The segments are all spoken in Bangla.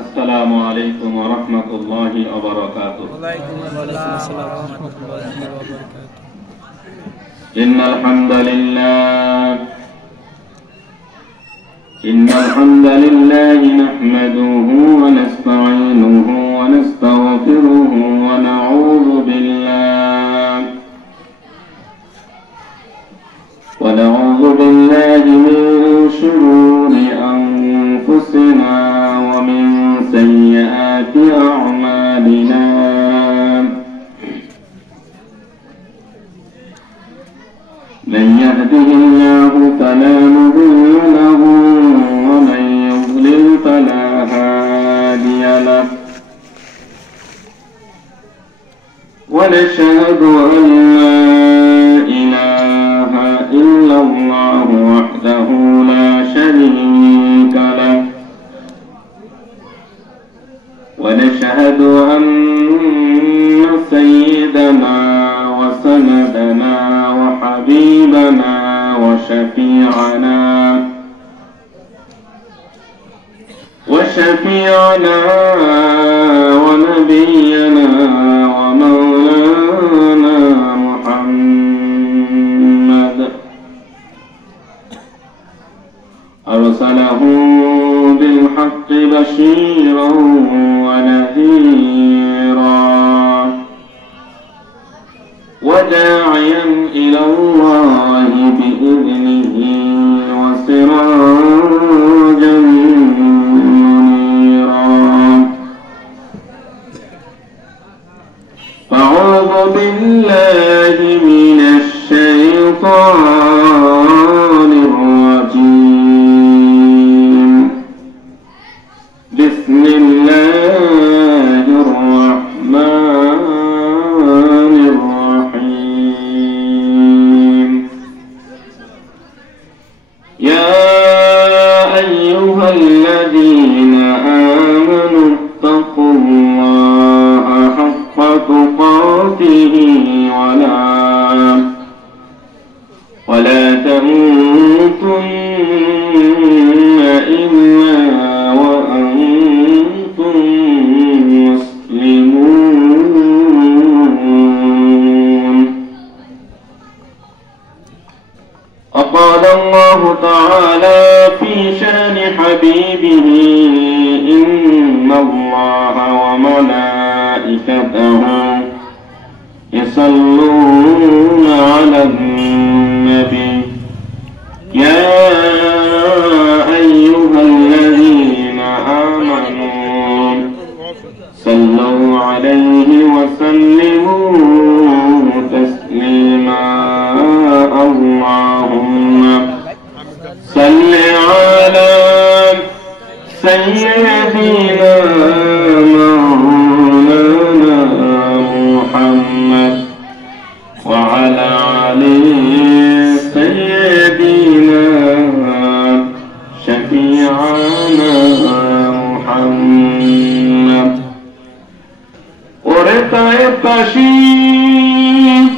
السلام عليكم ورحمة الله وبركاته. وعليكم السلام ورحمة الله وبركاته. إن الحمد لله نحمده ونستعينه ونستغفره ونعوذ بالله من شرور أنفسنا ومن سيئات أعمالنا. من يهده الله فلا مضل له ومن يضلل فلا هادي له. ونشهد أن لا إله إلا الله وحده لا شريك له. ونشهد أن سيدنا وسندنا وحبيبنا وشفيعنا ونبينا ومولانا محمد أرسله بالحق بشيرا ونذيرا وداعيا إلى الله بإذنه وسراجا منيرا. أعوذ بالله من الشيطان الرجيم. بسم الله الرحمن الرحيم. يا أيها الذين آمنوا اتقوا الله حق تقاته ولا تموتن إلا وأنتم مسلمون. وقال الله تعالى في شان حبيبه: إن الله وملائكته يصلون على النبي يا أيها الذين آمنوا صلوا عليه وسلموا تسليما. اللهم صل على سيدنا مولانا محمد وعلى آل سيدنا شفيعنا محمد. ورفع التشييد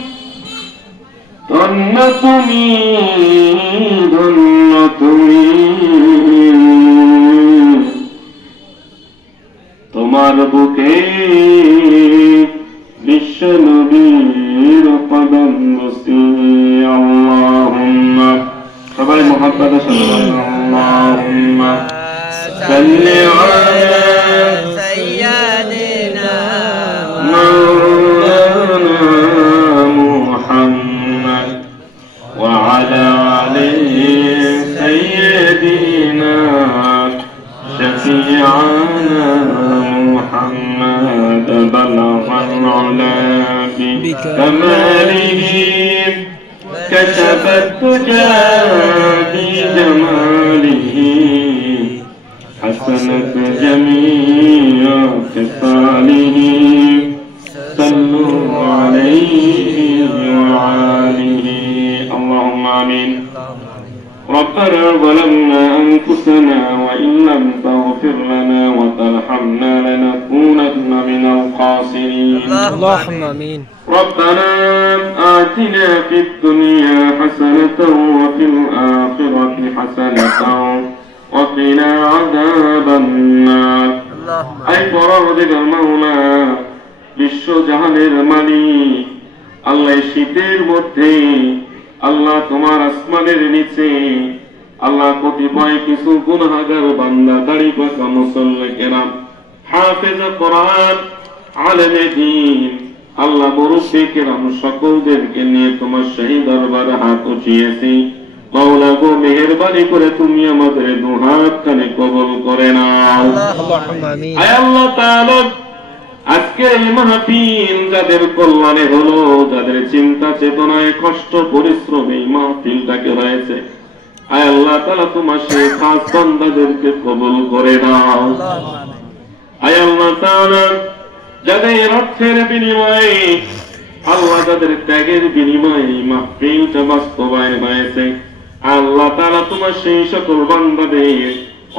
ধন্য তুমি তোমার বুকে বিশ্ব নবীর কদম বসি। আল্লাহুম্মা সবাই মুহাব্বতে আল্লাহুম্মা সাল্লি আলা সাইয়্যিদিনা وعلى آل سيدنا شفيعنا محمد. بلغ العلا بكماله كشف الدجى بجماله حسنت جميع خصاله. صلوا عليه وآله. اللهم آمين. ربنا ظلمنا ظلمنا أنفسنا وإن لم تغفر لنا وترحمنا لنكونن من الخاسرين اللهم آمين. ربنا آتنا في الدنيا حسنة وفي الآخرة حسنة وقنا عذاب النار أي পরওয়ারদিগার মাওলা বিশ্ব জাহানের মালিক আল্লাহ শীতের মধ্যে আল্লাহ তোমার আসমানের নিচে আল্লাহ কতিপয় কিছু গুনাহগার বান্দা দাড়ি পাকা মুসল্লি কেরাম হাফেজ কোরআন আলেমে দ্বীন আল্লাহ মুরব্বি কেরাম সকলদেরকে নিয়ে তোমার শাহী দরবারে হাত উঠিয়েছি। মাওলা গো মেহেরবানি করে তুমি আমাদের দুহাত খানে কবুল করে নাও। اللهم آمين. আয় আল্লাহ তাআলা আজকে এই মাহফিল যাদের কল্যাণে হলো, যাদের চিন্তা চেতনায় কষ্ট পরিশ্রম এই মাহফিলটাকে রয়েছে, আয় আল্লাহ তাআলা তোমার সেই খাস বান্দাদেরকে কবুল করে নাও। আয় আল্লাহ তাআলা যাদের অর্থের বিনিময়ে আল্লাহ যাদের ত্যাগের বিনিময়ে এই মাহফিলটা বাস্তবায়ন হয়েছে, আল্লাহ তাআলা তোমার সেই সকল বান্দাদের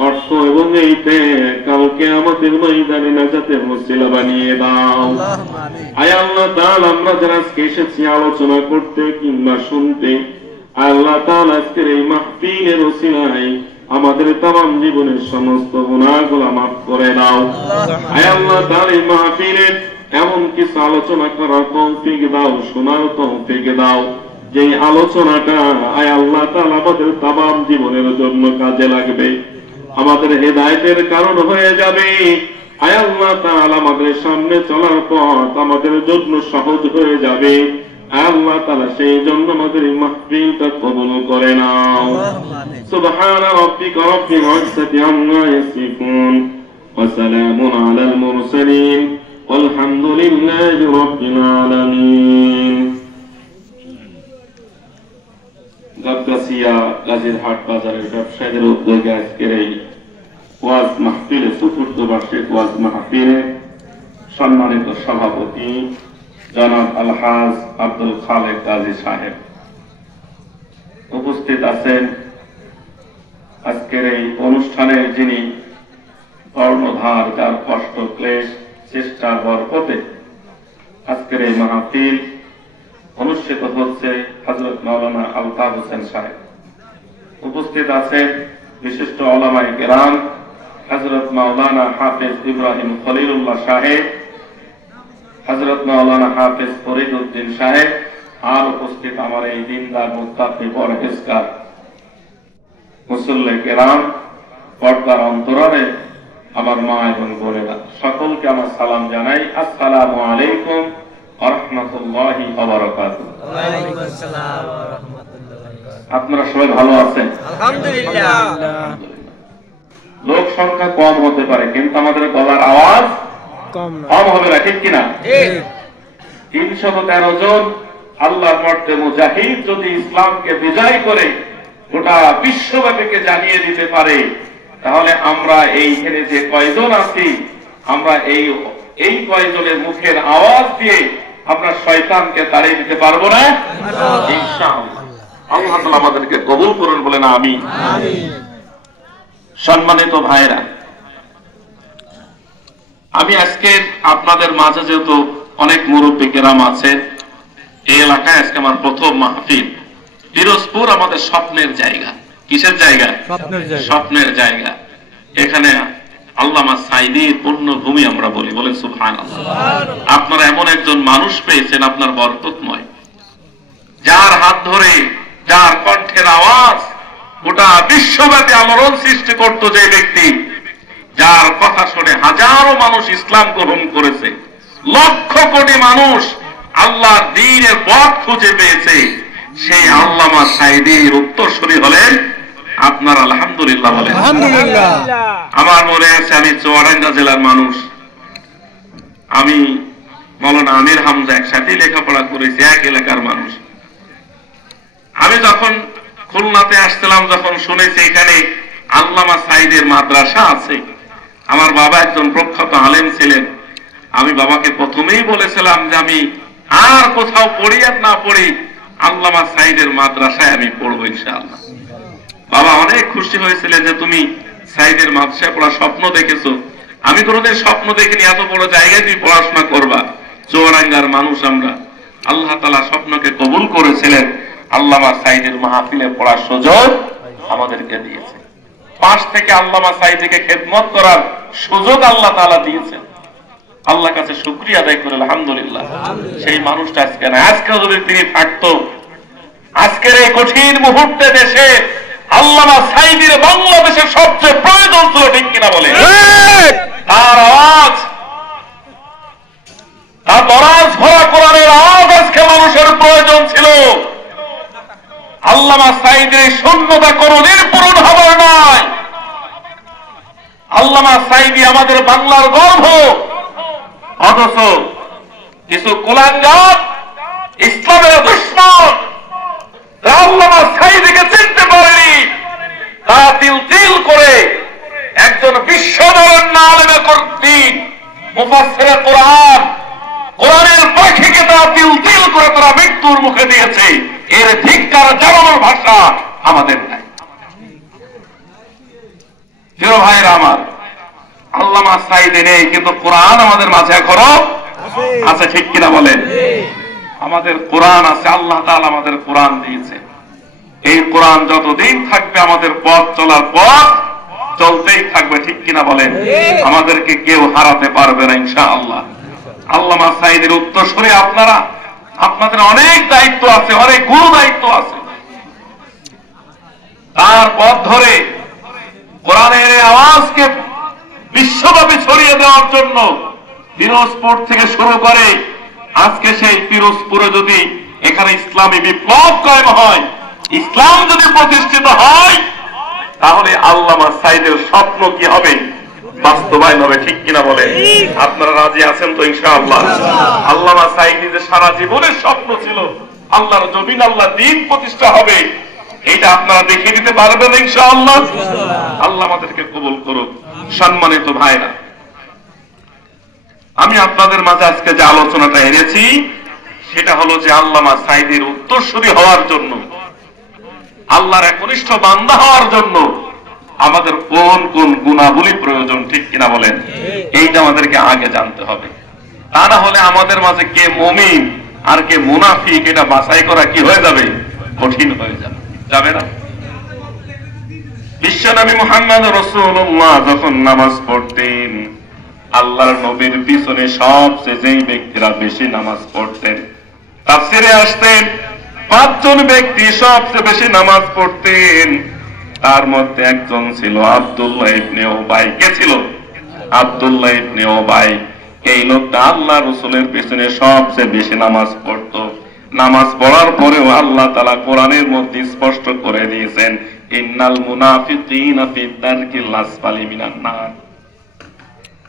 অর্থ এবং এই ত্যাগ কালকে আমাদের ময়দানে নাজাতের ওসিলা বানিয়ে দাও। আয় আল্লাহ তাআলা আমরা যারা আজকে এসেছি আলোচনা করতে কিংবা শুনতে, আল্লাহ তাআলা আজকের এই মাহফিলের ওসিলায় আমাদের তামাম জীবনের সমস্ত গুনাহগুলো মাফ করে দাও। আয় আল্লাহ তাআলা এই মাহফিলে এমন কিছু আলোচনা করার তৌফিক দাও, শোনার তৌফিক দাও, যে আলোচনাটা আয় আল্লাহ তাআলা আমাদের তামাম জীবনের জন্য কাজে লাগবে, আমাদের হেদায়েতের কারণ হয়ে যাবে। আয় আল্লাহ তাআলা আমাদের সামনে চলার পথ আমাদের জন্য সহজ হয়ে যাবে। আয় আল্লাহ তাআলা সেই জন্য আমাদের এই মাহফিলটা কবুল করে নাও। সুবহান রাব্বিকা রাব্বিল ইজ্জাতি আম্মা ইয়াসিফুন ওয়া সালামুন আলাল মুরসালিন ওয়ালহামদুলিল্লাহি রাব্বিল আলামিন। গাবগাছিয়া গাজীরহাট বাজারের ব্যবসায়ীদের উদ্যোগে আজকের এই ওয়াজ মাহফিলে চতুর্থ বার্ষিক ওয়াজ মাহফিলে সম্মানিত সভাপতি জনাব আলহাজ আব্দুল খালেক গাজী সাহেব উপস্থিত আছেন। আজকের এই অনুষ্ঠানের যিনি কর্ণধার, যার কষ্ট ক্লেশ চেষ্টার বরকতে আজকের এই মাহফিল অনুষ্ঠিত হচ্ছে, হযরত মাওলানা আলতাফ হোসেন সাহেব উপস্থিত আছেন। বিশিষ্ট উলামায়ে কেরাম হযরত মাওলানা হাফেজ ইব্রাহিম খলিলুল্লাহ সাহেব, হযরত মাওলানা হাফেজ ফরিদউদ্দিন সাহেব, আর উপস্থিত আমার এই দিনদার মুত্তাকি পরহেজগার মুসল্লি কেরাম, পর্দার অন্তরালে আমার মা এবং বোনেরা, সকলকে আমার সালাম জানাই। আসসালামু আলাইকুম ওয়া রাহমাতুল্লাহি ওয়া বারাকাতুহু। ওয়ালাইকুম আসসালাম ওয়া রাহমাতুল্লাহি। আপনারা সবাই ভালো আছেন? আলহামদুলিল্লাহ। লোক সংখ্যা কম হতে পারে কিন্তু আমাদের গলার আওয়াজ কম হবে না, ঠিক কিনা? 313 জন আল্লাহর পথে মুজাহিদ যদি ইসলামকে বিজয় করে গোটা বিশ্বব্যাপীকে জানিয়ে দিতে পারে, তাহলে আমরা এইখানে যে কয়জন আছি, আমরা এই কয়জনের মুখের আওয়াজ দিয়ে আমরা শয়তানকে তাড়িয়ে দিতে পারবো না ইনশাআল্লাহ। আল্লাহ তাআলা আমাদেরকে কবুল করুন বলেন আমিন। সম্মানিত ভাইরা, আমি আজকে আপনাদের মাঝে যেহেতু অনেক মুরব্বী কেরাম আছেন, এই এলাকায় আজকে আমার প্রথম মাহফিল। পিরোজপুর আমাদের স্বপ্নের জায়গা। কিসের জায়গা? স্বপ্নের জায়গা। এখানে আল্লামা সাঈদীর পূর্ণভূমি আমরা বলি, বলেন সুবহানাল্লাহ। আপনারা এমন একজন মানুষ পেয়েছেন, আপনার বরকতময়, যার হাত ধরে, যার কণ্ঠের আওয়াজ গোটা বিশ্বব্যাপী আলোড়ন সৃষ্টি করত, যে ব্যক্তি যার কথা শুনে হাজারো মানুষ ইসলাম গ্রহণ করেছে, লক্ষ কোটি মানুষ আল্লাহর দ্বীনের পথ খুঁজে পেয়েছে, সেই আল্লামা সাঈদীর উত্তরসূরি হলেন আপনার। আলহামদুলিল্লাহ বলেন। আলহামদুলিল্লাহ। আমার মনে আছে, আমি চুয়াডাঙ্গা জেলার মানুষ, আমি মাওলানা আমির হামজা একসাথে লেখাপড়া করেছি, এক এলাকার মানুষ। আমি যখন খুলনাতে আসছিলাম, যখন শুনেছি এখানে আল্লামা সাঈদের মাদ্রাসা আছে, আমার বাবা একজন প্রখ্যাত আলেম ছিলেন, আমি বাবাকে প্রথমেই বলেছিলাম যে আমি আর কোথাও পড়ি আর না পড়ি, আল্লামা সাঈদের মাদ্রাসায় আমি পড়বো ইনশাআল্লাহ। বাবা অনেক খুশি হয়েছিলেন যে তুমি সাইদের মাদ্রাসায় পড়া স্বপ্ন দেখেছো। আমি কোনোদিন স্বপ্ন দেখিনি এত বড় জায়গায় তুমি পড়াশোনা করবা। চুয়াডাঙ্গার মানুষ আমরা, আল্লাহ তাআলা স্বপ্নকে কবুল করেছিলেন। আল্লামা সাইদের মাহফিলে পড়ার সুযোগ আমাদেরকে দিয়েছে। পাশ থেকে আল্লামা সাইদিকে খেদমত করার সুযোগ আল্লাহ তাআলা দিয়েছেন। আল্লাহর কাছে শুকরিয়া আদায় করে আলহামদুলিল্লাহ। সেই মানুষটা আজকে না, আজকে যদি তিনি থাকতো, আজকের এই কঠিন মুহূর্তে দেশে আল্লামা সাইদির বাংলাদেশের সবচেয়ে প্রয়োজন ছিল, ঠিক কিনা বলে? তার আওয়াজ, তার দরাজ ভরা কোরআনের আওয়াজ আজকে মানুষের প্রয়োজন ছিল। আল্লামা সাইদির এই শূন্যতা কোনদিন পূরণ হবার নয়। আল্লামা সাইদি আমাদের বাংলার গর্ব, অথচ কিছু কুলাঙ্গার ইসলামের দুশমন আল্লামা সাইদিকে চিনতে পারেনি। তারা তিল তিল করে একজন বিশ্ববরেণ্য আলেমে কর্তৃক মুফাসসিরে কোরআন, কোরআনের পাখিকে তারা তিল তিল করে তারা মৃত্যুর মুখে দিয়েছে। এর ধিক্কার জানানোর ভাষা আমাদের নাই। প্রিয় ভাইরা আমার, আল্লামা সাইদি নেই কিন্তু কোরআন আমাদের মাঝে এখনো আছে, ঠিক কিনা বলেন? আমাদের কোরআন আছে, আল্লাহ তাআলা আমাদের কোরআন দিয়েছে। এই কোরআন যতদিন থাকবে আমাদের পথ চলার পথ চলতেই থাকবে, ঠিক কিনা বলেন? আমাদেরকে কেউ হারাতে পারবে না ইনশাআল্লাহ। আল্লামা সাইদের উত্তরসূরি আপনারা, আপনাদের অনেক দায়িত্ব আছে, অনেক গুরু দায়িত্ব আছে। তার পথ ধরে কোরআনের আওয়াজকে বিশ্বব্যাপী ছড়িয়ে দেওয়ার জন্য পিরোজপুর থেকে শুরু করে আজকে সেই পিরোজপুরে যদি এখানে ইসলামী বিপ্লব কায়েম হয়, ইসলাম যদি প্রতিষ্ঠিত হয়, তাহলে আল্লামা সাইদের স্বপ্ন কি হবে? বাস্তবায়ন হবে, ঠিক কিনা বলে? আপনারা রাজি আছেন তো ইনশাআল্লাহ? আল্লামা সাইদি যে সারা জীবনের স্বপ্ন ছিল আল্লাহর জমিন, আল্লাহ দ্বীন প্রতিষ্ঠা হবে, এটা আপনারা দেখিয়ে দিতে পারবেন ইনশাআল্লাহ। আল্লাহ আমাদেরকে কবুল করুক। সম্মানিত ভাইরা, আমি আপনাদের মাঝে আজকে যে আলোচনাটা এনেছি সেটা হলো যে আল্লামা সাইদির উত্তরসূরি হওয়ার জন্য, আল্লাহর একনিষ্ঠ বান্দা হওয়ার জন্য আমাদের কোন কোন গুণাবলী প্রয়োজন, ঠিক কিনা বলেন? এইটা আমাদেরকে আগে জানতে হবে। তা না হলে আমাদের মাঝে কে মুমিন আর কে মুনাফিক এটা বাছাই করা কি হয়ে যাবে? কঠিন হয়ে যাবে, যাবে না? বিশ্বনবী মুহাম্মদ রাসূলুল্লাহ যখন নামাজ পড়তেন, আল্লাহর নবীর পিছনে সবচেয়ে যেই ব্যক্তিরা বেশি নামাজ পড়তেন, তাফসীরে আসতেন 5 জন ব্যক্তি সবচেয়ে বেশি নামাজ পড়তেন। তার মধ্যে একজন ছিল আব্দুল্লাহ ইবনে উবাই। কে ছিল? আব্দুল্লাহ ইবনে উবাই। এই লোকটা আল্লাহ রাসূলের পিছনে সবচেয়ে বেশি নামাজ পড়তো। নামাজ পড়ার পরেও আল্লাহ তাআলা কোরআনের মধ্যে স্পষ্ট করে দিয়েছেন, ইন্নাল মুনাফিকিনা ফি দারকিল আসফালি মিনান নার।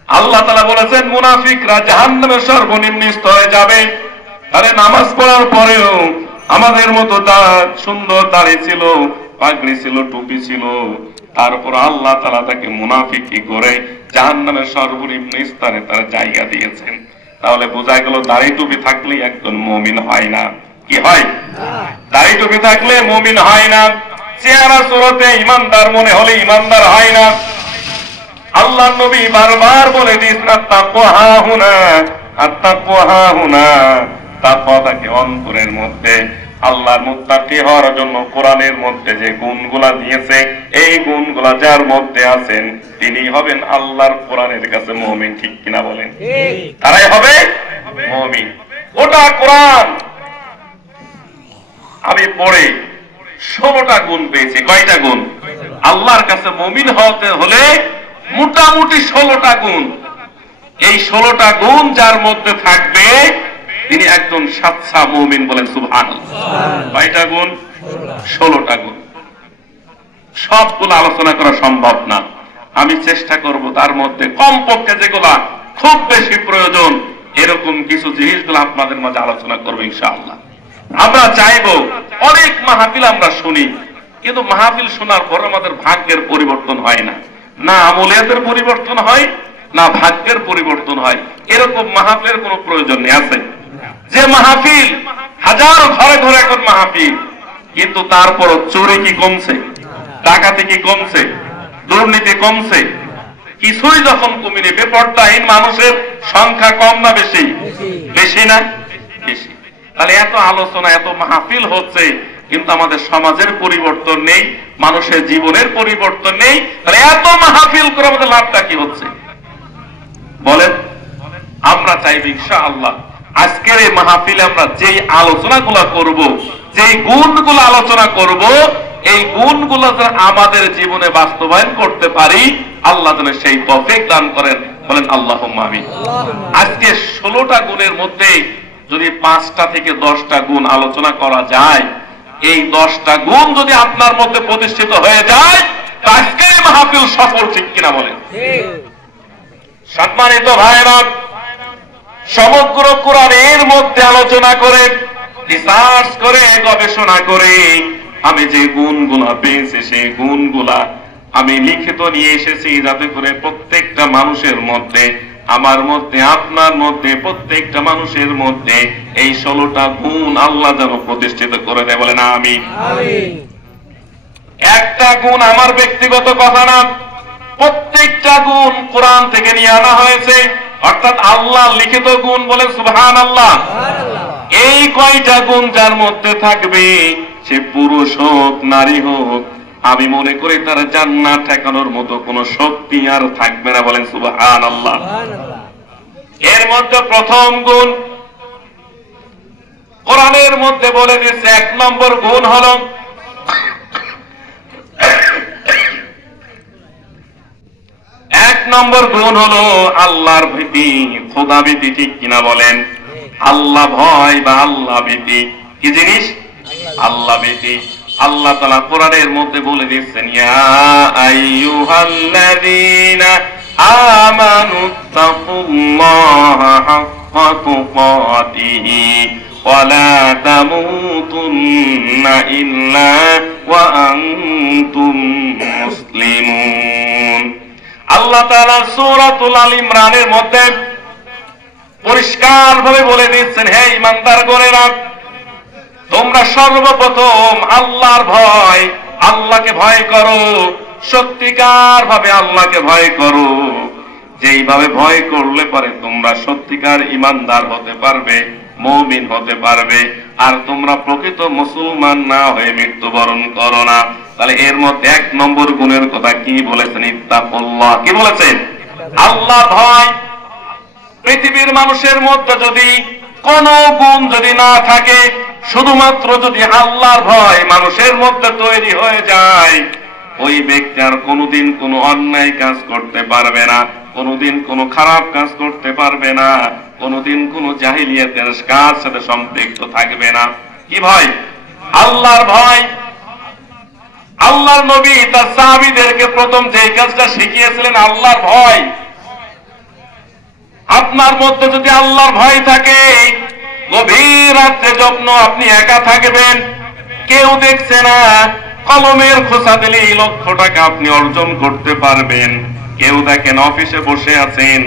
আল্লাহ তাআলা বলেছেন মুনাফিকরা জাহান্নামের সর্বনিম্ন স্তরে যাবে। আরে নামাজ পড়ার পরেও আমাদের মতো সুন্দর দাড়ি ছিল, পাগড়ি ছিল, টুপি ছিল, তারপর আল্লাহ তাআলা তাকে মুনাফিকি করে জাহান্নামের সর্বনিম্ন স্তরে তার জায়গা দিয়েছেন। তাহলে বোঝা গেল দাড়ি টুপি থাকলেই একজন মুমিন হয় না। কি হয়? দাড়ি টুপি থাকলে মুমিন হয় না। চেহারা সুরতে ইমানদার মনে হলে ইমানদার হয় না। আল্লাহ নবী বারবার বলে দিয়েছেন আত্তাকওয়া হাহুনা, আত্তাকওয়া হাহুনা। তাকওয়া থাকে অন্তরের মধ্যে। আল্লাহর মুত্তাকি হওয়ার জন্য কোরআনের মধ্যে যে গুণগুলা দিয়েছে, এই গুণগুলা যার মধ্যে আছেন তিনি হবেন আল্লাহর কোরআনের কাছে মুমিন, ঠিক কিনা বলেন? তারাই হবে মুমিন। ওটা কোরআন আমি পড়ে 16টা গুণ পেয়েছি। কয়টা গুণ? আল্লাহর কাছে মুমিন হতে হলে মোটামুটি 16টা গুণ। এই 16টা গুণ যার মধ্যে থাকবে তিনি একজন সাচ্চা মুমিন, বলেন সুবহানাল্লাহ। কয়টা গুণ? 16টা গুণ। সবগুলো আলোচনা করা সম্ভব না। আমি চেষ্টা করব তার মধ্যে কমপক্ষে যেগুলা খুব বেশি প্রয়োজন এরকম কিছু জিনিসগুলো আপনাদের মাঝে আলোচনা করব ইনশাআল্লাহ। আমরা চাইবো, অনেক মাহফিল আমরা শুনি, কিন্তু মাহফিল শোনার পর আমাদের ভাগ্যের পরিবর্তন হয় না, না আমলিয়াতের পরিবর্তন হয়, না ভাগ্যের পরিবর্তন হয়। এরকম মাহফিলের কোনো প্রয়োজন নেই। আছে যে মাহফিল হাজার ঘরে ঘরে এখন মাহফিল, কিন্তু তারপর চোরে কি কমছে? ডাকাতি কি কমছে? দুর্নীতি কমছে? কিছুই যখন কমিনি, বেপরদাহীন মানুষের সংখ্যা কম না বেশি? বেশি না? বেশি। তাহলে এত আলোচনা, এত মাহফিল হচ্ছে, কিন্তু আমাদের সমাজের পরিবর্তন নেই, মানুষের জীবনের পরিবর্তন নেই। তাহলে এত মাহফিল করে আমাদের লাভটা কি হচ্ছে বলেন? আমরা চাইব ইনশাআল্লাহ আজকের এই মাহফিলে আমরা যেই আলোচনাগুলো করব, যেই গুণগুলো আলোচনা করব, এই গুণগুলো যেন আমাদের জীবনে বাস্তবায়ন করতে পারি, আল্লাহ যেন সেই তৌফিক দান করেন। বলেন আল্লাহুম্মা আমিন। আজকে 16টা গুণের মধ্যে যদি 5টা থেকে 10টা গুণ আলোচনা করা যায়, এই 10টা গুণ যদি আপনার মধ্যে প্রতিষ্ঠিত হয়ে যায়, আজকের এই মাহফিল সফল, ঠিক কিনা বলেন? সম্মানিত ভাইরা, সমগ্র কোরআনের মধ্যে আলোচনা করে, রিসার্চ করে, গবেষণা করে আমি যে গুণগুলা পেয়েছি, সেই গুণগুলা আমি লিখিত নিয়ে এসেছি, যাতে করে প্রত্যেকটা মানুষের মধ্যে, আমার মধ্যে, আপনার মধ্যে, প্রত্যেকটা মানুষের মধ্যে এই 16টা গুণ আল্লাহ যেন প্রতিষ্ঠিত করে দেয়। বলেন আমিন। একটা গুণ আমার ব্যক্তিগত কথা না, প্রত্যেকটা গুণ কোরআন থেকে নিয়ে আনা হয়েছে, অর্থাৎ আল্লাহ লিখিত গুণ। বলেন সুবহানাল্লাহ। এই কয়টা গুণ যার মধ্যে থাকবে, সে পুরুষ হোক নারী হোক, আমি মনে করি তার জান্নাত ঠেকানোর মতো কোন শক্তি আর থাকবে না। বলেন সুবহানাল্লাহ। এর মধ্যে প্রথম গুণ কোরআনের মধ্যে বলে দিয়েছে, 1 নম্বর গুণ হলো আল্লাহর ভীতি, খোদা ভীতি, ঠিক কিনা বলেন? আল্লাহ ভয় বা আল্লাহ ভীতি কি জিনিস? আল্লাহ ভীতি। আল্লাহ তাআলা কোরআনের মধ্যে বলে দিয়েছেন, ইয়া আইয়ুহাল্লাযীনা আমানুত্তাকুল্লাহা হাক্কা তুকাতিহি ওয়া লা তামুতুন্না ইল্লা ওয়া আনতুম মুসলিমুন। আল্লাহ তাআলা সূরাতুল আল ইমরানের মধ্যে পরিষ্কার ভাবে বলে দিচ্ছেন, হে ঈমানদারগণেরা, তোমরা সর্বপ্রথম আল্লাহর ভয়, আল্লাহকে ভয় করো, সত্যিকার ভাবে আল্লাহকে ভয় করো। যেইভাবে ভয় করলে পরে তোমরা সত্যিকার ঈমানদার হতে পারবে, মুমিন হতে পারবে, আর তোমরা প্রকৃত মুসলমান না হয়ে মৃত্যুবরণ করো না। তাহলে এর মধ্যে 1 নম্বর গুণের কথা কি বলেছেন? ইত্তাকুল্লাহ। কি বলেছেন? আল্লাহ ভয়। পৃথিবীর মানুষের মধ্যে যদি কোন গুণ যদি না থাকে, শুধুমাত্র যদি আল্লাহর ভয় মানুষের মধ্যে তৈরি হয়ে যায়, ওই ব্যক্তি আর কোনোদিন কোনো অন্যায় কাজ করতে পারবে না, কোনোদিন কোনো খারাপ কাজ করতে পারবে না, কোনোদিন কোনো জাহিলিয়াতের কাজ সাথে সম্পৃক্ত থাকবে না। কি ভয়? আল্লাহর ভয়। আল্লাহর নবী তার সাহাবীদেরকে প্রথম যে কাজটা শিখিয়েছিলেন, আল্লাহর ভয়। আপনার মধ্যে যদি আল্লাহর ভয় থাকে, গভীর রাত্রে যখন আপনি একা থাকবেন, কেউ দেখছে না, কলমের খোঁচা দিলেই 1 লক্ষ টাকা আপনি অর্জন করতে পারবেন। কেউ দেখেন অফিসে বসে আছেন,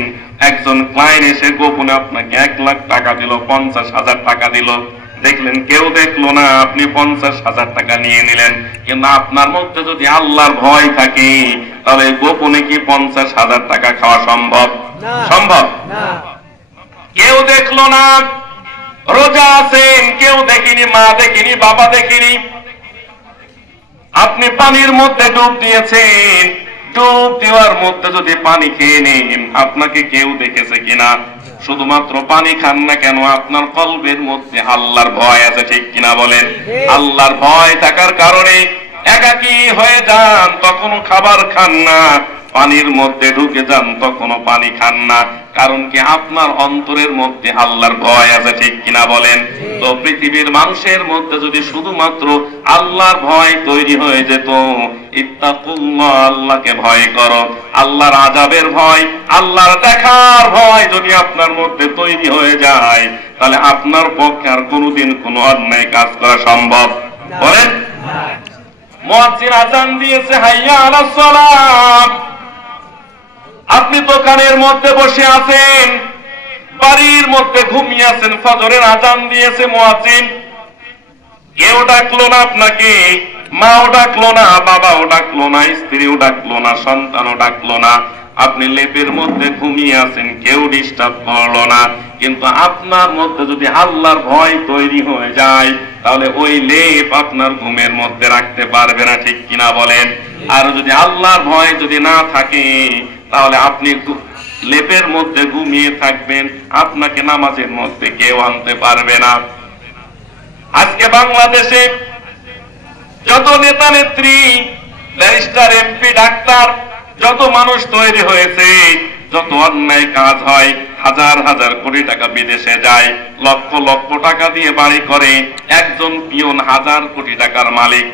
একজন ক্লায়েন্ট এসে গোপনে আপনাকে 1 লাখ টাকা দিল, 50,000 টাকা দিল, দেখলেন কেউ দেখলো না, আপনি 50,000 টাকা নিয়ে নিলেন। কিন্তু আপনার মধ্যে যদি আল্লাহর ভয় থাকে, তাহলে গোপনে কি 50,000 টাকা খাওয়া সম্ভব? সম্ভব না। কেউ দেখলো না, রোজা আছেন, কেউ দেখিনি, মা দেখিনি, বাবা দেখিনি, আপনি পানির মধ্যে ডুব দিয়েছেন, ডুব দেওয়ার মধ্যে যদি পানি খেয়ে নেন, আপনাকে কেউ দেখেছে কিনা? শুধুমাত্র পানি খান না কেন, আপনার কলবের মধ্যে আল্লাহর ভয় আছে, ঠিক কিনা বলেন? আল্লাহর ভয় থাকার কারণে একাকী হয়ে যান, তখনও খাবার খান না, পানির মধ্যে ঢুকে যান, তখনও পানি খান না। কারণ কি? আপনার অন্তরের মধ্যে আল্লাহর ভয় আছে, ঠিক কিনা বলেন? তো পৃথিবীর মানুষের মধ্যে যদি শুধুমাত্র আল্লাহর ভয় তৈরি হয়ে যেত, ইত্তাকুল্লাহ, আল্লাহকে ভয় করো, আল্লাহর আযাবের ভয়, আল্লাহর দেখার ভয় যদি আপনার মধ্যে তৈরি হয়ে যায়, তাহলে আপনার পক্ষে আর কোনোদিন কোনো অন্যায় কাজ করা সম্ভব? বলেন। মুয়াজ্জিন আযান দিয়েছে, হাইয়া আলাস সালাত। আপনি দোকানের মধ্যে বসে আছেন, বাড়ির মধ্যে ঘুমিয়ে আছেন, ফজরের আযান দিয়েছে মুয়াজ্জিন, কেউ ডাকলো না আপনাকে, মাও ডাকলো না, বাবাও ডাকলো না, স্ত্রীও ডাকলো না, সন্তানও ডাকলো না, আপনি লেপের মধ্যে ঘুমিয়ে আছেন, কেউ ডিস্টার্ব করলো না। কিন্তু আপনার মধ্যে যদি আল্লাহর ভয় তৈরি হয়ে যায়, তাহলে ওই লেপ আপনার ঘুমের মধ্যে রাখতে পারবে না, ঠিক কিনা বলেন? আর যদি আল্লাহর ভয় যদি না থাকে, তাহলে আপনি লেপের মধ্যে ঘুমিয়ে থাকবেন, আপনাকে নামাজের মধ্যে কেউ আনতে পারবে না। আজকে বাংলাদেশে যত নেতা নেত্রী, ব্যারিস্টার, এমপি, ডাক্তার, যত মানুষ তৈরি হয়েছে, যত অন্যায় কাজ হয়, হাজার হাজার কোটি টাকা বিদেশে যায়, লক্ষ লক্ষ টাকা দিয়ে বাড়ি করে, একজন পিয়ন হাজার কোটি টাকার মালিক।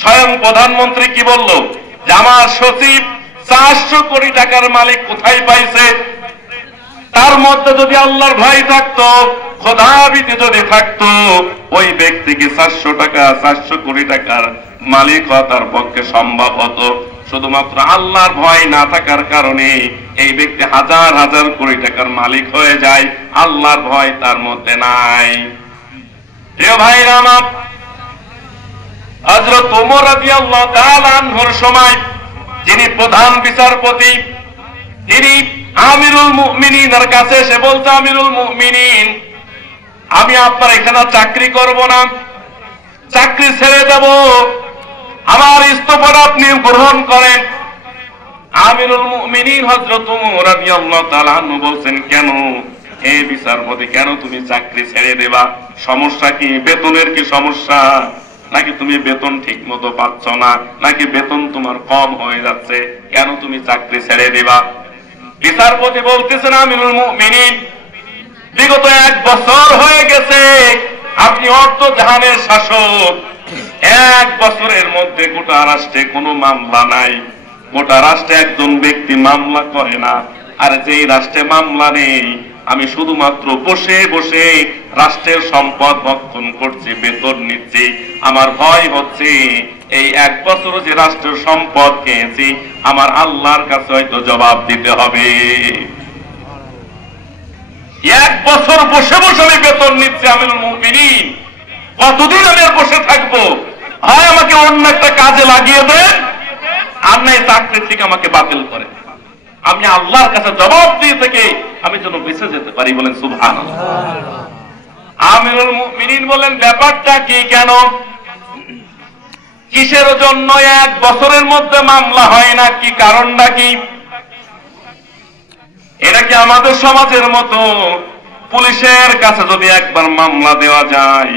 স্বয়ং প্রধানমন্ত্রী কি বলল? যে আমার সচিব 400 কোটি টাকার মালিক কোথায় পাইছে? তার মধ্যে যদি আল্লাহর ভয় থাকতো, খোদাভীতি যদি থাকতো, ওই ব্যক্তিকে 400 কোটি টাকার মালিক হওয়া তার পক্ষে সম্ভব হতো। শুধুমাত্র আল্লাহর ভয় না থাকার কারণে এই ব্যক্তি হাজার হাজার কোটি টাকার মালিক হয়ে যায়, আল্লাহর ভয় তার মধ্যে নাই। প্রিয় ভাইরা আমার, হযরত ওমর রাদিয়াল্লাহু তাআলা আনহুর সময় যিনি প্রধান বিচারপতি, তিনি আমিরুল মুমিনিনের কাছে এসে বলতে, আমিরুল মুমিনিন, আমি আপনার এখানে চাকরি করব না, চাকরি ছেড়ে দেব, আমার ইস্তফা আপনি গ্রহণ করেন। আমিরুল মুমিনিন হযরত ওমর রাদিয়াল্লাহু তাআলা আনহু বলছেন, কেন হে বিচারপতি, কেন তুমি চাকরি ছেড়ে দেবা? সমস্যা কি? বেতনের কি সমস্যা? নাকি তুমি বেতন ঠিক মতো পাচ্ছ না? নাকি বেতন তোমার কম হয়ে যাচ্ছে? কেন তুমি চাকরি ছেড়ে দেবা? বিচারপতি বলতেছেন, আমিরুল মুমিনিন, বিগত 1 বছর হয়ে গেছে আপনি অর্ধ জাহানের শাসক, 1 বছরের মধ্যে গোটা রাষ্ট্রে কোনো মামলা নাই, গোটা রাষ্ট্রে একজন ব্যক্তি মামলা করে না। আর যেই রাষ্ট্রে মামলা নেই, আমি শুধুমাত্র বসে বসে রাষ্ট্রের সম্পদ ভক্ষণ করছি, বেতন নিচ্ছি। আমার ভয় হচ্ছে এই 1 বছর যে রাষ্ট্রের সম্পদ খেয়েছি, আমার আল্লাহর কাছে হয়তো জবাব দিতে হবে। 1 বছর বসে বসে আমি বেতন নিচ্ছি, আমিরুল মুমিনিন, কতদিন আমি আর বসে থাকবো? হয় আমাকে অন্য একটা কাজে লাগিয়ে দেন, আর নাই চাকরি থেকে আমাকে বাতিল করে, আমি আল্লাহর কাছে জবাব দিয়ে থেকে আমি যেন বেঁচে যেতে পারি। বলেন সুবহানাল্লাহ। আমিরুল মুমিনিন বলেন, ব্যাপারটা কি? কেন, কিসের জন্য 1 বছরের মধ্যে মামলা হয় না? কি কারণটা কি? এটা কি আমাদের সমাজের মতো পুলিশের কাছে যদি একবার মামলা দেওয়া যায়,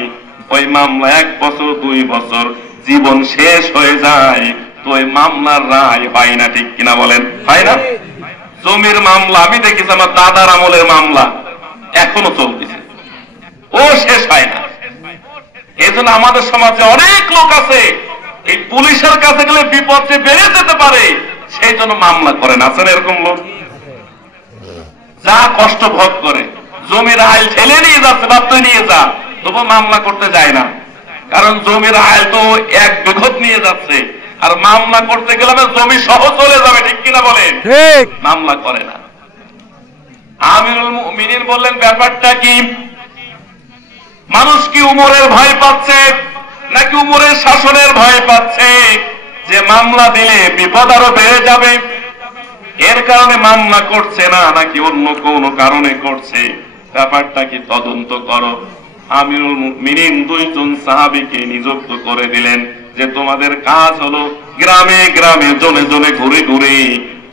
ওই মামলা 1 বছর 2 বছর জীবন শেষ হয়ে যায়, তো ওই মামলার রায় হয় না, ঠিক কিনা বলেন? হয় না? জমির মামলা আমি দেখেছি, আমার দাদার আমলের মামলা এখনো চলতেছে, ও শেষ হয় না। এই জন্য আমাদের সমাজে অনেক লোক আছে, এই পুলিশের কাছে গেলে বিপদ যে বেড়ে যেতে পারে, সেই জন্য মামলা করেন। আছেন এরকম লোক? যা কষ্ট ভোগ করে, জমির আইল ঠেলে নিয়ে যাচ্ছে, বাধ্য নিয়ে যা, তবু মামলা করতে যায় না, কারণ জমির আইল তো 1 বিঘত নিয়ে যাচ্ছে, আর মামলা করতে গেলে জমি সহ চলে যাবে, ঠিক কিনা বলেন? মামলা করে না। আমিরুল মুমিনিন বললেন, ব্যাপারটা কি? মানুষ কি উমরের ভয় পাচ্ছে, নাকি উমরের শাসনের ভয় পাচ্ছে যে মামলা দিলে বিপদ আরো বেড়ে যাবে, এর কারণে মামলা করছে না, নাকি অন্য কোনো কারণে করছে? ব্যাপারটা কি তদন্ত করো। আমিরুল মুমিনিন 2 জন সাহাবীকে নিযুক্ত করে দিলেন যে তোমাদের কাজ হলো গ্রামে গ্রামে জনে জনে ঘুরে ঘুরে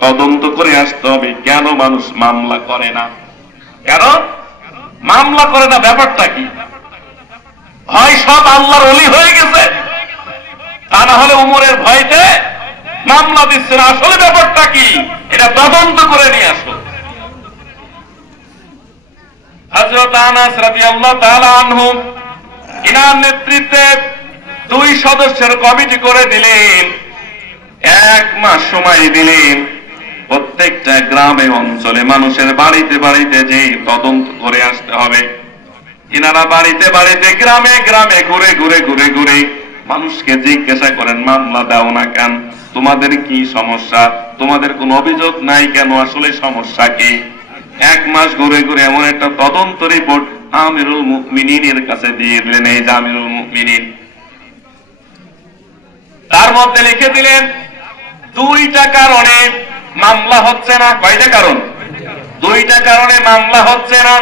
তদন্ত করে আসতে হবে, কেন মানুষ মামলা করে না, কেন মামলা করে না, ব্যাপারটা কি? হয় সব আল্লাহর ওলি হয়ে গেছে, তা না হলে উমরের ভয়তে মামলা দিচ্ছে না। আসলে ব্যাপারটা কি, এটা তদন্ত করে নিয়ে আসো। হযরত আনাস রাদিয়াল্লাহু তাআলা আনহু ইনার নেতৃত্বে 2 সদস্যের কমিটি করে দিলেন, 1 মাস সময় দিলেন, প্রত্যেকটা গ্রামে অঞ্চলে মানুষের বাড়িতে বাড়িতে যে তদন্ত করে আসতে হবে। ইনারা বাড়িতে বাড়িতে গ্রামে গ্রামে ঘুরে ঘুরে ঘুরে ঘুরে মানুষকে জিজ্ঞাসা করেন, মামলা দাও না কেন, তোমাদের কি সমস্যা, তোমাদের কোনো অভিযোগ নাই কেন, আসলে সমস্যা কি? 1 মাস ঘুরে ঘুরে এমন একটা তদন্ত রিপোর্ট আমিরুল মুমিনিনের কাছে দিয়ে দিলেন। এই যে আমিরুল মুমিনিন, তার মধ্যে লিখে দিলেন 2টা কারণে মামলা হচ্ছে না। কয়টা কারণ? 2টা কারণে মামলা হচ্ছে না।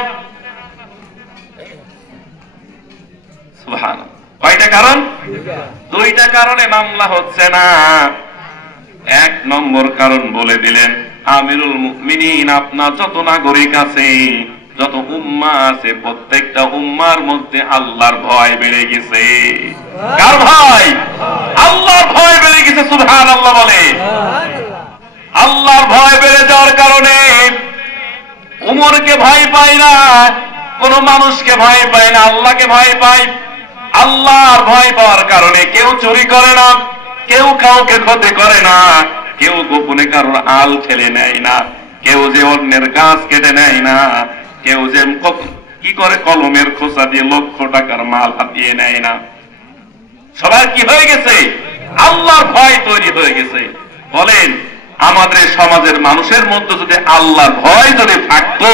সুবহানাল্লাহ। কয়টা কারণ? 2টা কারণে মামলা হচ্ছে না। 1 নম্বর কারণ বলে দিলেন, আমিরুল মুমিনিন আপনার যত নাগরিক আছে, যত উম্মাহ আছে, প্রত্যেকটা উম্মার মধ্যে আল্লাহর ভয় বেড়ে গেছে। কার ভয়? আল্লাহর ভয় বেড়ে গেছে। সুবহানাল্লাহ বলে। আল্লাহর ভয় বেড়ে যাওয়ার কারণে উমরকে ভয় পায় না, কোন মানুষকে ভয় পায় না, আল্লাহকে ভয় পায়। আল্লাহর ভয় পাওয়ার কারণে কেউ চুরি করে না, কেউ কাউকে ক্ষতি করে না, কেউ গোপনে কারোর আল ঠেলে নেয় না, কেউ যে অন্যের গাছ কেটে নেয় না, কেউ যে কি করে কলমের খোসা দিয়ে লক্ষ টাকার মাল হাতিয়ে নেয় না। সবার কি হয়ে গেছে? আল্লাহর ভয় তৈরি হয়ে গেছে। বলেন, আমাদের সমাজের মানুষের মধ্যে যদি আল্লাহর ভয় যদি থাকতো,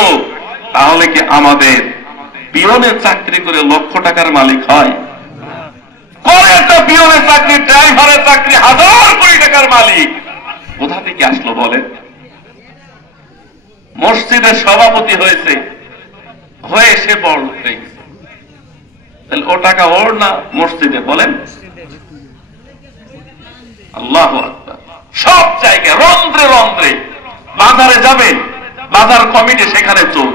তাহলে কি আমাদের পিয়নের চাকরি করে লক্ষ টাকার মালিক হয়? করে একটা পিয়নের চাকরি, ড্রাইভারের চাকরি, 1000 কোটি টাকার মালিক কোথা থেকে আসলো বলেন? মসজিদের সভাপতি হয়েছে, হয়ে সে বড় হয়ে গেছে। তাহলে ও টাকা ওর না মসজিদে? বলেন। আল্লাহু আকবার। সব জায়গায় রন্ধ্রে রন্ধ্রে, বাজারে যাবেন, বাজার কমিটি সেখানে চোর,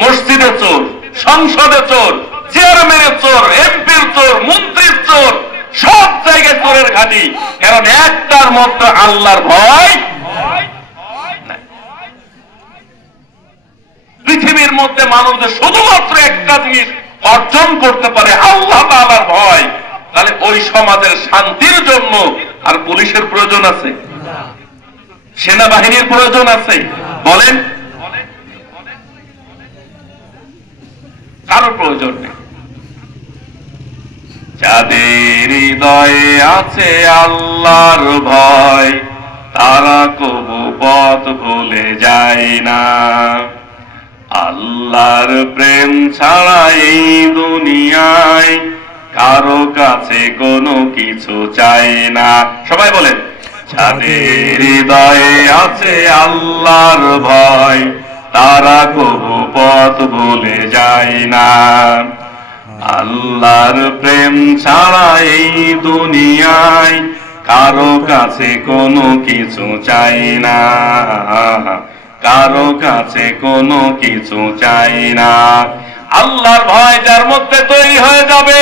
মসজিদে চোর, সংসদে চোর, চেয়ারম্যানের চোর, এমপির চোর, মন্ত্রীর চোর, সব জায়গায় চোরের ঘাঁটি। কারণ একটার মধ্যে আল্লাহর ভয়। পৃথিবীর মধ্যে মানুষদের শুধুমাত্র একটা জিনিস অর্জন করতে পারে, আল্লাহ তাআলার ভয়। তাহলে ওই সমাজের শান্তির জন্য আর পুলিশের প্রয়োজন আছে? সেনাবাহিনীর প্রয়োজন আছে? বলেন। কারো প্রয়োজন নেই। যাদের হৃদয়ে আছে আল্লাহর ভয়, তারা কবু পথ ভুলে যায় না। আল্লাহর প্রেম ছাড়া এই দুনিয়ায় কারো কাছে কোনো কিছু চাই না। সবাই বলেন, যাদের হৃদয়ে আছে আল্লাহর ভয়, তারা কবু পথ ভুলে যায় না। আল্লাহর প্রেম ছাড়া এই দুনিয়ায় কারো কাছে কোনো কিছু চাই না, কারো কাছে কোনো কিছু চাই না। আল্লাহর ভয় যার মধ্যে তৈরি হয়ে যাবে,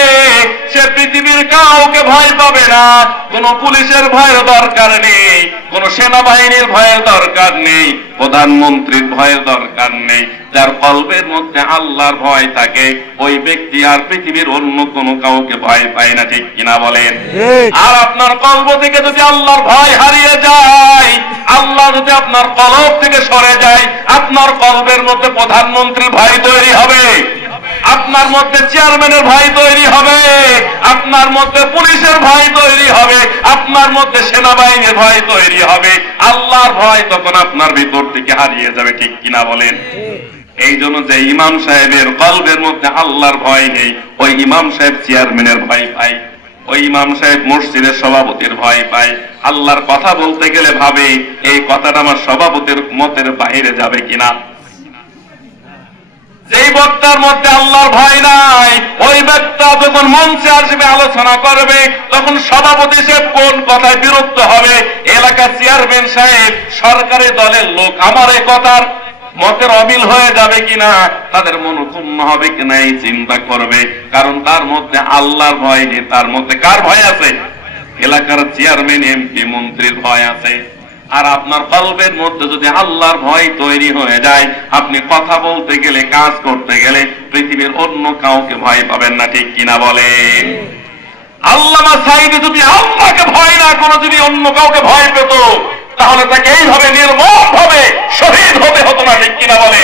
সে পৃথিবীর কাউকে ভয় পাবে না। কোন পুলিশের ভয়ের দরকার নেই, কোন সেনাবাহিনীর ভয়ের দরকার নেই, প্রধানমন্ত্রীর ভয়ের দরকার নেই। যার কলবের মধ্যে আল্লাহর ভয় থাকে, ওই ব্যক্তি আর পৃথিবীর অন্য কোন কাউকে ভয় পায় না। ঠিক কিনা বলেন? আর আপনার কলব থেকে যদি আল্লাহর ভয় হারিয়ে যায়, আল্লাহ যদি আপনার কলব থেকে সরে যায়, আপনার কলবের মধ্যে প্রধানমন্ত্রীর ভয় তৈরি হবে, আপনার মধ্যে চেয়ারম্যানের ভয় তৈরি হবে, আপনার মধ্যে পুলিশের ভয় তৈরি হবে, আপনার মধ্যে সেনাবাহিনীর ভয় তৈরি হবে। আল্লাহর ভয় তখন আপনার ভিতর থেকে হারিয়ে যাবে। ঠিক কিনা বলেন? এই জন্য যে ইমাম সাহেবের কলবের মধ্যে আল্লাহর ভয় নেই, ওই ইমাম সাহেব চেয়ারম্যানের ভয় পায়, ওই ইমাম সাহেব মসজিদের সভাপতির ভয় পায়। আল্লাহর কথা বলতে গেলে ভাবে, এই কথাটা আমার সভাপতির মতের বাইরে যাবে কিনা। যেই বক্তার মধ্যে আল্লাহর ভয় নাই, ওই বক্তা যখন মঞ্চে আসবে আলোচনা করবে, তখন সভাপতি সাহেব কোন কথায় বিরক্ত হবে, এলাকার চেয়ারম্যান সাহেব, সরকারি দলের লোক আমার এই কথার মতের অমিল হয়ে যাবে কিনা, তাদের মনোক্ষুণ্ণ হবে কিনা, এই চিন্তা করবে। কারণ তার মধ্যে আল্লাহর ভয় নেই, তার মধ্যে কার ভয় আছে? এলাকার চেয়ারম্যান, এমপি, মন্ত্রীর ভয় আছে। আর আপনার কলবের মধ্যে যদি আল্লাহর ভয় তৈরি হয়ে যায়, আপনি কথা বলতে গেলে, কাজ করতে গেলে পৃথিবীর অন্য কাউকে ভয় পাবেন না। ঠিক কিনা বলেন? আল্লামা সাঈদী যদি আল্লাহকে ভয় না করে যদি অন্য কাউকে ভয় পেত, তাহলে তাকে এইভাবে নির্মমভাবে শহীদ হতে হতো না। ঠিক কিনা বলে?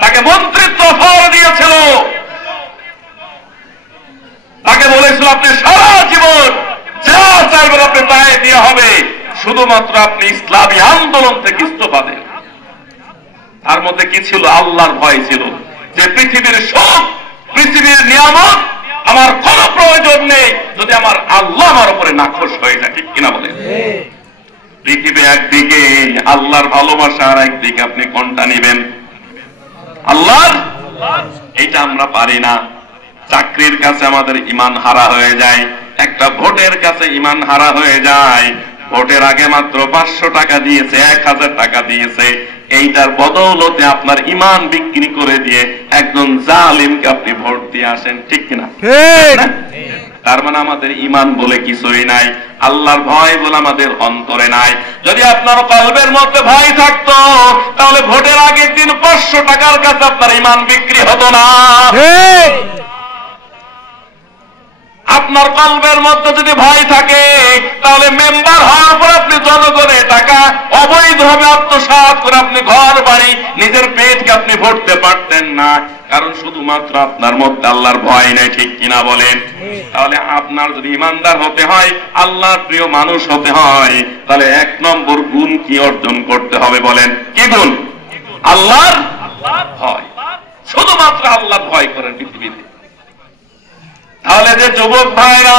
তাকে মন্ত্রিত্ব অফার দিয়েছিল, তাকে বলেছিল আপনি সারা জীবন যা চাইবেন আপনি তাই দেওয়া হবে, শুধুমাত্র আপনি ইসলামী আন্দোলন থেকে ইস্তফা দেন। তার মধ্যে কি ছিল? আল্লাহর ভয় ছিল, যে পৃথিবীর সব, পৃথিবীর নিয়ামত আমার কোনো প্রয়োজন নেই যদি আমার আল্লাহ আমার উপরে নাখোশ হয়ে যায়, ঠিক কিনা বলেন? পৃথিবী একদিকে, আল্লাহর ভালোবাসা আর একদিকে, আপনি কোনটা নেবেন? আল্লাহর, এটা আমরা পারি না। চাকরির কাছে আমাদের ঈমান হারা হয়ে যায়, একটা ভোটের কাছে ঈমান হারা হয়ে যায়। ভোটের আগে মাত্র 500 টাকা দিয়েছে, 1000 টাকা দিয়েছে, এইটার বদৌলতে আপনার ঈমান বিক্রি করে দিয়ে একজন জালিমকে আপনি ভোট দিয়ে আসেন, ঠিক কিনা? তার মানে আমাদের ঈমান বলে কিছুই নাই, আল্লাহর ভয় বলে আমাদের অন্তরে নাই। যদি আপনার কলবের মধ্যে ভয় থাকতো তাহলে ভোটের আগের দিন 500 টাকার কাছে আপনার ঈমান বিক্রি হতো না। আপনার কলবের মধ্যে যদি ভয় থাকে তাহলে মেম্বার হওয়ার পর আপনি জনগণের টাকা অবৈধভাবে আত্মসাৎ করে আপনি ঘর বাড়ি নিজের পেটকে আপনি ভরতে পারতেন না, কারণ শুধুমাত্র আপনার মধ্যে আল্লাহর ভয় নেই, ঠিক কিনা বলেন? তাহলে আপনার যদি ইমানদার হতে হয়, আল্লাহর প্রিয় মানুষ হতে হয়, তাহলে 1 নম্বর গুণ কি অর্জন করতে হবে বলেন? কি গুণ? আল্লাহর ভয়। শুধুমাত্র আল্লাহর ভয় করেন পৃথিবীতে। তাহলে যে যুবক ভাইরা,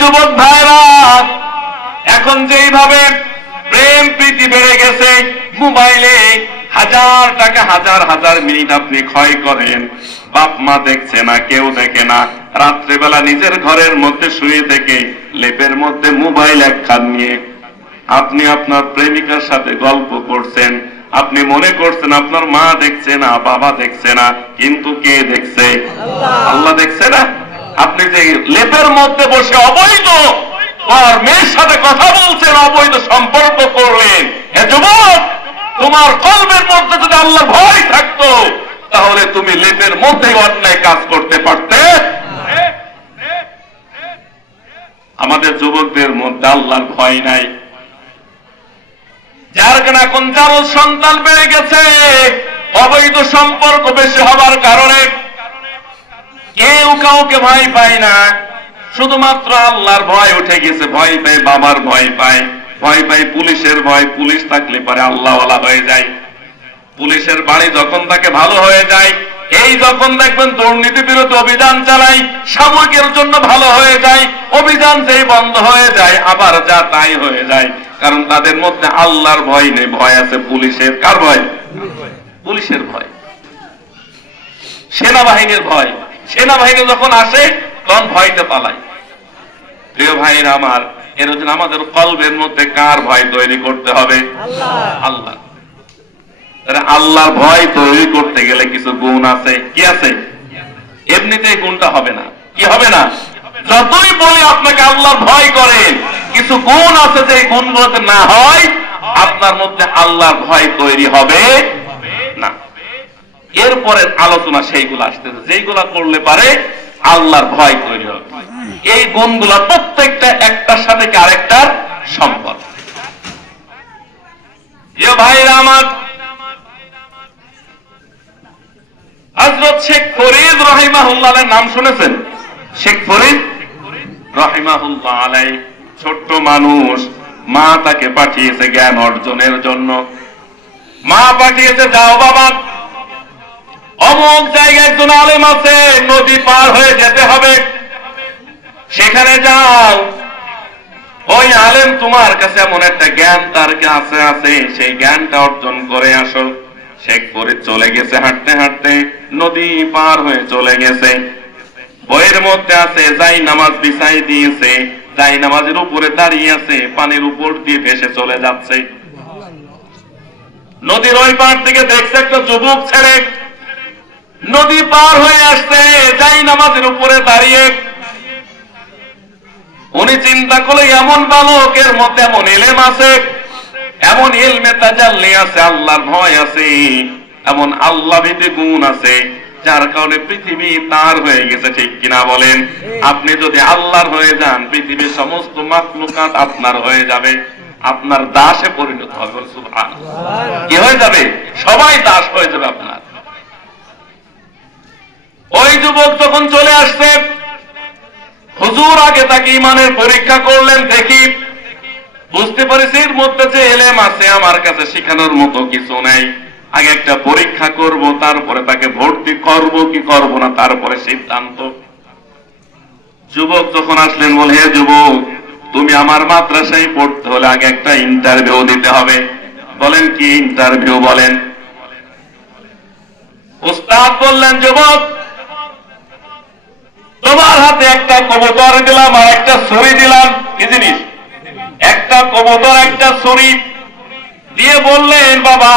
যুবক ভাইরা, এখন যেইভাবে প্রেম প্রীতি বেড়ে গেছে, মোবাইলে 1000 টাকা, হাজার মিনিট আপনি ক্ষয় করেন, বাপ মা দেখছে না, কেউ দেখে না, রাত্রেবেলা নিজের ঘরের মধ্যে শুয়ে থেকে লেপের মধ্যে মোবাইল একখান নিয়ে আপনি আপনার প্রেমিকার সাথে গল্প করছেন। আপনি মনে করছেন আপনার মা দেখছে না, বাবা দেখছে না, কিন্তু কে দেখছে? আল্লাহ দেখছে না? আপনি যে লেপের মধ্যে বসে অবৈধ আর মেয়ের সাথে কথা বলছেন, অবৈধ সম্পর্ক করলেন, হে যুবক, তোমার কলবের মধ্যে যদি আল্লাহ ভয় থাকতো তাহলে তুমি লেপের মধ্যেই অন্যায় কাজ করতে পারতে। আমাদের যুবকদের মধ্যে আল্লাহর ভয় নাই, যার কারণে এখন যার সন্তান বেড়ে গেছে, অবৈধ সম্পর্ক বেশি হবার কারণে কেউ কাউকে ভয় পায় না, শুধুমাত্র আল্লাহর ভয় উঠে গেছে। ভয় পায় বাবার ভয় পায়, ভয় পায় পুলিশের ভয়, পুলিশ থাকলে পরে আল্লাহওয়ালা হয়ে যায়। পুলিশের বাড়ি যখন তাকে ভালো হয়ে যায়, এই যখন দেখবেন দুর্নীতি বিরোধী অভিযান চালাই, সাময়িকের জন্য ভালো হয়ে যায়, অভিযান যেই বন্ধ হয়ে যায় আবার যা তাই হয়ে যায়, কারণ তাদের মধ্যে আল্লাহর ভয় নেই, ভয় আছে পুলিশের। কার ভয়? পুলিশের ভয়, সেনাবাহিনীর ভয়। সেনাবাহিনী যখন আসে তখন ভয়টা পালায়। প্রিয় ভাইরা আমার, এর জন্য আমাদের কলবের মধ্যে কার ভয় তৈরি করতে হবে? আল্লাহ। আল্লাহর ভয় তৈরি করতে গেলে কিছু গুণ আছে। কি আছে? এমনিতে গুণটা হবে না। কি হবে না? যতই বলি আপনাকে আল্লাহর ভয় করেন, কিছু গুণ আছে যে গুণগুলোতে না হয় আপনার মধ্যে আল্লাহর ভয় তৈরি হবে না। এরপরে আলোচনা সেইগুলো আসতেছে, যেইগুলা করলে পারে আল্লাহর ভয় তৈরি হবে। এই গুণগুলা প্রত্যেকটা একটার সাথে আরেকটার সম্পর্ক। ভাইরা আমার, হযরত শেখ ফরিদ রাহিমাহুল্লাহ আলাইহির নাম শুনেছেন? শেখ ফরিদ রাহিমাহুল্লাহ আলাইহি ছোট্ট মানুষ, মা তাকে পাঠিয়েছে জ্ঞান অর্জনের জন্য। মা পাঠিয়েছে, যাও বাবা, অমুক জায়গায় একজন আলেম আছে, নদী পার হয়ে যেতে হবে, সেখানে যাও, ওই আলেম তোমার কাছে এমন একটা জ্ঞান তার কাছে আছে, সেই জ্ঞানটা অর্জন করে আসো। শেখ ফরিদ চলে গেছে, হাঁটতে হাঁটতে নদী পার হয়ে চলে গেছে। বইয়ের মধ্যে আছে যাই নামাজ বিছাই দিয়েছে, যাই নামাজের উপরে দাঁড়িয়ে আছে, পানির উপর দিয়ে ভেসে চলে যাচ্ছে। নদীর ওই পার থেকে দেখছে একটা যুবক ছেলে নদী পার হয়ে আসছে, যাই নামাজের উপরে দাঁড়িয়ে। উনি চিন্তা করলে এমন বালকের মধ্যে এমন ইলম আছে, এমন ইলমে তাজাল্লি আছে, আল্লাহর ভয় আছে, এমন আল্লাহভীতি গুণ আছে, যার কারণে পৃথিবী তার হয়ে গেছে। ঠিক কিনা বলেন? আপনি যদি আল্লাহর হয়ে যান, পৃথিবীর সমস্ত মাখলুকাত আপনার হয়ে যাবে, আপনার দাসে পরিণত হবে। সুবহানাল্লাহ। কি হয়ে যাবে? সবাই দাস হয়ে যাবে আপনার। ওই যুবক যখন চলে আসছে, হুজুর আগে তাকে ঈমানের পরীক্ষা করলেন, দেখি বুঝতে পারছি এর মধ্যে যে ইলম আছে আমার কাছে শেখানোর মতো কিছু নাই, আগে একটা পরীক্ষা করব, তারপরে তাকে ভর্তি করব কি করব না, তারপরে সিদ্ধান্ত। যুবক যখন আসলেন, বলে হে যুবক, তুমি আমার মাদ্রাসায় পড়তে হলে আগে একটা ইন্টারভিউ দিতে হবে। বলেন কি ইন্টারভিউ? বলেন। উস্তাদ বললেন, যুবক, তোমার হাতে একটা কবুতর দিলাম আর একটা ছুরি দিলাম। কি জিনিস? একটা কবুতর, একটা ছুরি দিয়ে বললেন, বাবা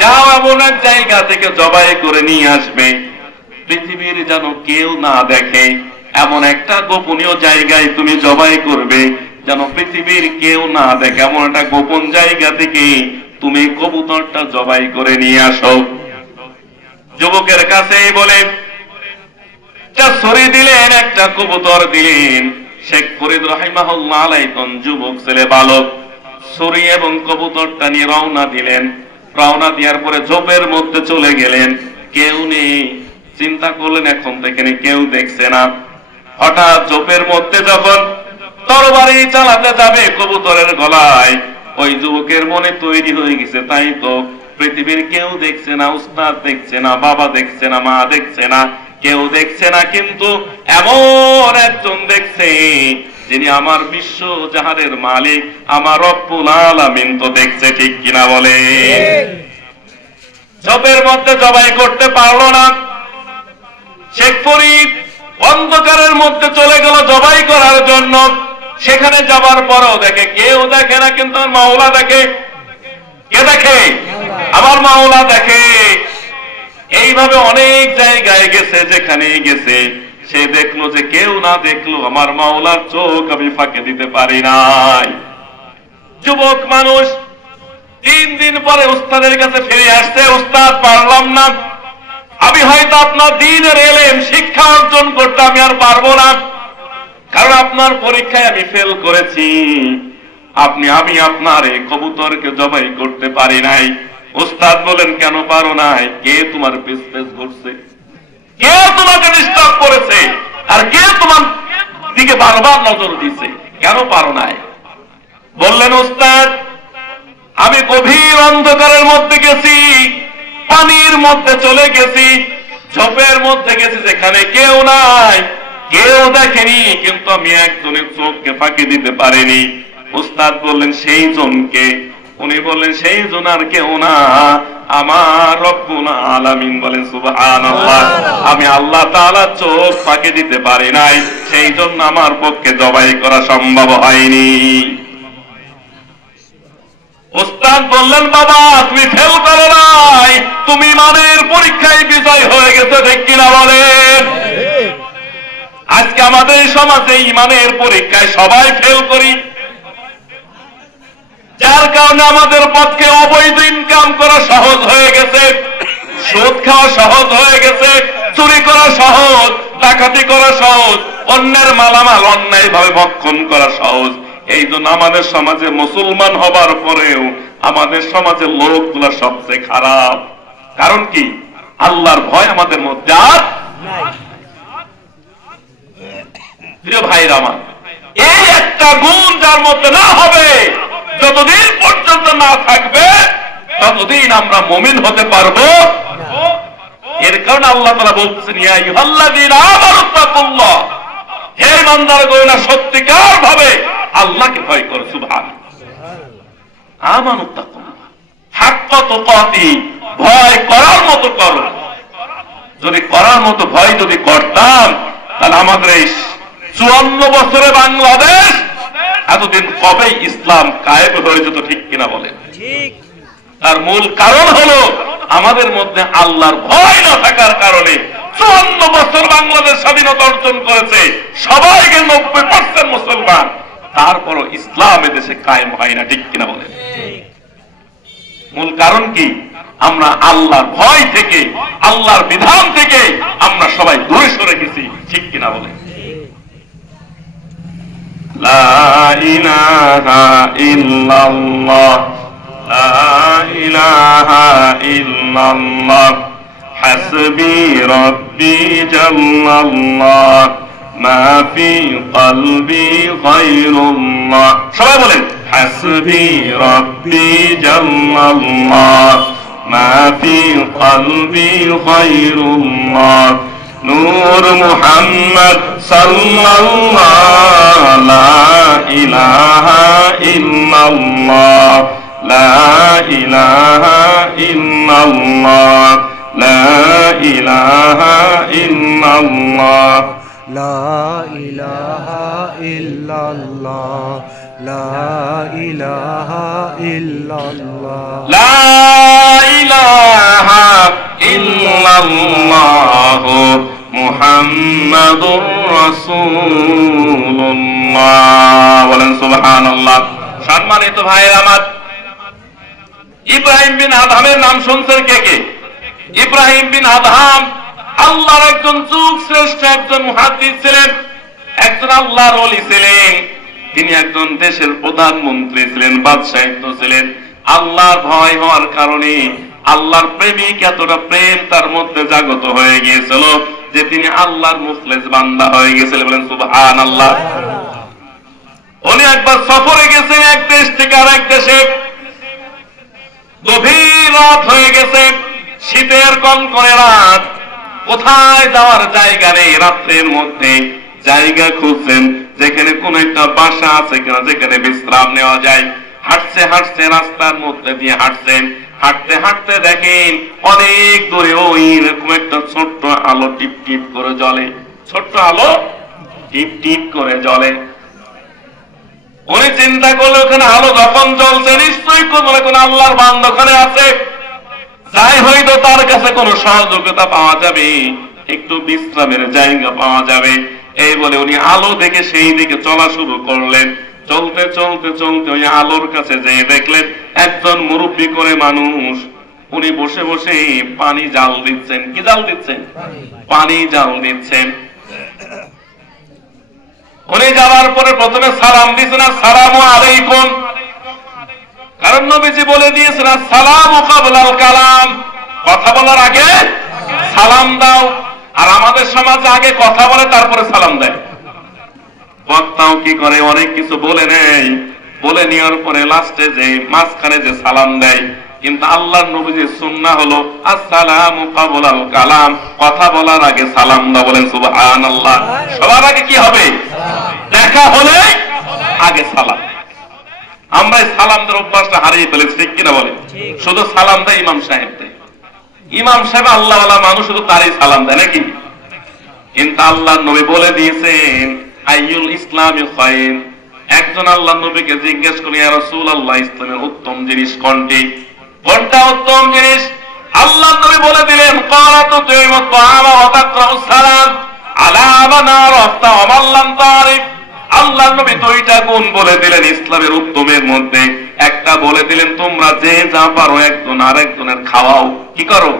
যাও এমন এক জায়গা থেকে জবাই করে নিয়ে আসবে, পৃথিবীর যেন কেউ না দেখে, এমন একটা গোপনীয় জায়গায় তুমি জবাই করবে, যেন পৃথিবীর কেউ না দেখে, এমন একটা গোপন জায়গা থেকে তুমি কবুতরটা জবাই করে নিয়ে আসো। যুবকের কাছে বলে একটা ছুরি দিলেন, একটা কবুতর দিলেন। শেখ ফরিদ রাহিমাহুল্লাহ আলাইহি যুবক ছেলে বালক ছুরি এবং কবুতরটা নিয়ে রওনা দিলেন। রওনা দেওয়ার পরে ঝোপের মধ্যে চলে গেলেন, কেউ নেই। চিন্তা করলেন এখন থেকে কেউ দেখছে না। হঠাৎ ঝোপের মধ্যে যখন তরবারি চালাতে যাবে কবুতরের গলায়, ওই যুবকের মনে তৈরি হয়ে গেছে, তাই তো পৃথিবীর কেউ দেখছে না, উস্তাদ দেখছে না, বাবা দেখছে না, মা দেখছে না, কেউ দেখছে না, কিন্তু এমন একজন দেখছে যিনি আমার বিশ্ব জাহানের মালিক, আমার রব্বুল আলামিন তো দেখছে। ঠিক কিনা বলে? ঝোপের মধ্যে জবাই করতে পারলো না। শেখ ফরিদ অন্ধকারের মধ্যে চলে গেল জবাই করার জন্য। সেখানে যাবার পরও দেখে কেউ দেখে না, কিন্তু আমার মাওলা দেখে। কে দেখে? আমার মাওলা দেখে। এইভাবে অনেক জায়গায় গেছে, যেখানে গেছে সে দেখলো যে কেউ না দেখলো আমার মাওলার চোখ আমি ফাঁকে দিতে পারি নাই। যুবক মানুষ 3 দিন পরে উস্তাদের কাছে ফিরে আসছে, উস্তাদ পারলাম না, আমি হয়তো আপনার দ্বীনের ইলম শিক্ষা অর্জন করতে আমি আর পারবো না, কারণ আপনার পরীক্ষায় আমি ফেল করেছি। আমি আপনার এই কবুতরকে জবাই করতে পারি নাই। উস্তাদ বলেন, কেন পারো নাই? কে তোমার পেছ ঘুরছে? কে তোমাকে ডিস্টার্ব করেছে? আর কে তোমার দিকে বারবার নজর দিছে? কেন পারো নাই? বললেন, উস্তাদ আমি গভীর অন্ধকারের মধ্যে গেছি, পানির মধ্যে চলে গেছি, ঝোপের মধ্যে গেছি, যেখানে কেউ নাই, কেউ দেখেনি, কিন্তু আমি একজনের চোখকে ফাঁকি দিতে পারিনি। উস্তাদ বললেন, সেই জনকে? উনি বললেন, সেই জন আর কেউ না, আমার রব্বুল আলামিন। বলেন সুবহানাল্লাহ। আমি আল্লাহ তাআলা চোখ ফাঁকি দিতে পারি নাই, সেই জন্য আমার পক্ষে জবাই করা সম্ভব হয়নি। উস্তাদ বললেন, বাবা তুমি ফেল করো নাই, তুমি ইমানের পরীক্ষায় বিজয় হয়ে গেছে। ঠিক কিনা বলেন? আজকে আমাদের সমাজে ইমানের পরীক্ষায় সবাই ফেল করি, যার কারণে আমাদের পক্ষে অবৈধ ইনকাম করা সহজ হয়ে গেছে, সুদ খাওয়া সহজ হয়ে গেছে, চুরি করা সহজ, ডাকাতি করা সহজ, অন্যের মালামাল অন্যায় ভাবে ভক্ষণ করা সহজ। এই জন্য আমাদের সমাজে মুসলমান হবার পরেও আমাদের সমাজের লোকগুলা সবচেয়ে খারাপ। কারণ কি? আল্লাহর ভয় আমাদের মধ্যে আর নাই। প্রিয় ভাইরা আমার, এই একটা গুণ যার মধ্যে না হবে, যতদিন পর্যন্ত না থাকবে, ততদিন আমরা মুমিন হতে পারবো। এর কারণে আল্লাহ তাআলা বলতেছেন, ইয়া আইয়ুহাল্লাযীনা আমানু তাকুল্লাহ, হে ইমানদারগণ সত্যিকার ভাবে আল্লাহকে ভয় করো। সুবহানাল্লাহ। আমানু তাকুল্লাহ হাক্কা তুকাতি, ভয় করার মতো করো। যদি করার মতো ভয় যদি করতাম, তাহলে আমাদের এই 54 বছরে বাংলাদেশ এতদিন কবে ইসলাম কায়েম হয়ে যেত। ঠিক কিনা বলেন? তার মূল কারণ হলো আমাদের মধ্যে আল্লাহর ভয় না থাকার কারণে 54 বছর বাংলাদেশ স্বাধীনতা অর্জন করেছে, সবাইকে 90% মুসলমান, তারপরও ইসলাম এদেশে কায়েম হয় না। ঠিক কিনা বলেন? মূল কারণ কি? আমরা আল্লাহর ভয় থেকে, আল্লাহর বিধান থেকে আমরা সবাই দূরে সরে গেছি। ঠিক কিনা বলেন? লা ইলাহা ইল্লাল্লাহ, লা ইলাহা ইল্লাল্লাহ, হাসবি রব্বি জাল্লাল্লাহ, মা ফি কলবি গায়রুল্লাহ। সবাই বলেন, হাসবি রব্বি জাল্লাল্লাহ, মা ফি কলবি গায়রুল্লাহ, নূর মুহাম্মদ সাল্লাল্লাহু লা ইলাহা ইল্লাল্লাহ লা ইলাহা ইল্লাল্লাহ লা ইলাহা ইল্লাল্লাহ লা ইলাহা ইল্লাল্লাহ লা ইলাহা ইল্লাল্লাহ লা ইলাহা ইল্লাল্লাহ মুহাম্মাদুর রাসূলুল্লাহ। বলেন সুবহানাল্লাহ। সম্মানিত ভাইয়ের আমার, ইব্রাহিম বিন আদহামের নাম শুনছেন কে কে? ইব্রাহিম বিন আদহাম আল্লাহর একজন যুগ শ্রেষ্ঠ একজন মুহাদ্দিস ছিলেন, একজন আল্লাহর ওলি ছিলেন। তিনি একজন দেশের প্রধানমন্ত্রী ছিলেন, বাদশাহিত্ব ছিলেন। আল্লাহর ভয় হওয়ার কারণে আল্লাহর প্রেমিক এতটা প্রেম তার মধ্যে জাগত হয়ে গিয়েছিল যে তিনি আল্লাহর মুখলেস বান্দা হয়ে গেছিলেন। বলেন সুবহানাল্লাহ। উনি একবার সফরে গেছেন এক দেশ থেকে আরেক দেশে। গভীর রাত হয়ে গেছে, শীতের কনকনে রাত, কোথায় যাওয়ার জায়গা নেই। রাত্রের মধ্যে জায়গা খুঁজছেন যেখানে কোন একটা বাসা আছে কিনা, যেখানে বিশ্রাম নেওয়া যায়। হাঁটছে হাঁটছে, রাস্তার মধ্যে দিয়ে হাঁটছেন। হাঁটতে হাঁটতে দেখেন অনেক দূরে ওই এরকম একটা ছোট্ট আলো টিপ টিপ করে জ্বলে। ছোট্ট আলো টিপ টিপ করে জ্বলে। উনি চিন্তা করলে ওখানে আলো যখন জ্বলছে নিশ্চয়ই কোন আল্লাহর বান্দা ওখানে আছে, যাই হয়তো তার কাছে কোনো সহযোগিতা পাওয়া যাবে, একটু বিশ্রামের জায়গা পাওয়া যাবে। এই বলে উনি আলো দেখে সেই দিকে চলা শুরু করলেন। চলতে চলতে চলতে ওই আলোর কাছে যেয়ে দেখলেন একজন মুরব্বী করে মানুষ, উনি বসে বসে পানি জাল দিচ্ছেন। কি জাল দিচ্ছেন? পানি জাল দিচ্ছেন। উনি যাওয়ার পরে প্রথমে সালাম দিয়েছেন, আসসালামু আলাইকুম। কারণ নবীজি বলে দিয়েছেন আসসালামু ক্বাবলাল কালাম, কথা বলার আগে সালাম দাও। আর আমাদের সমাজে আগে কথা বলে তারপরে সালাম দেয়। বক্তাও কি করে, অনেক কিছু বলে নেয়, বলে নেওয়ার পরে লাস্টে যে মাঝখানে যে সালাম দেয়। কিন্তু আল্লাহর নবীজির সুন্নাহ হলো আসসালামু ক্বাবলাল কালাম, কথা বলার আগে সালাম দাও। বলেন সুবহানাল্লাহ। সবার আগে কি হবে? দেখা হলে আগে সালাম। আমরা সালাম দেওয়ার অভ্যাসটা হারিয়ে ফেলেছি, ঠিক কিনা বলেন? শুধু সালাম দেয় ইমাম সাহেব দেয়। ইমাম সাহেব আল্লাহওয়ালা মানুষ, শুধু তারই সালাম দেয় নাকি? কিন্তু আল্লাহর নবী বলে দিয়েছেন আইয়ুল ইসলামি খায়র। একজন আল্লাহর নবীকে জিজ্ঞেস করি, ইয়া রাসূলুল্লাহ, ইসলামের উত্তম জিনিস কোনটি? কোনটা উত্তম জিনিস? আল্লাহর নবী বলে দিলেন ক্বালাতু তুইমুত তাআমা ওয়া তাকরাউস সালাম আলা মান আরাফতা ওয়া মান লাম তারিফ। আল্লাহর নবী দুইটা গুণ বলে দিলেন ইসলামের উত্তমের মধ্যে। একটা বলে দিলেন তোমরা যে যা পারো একজন আরেকজনের খাওয়াও। কি করো?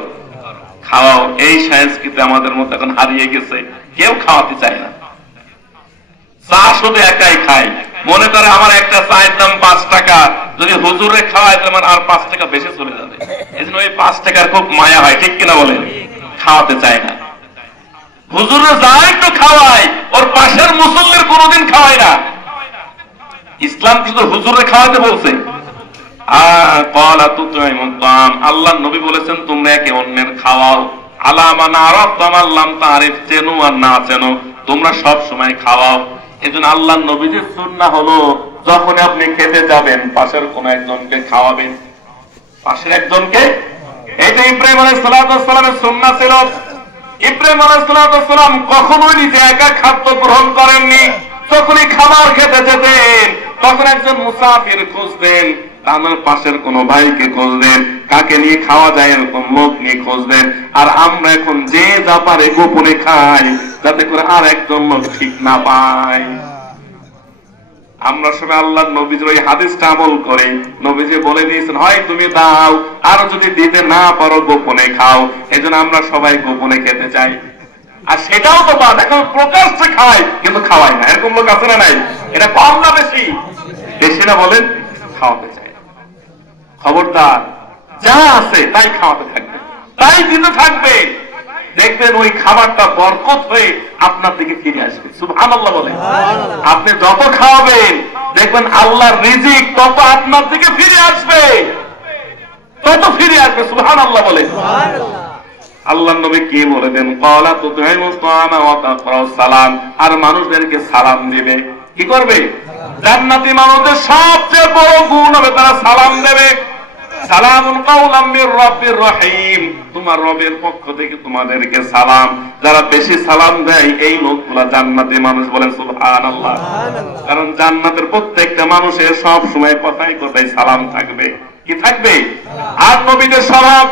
খাওয়াও। এই সংস্কৃতি আমাদের মধ্যে এখন হারিয়ে গেছে, কেউ খাওয়াতে চায় না। চা শুধু একাই খায়, মনে করে আমার একটা চায়ের দাম 5 টাকা, যদি হুজুরে খাওয়ায় তাহলে আমার আর 5 টাকা বেশি চলে যাবে। এই জন্য ওই 5 টাকার খুব মায়া হয়, ঠিক কিনা বলেন? খাওয়াতে চায় না। হুজুরে যা একটু খাওয়ায়, ওর পাশের মুসল্লির কোনোদিন খাওয়ায় না। ইসলাম শুধু হুজুরে খাওয়াতে বলছে। আল্লাহ নবী বলেছেন তোমরা একে অন্যের খাওয়াও। আলা মান আরাফতা ওয়া মান লাম তারিফ, চেনো আর না চেনো তোমরা সব সময় খাওয়াও। এজন্য আল্লাহ নবীর সুন্নাহ হলো যখন আপনি খেতে যাবেন পাশের কোন একজনকে খাওয়াবেন। পাশের একজনকে, এই যে ইব্রাহিম আলাইহিস সালামের সুন্নাহ ছিল। ইব্রাহিম আলাইহিস সালাম কখনোই নিজে একা খাদ্য গ্রহণ করেননি। যখনই খাবার খেতে যেতেন তখন একজন মুসাফির খুঁজতেন, আমার পাশের কোন ভাইকে খুঁজতেন, কাকে নিয়ে খাওয়া যায় এরকম লোক নিয়ে খুঁজতেন। আর আমরা এখন যে যা পারে গোপনে খাই, যাতে করে আর একজন লোক ঠিক না পায়। আমরা সবাই আল্লাহর নবীর ওই হাদিসটা আমল করে। নবীজি বলে দিয়েছেন হয় তুমি দাও, আর যদি দিতে না পারো গোপনে খাও। এজন্য আমরা সবাই গোপনে খেতে চাই। আর সেটাও তো বাদ, এখন প্রকাশ্যে খায় কিন্তু খাওয়ায় না, এরকম লোক আছে না নাই? এটা কম না বেশি? বেশি না বলেন? খাওয়াতে চায়। খবরদার, যা আছে তাই খাওয়াতে থাকবে, তাই দিতে থাকবে। দেখবেন ওই খাবারটা বরকত হয়ে আপনার দিকে ফিরে আসবে। সুবহানাল্লাহ বলেন। আপনি যত খাওয়াবেন দেখবেন আল্লাহর রিজিক তত আপনার দিকে ফিরে আসবে, তত ফিরে আসবে। সুবহানাল্লাহ বলেন। আল্লাহর নবী কি বলে দেন, ক্বালা তুতঈমু তাআমা ওয়া তাকরাউ সালাম, আর মানুষদেরকে সালাম দিবে। কি করবে? জান্নাতি মানুষদের সবচেয়ে বড় গুণ হবে তারা সালাম দেবে। সালামুন কাওলাম মির রাব্বির রহিম, তোমার রবের পক্ষ থেকে তোমাদেরকে সালাম। যারা বেশি সালাম দেয় এই লোকগুলা জান্নাতি মানুষ। বলেন সুবহানাল্লাহ। কারণ জান্নাতের প্রত্যেকটা মানুষের সব সময় কথাই কথাই সালাম থাকবে। কি থাকবে? আর নবীদের স্বভাব,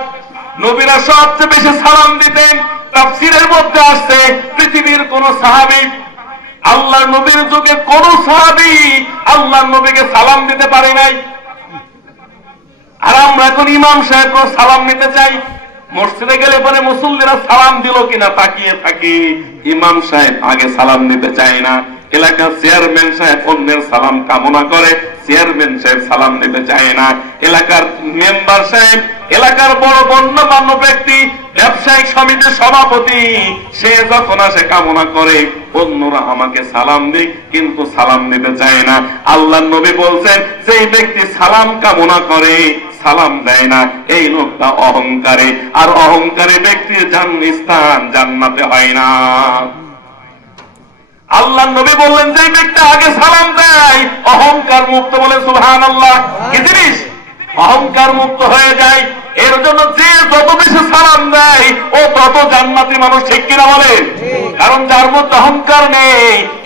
নবীরা সবচেয়ে বেশি সালাম দিতেন। তাফসীরের মধ্যে আসছে পৃথিবীর কোন সাহাবী, আল্লাহর নবীর যুগে কোন সাহাবী আল্লাহর নবীকে সালাম দিতে পারে নাই। আর আমরা এখন ইমাম সাহেব সালাম নিতে চাই, মসজিদে গেলে পরে মুসল্লিরা সালাম দিল কিনা তাকিয়ে থাকি, ইমাম সাহেব আগে সালাম নিতে চায় না। এলাকার চেয়ারম্যান সাহেব অন্যের সালাম কামনা করে, চেয়ারম্যান সাহেব সালাম নিতে চায় না। এলাকার মেম্বার সাহেব, এলাকার বড় গণ্যমান্য ব্যক্তি, ব্যবসায়িক সমিতির সভাপতি, সে যখন আসে কামনা করে অন্যরা আমাকে সালাম দিক, কিন্তু সালাম নিতে চায় না। আল্লাহর নবী বলছেন যে ব্যক্তি সালাম কামনা করে সালাম দেয় না, এই লোকটা অহংকারী, আর অহংকারী ব্যক্তির স্থান জান্নাতে হয় না। আল্লাহর নবী বললেন যে ব্যক্তি আগে সালাম দেয় অহংকার মুক্ত। বলে সুবহানাল্লাহ। কি জিনিস? অহংকার মুক্ত হয়ে যায়। এর জন্য যে যত বেশি সালাম দেয় ও তত জান্নাতি মানুষ। ঠিক কিনা বলে? কারণ যার মধ্যে অহংকার নেই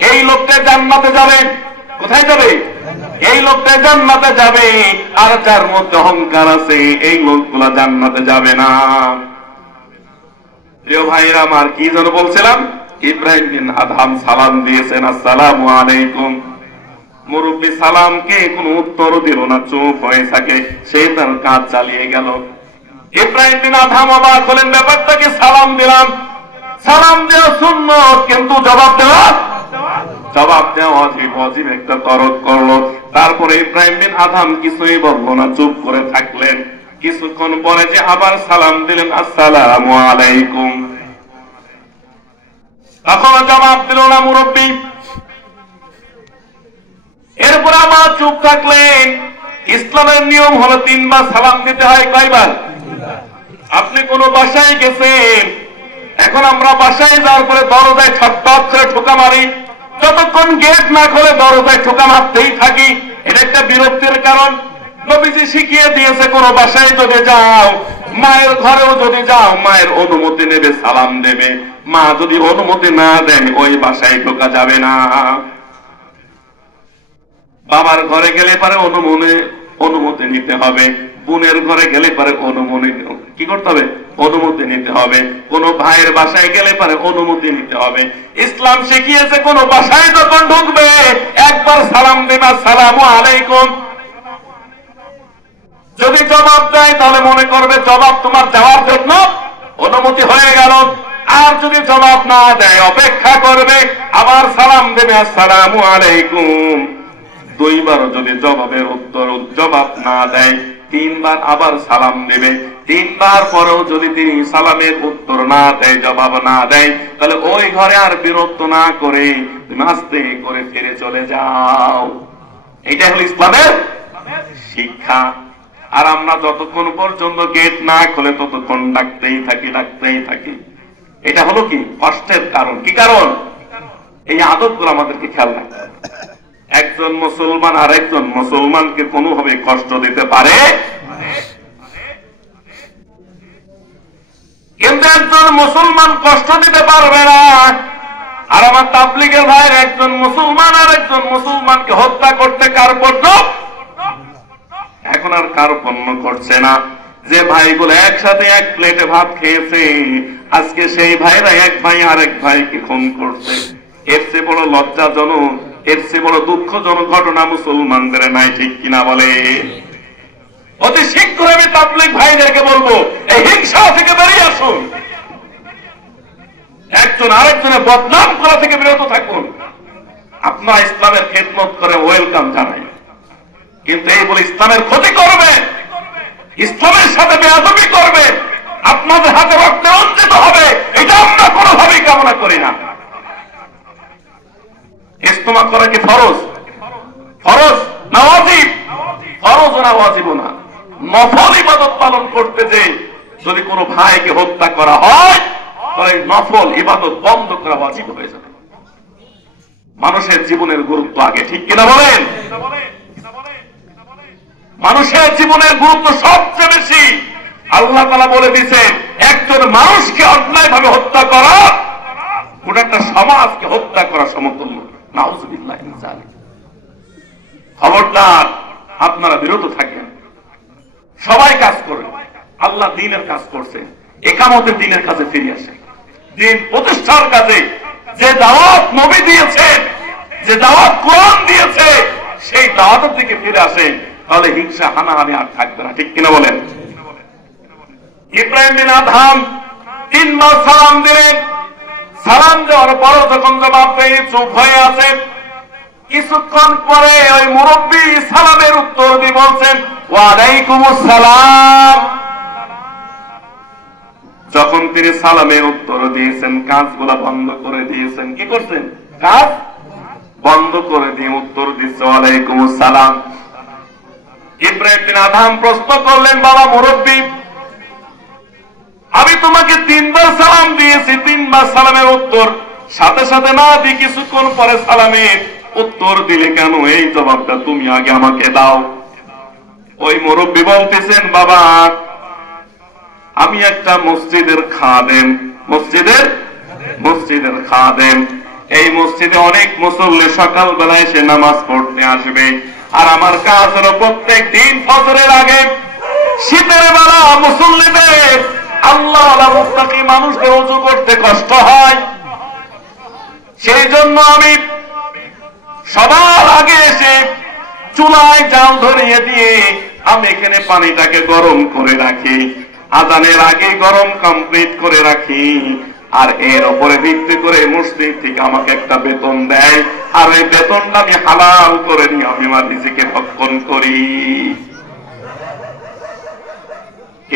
এই লোকটা জান্নাতে যাবে। কোথায় যাবে? এই লোকটা জান্নাতে যাবে। আর যার মধ্যে অহংকার আছে এই লোকগুলা জান্নাতে যাবে না। প্রিয় ভাইরা আমার, কি যেন বলছিলাম? ইব্রাহিম বিন আদহাম সালাম দিয়েছেন, আসসালামু আলাইকুম। মুরব্বী সালামকে কোনো উত্তর দিল না, চুপ হয়ে থাকে। সে তার কাজ চালিয়ে গেল। ইব্রাহিম বিন আদহাম অবাক হলেন, ব্যাপারটা কি? সালাম দিলাম, সালাম দেওয়া সুন্নত, কিন্তু জবাব দেওয়া অজীব। অজীব একটা তরক করলো। তারপরে ইব্রাহিম বিন আদহাম কিছুই বলল না, চুপ করে থাকলেন। কিছুক্ষণ পরে যে আবার সালাম দিলেন, আসসালামু আলাইকুম। তখনও জবাব দিল না মুরব্বী। এরপর আবার চুপ থাকলেন। ইসলামের নিয়ম হলো 3 বার সালাম দিতে হয়। কয়বার? আপনি কোন বাসায় গেছেন, এখন আমরা বাসায় যাওয়ার পরে দরজায় ছটপট করে ঠোকা মারি, যতক্ষণ গেট না খোলে দরজায় ঠোকা মারতেই থাকি। এটা একটা বিরক্তির কারণ। নবীজি শিখিয়ে দিয়েছে কোন বাসায় যদি যাও, মায়ের ঘরেও যদি যাও, মায়ের অনুমতি নেবে, সালাম দেবে। মা যদি অনুমতি না দেন ওই বাসায় ঢোকা যাবে না। বাবার ঘরে গেলে পারে অনুমতি নিতে হবে। বোনের ঘরে গেলে পারে কি করতে হবে? অনুমতি নিতে হবে। কোন ভাইয়ের বাসায় গেলে পারে অনুমতি নিতে হবে। ইসলাম শিখিয়েছে কোন বাসায় যখন ঢুকবে একবার সালাম দেবে, আসসালামু আলাইকুম। যদি জবাব দেয় তাহলে মনে করবে জবাব তোমার যাওয়ার জন্য অনুমতি হয়ে গেল। আর যদি জবাব না দেয় অপেক্ষা করবে, আবার সালাম দেবে, আসসালামু আলাইকুম। 2 বার যদি জবাব না দেয়, 3 বার আবার সালাম দেবে। 3 বার পরেও যদি তিনি সালামের উত্তর না দেয়, জবাব না দেয়, তাহলে ওই ঘরে আর বিরক্ত না করে তুমি আস্তে করে ফিরে চলে যাও। এটা হলো ইসলামের শিক্ষা। আর আমরা যতক্ষণ পর্যন্ত গেট না খোলে ততক্ষণ ডাকতেই থাকি। এটা হলো কি? কষ্টের কারণ। কি কারণ? এই আদতগুলো আমাদেরকে খেয়াল রাখতে হবে। একজন মুসলমান আর একজন মুসলমানকে কোনোভাবে কষ্ট দিতে পারে, কিন্তু একজন মুসলমান কষ্ট দিতে পারবে না। আর আমার তাবলীগের ভাইয়ের একজন মুসলমান আর একজন মুসলমানকে হত্যা করতে কার পণ্য? এখন আর কার পণ্য করছে না। যে ভাইগুলো একসাথে এক প্লেটে ভাত খেয়েছে, আজকে সেই ভাইরা এক ভাই আরেক ভাইকে খুন করছে। এর চেয়ে বড় লজ্জাজনক, এর চেয়ে বড় দুঃখজনক ঘটনা মুসলমানদের নাই। ঠিক কিনা বলে? অতি শীঘ্র আমি তাবলীগ ভাইদেরকে বলবো, এই হিংসা থেকে বেরিয়ে আসুন, একজন আরেকজনের বদনাম করা থেকে বিরত থাকুন। আপনারা ইসলামের খেদমত করে ওয়েলকাম জানাই, কিন্তু এই বলে ইসলামের ক্ষতি করবে, ইসলামের সাথে বেয়াদবি করবে, আপনাদের হাতে রক্তে রঞ্জিত হবে, এটা আমরা কোনোভাবেই কামনা করি না। ইজতেমা করা কি ফরজ? ফরজ না ওয়াজিব? ফরজ না ওয়াজিব না। নফল ইবাদত পালন করতে যে যদি কোনো ভাইকে হত্যা করা হয় তাহলে নফল ইবাদত বন্ধ করা ওয়াজিব হয়ে যাবে। মানুষের জীবনের গুরুত্ব আগে, ঠিক কিনা বলেন? মানুষের জীবনের গুরুত্ব সবচেয়ে বেশি। আল্লাহ তাআলা বলে দিয়েছে একজন মানুষকে অন্যায় ভাবে হত্যা করা গোটা একটা সমাজকে হত্যা করা সমতুল্য। নাউযুবিল্লাহি মিন যালিক। খবরদার আপনারা বিরত থাকেন, সবাই কাজ করেন। আল্লাহ দ্বীনের কাজ করছে, ইকামতের দ্বীনের কাজে ফিরে আসে। দ্বীন প্রতিষ্ঠার কাজে যে দাওয়াত নবী দিয়েছে, যে দাওয়াত কোরআন দিয়েছে, সেই দাওয়াতের দিকে ফিরে আসে, তাহলে হিংসা হানাহানি আর থাকবে না, ঠিক কিনা বলেন? ইব্রাহিম বিন আদহাম 3 মাস সালাম দিলেন। সালাম দেওয়ার পর যখন জবাব পেয়ে চুপ হয়ে আছে, কিছুক্ষণ পরে ওই মুরব্বী সালামের উত্তর দিয়ে বলছেন ওয়ালাইকুমুস সালাম। যখন তিনি সালামের উত্তর দিয়েছেন, কাজগুলা বন্ধ করে দিয়েছেন। কি করছেন? কাজ বন্ধ করে দিয়ে উত্তর দিচ্ছে ওয়ালাইকুমুস সালাম। ইব্রাহিম বিন আদহাম প্রশ্ন করলেন, বাবা মুরব্বী, আমি তোমাকে 3 বার সালাম দিয়েছি, 3 বার সালামের উত্তর সাথে সাথে না দিয়ে কিছুক্ষণ পরে সালামের উত্তর দিলে কেন? এই জবাবটা তুমি আগে আমাকে দাও। ওই মুরব্বী বলতেছেন, বাবা আমি একটা মসজিদের খাদেম, মসজিদের খাদেম। এই মসজিদে অনেক মুসল্লি সকাল বেলায় এসে নামাজ পড়তে আসবে, আর আমার কাজ হলো প্রত্যেক দিন ফজরের আগে শীতের বেলা মুসল্লিদের আল্লাহ মুত্তাকি মানুষদের ওযু করতে কষ্ট হয়, সেই জন্য আমি সবার আগে এসে চুলায় জাল ধরিয়ে দিয়ে আমি এখানে পানিটাকে গরম করে রাখি, আযানের আগে গরম কমপ্লিট করে রাখি, আর এর উপরে ভিত্তি করে মসজিদ থেকে আমাকে একটা বেতন দেয়, আর এই বেতনটা আমি হালাল করে নিয়ে আমি আমার নিজেকে ভক্ষণ করি।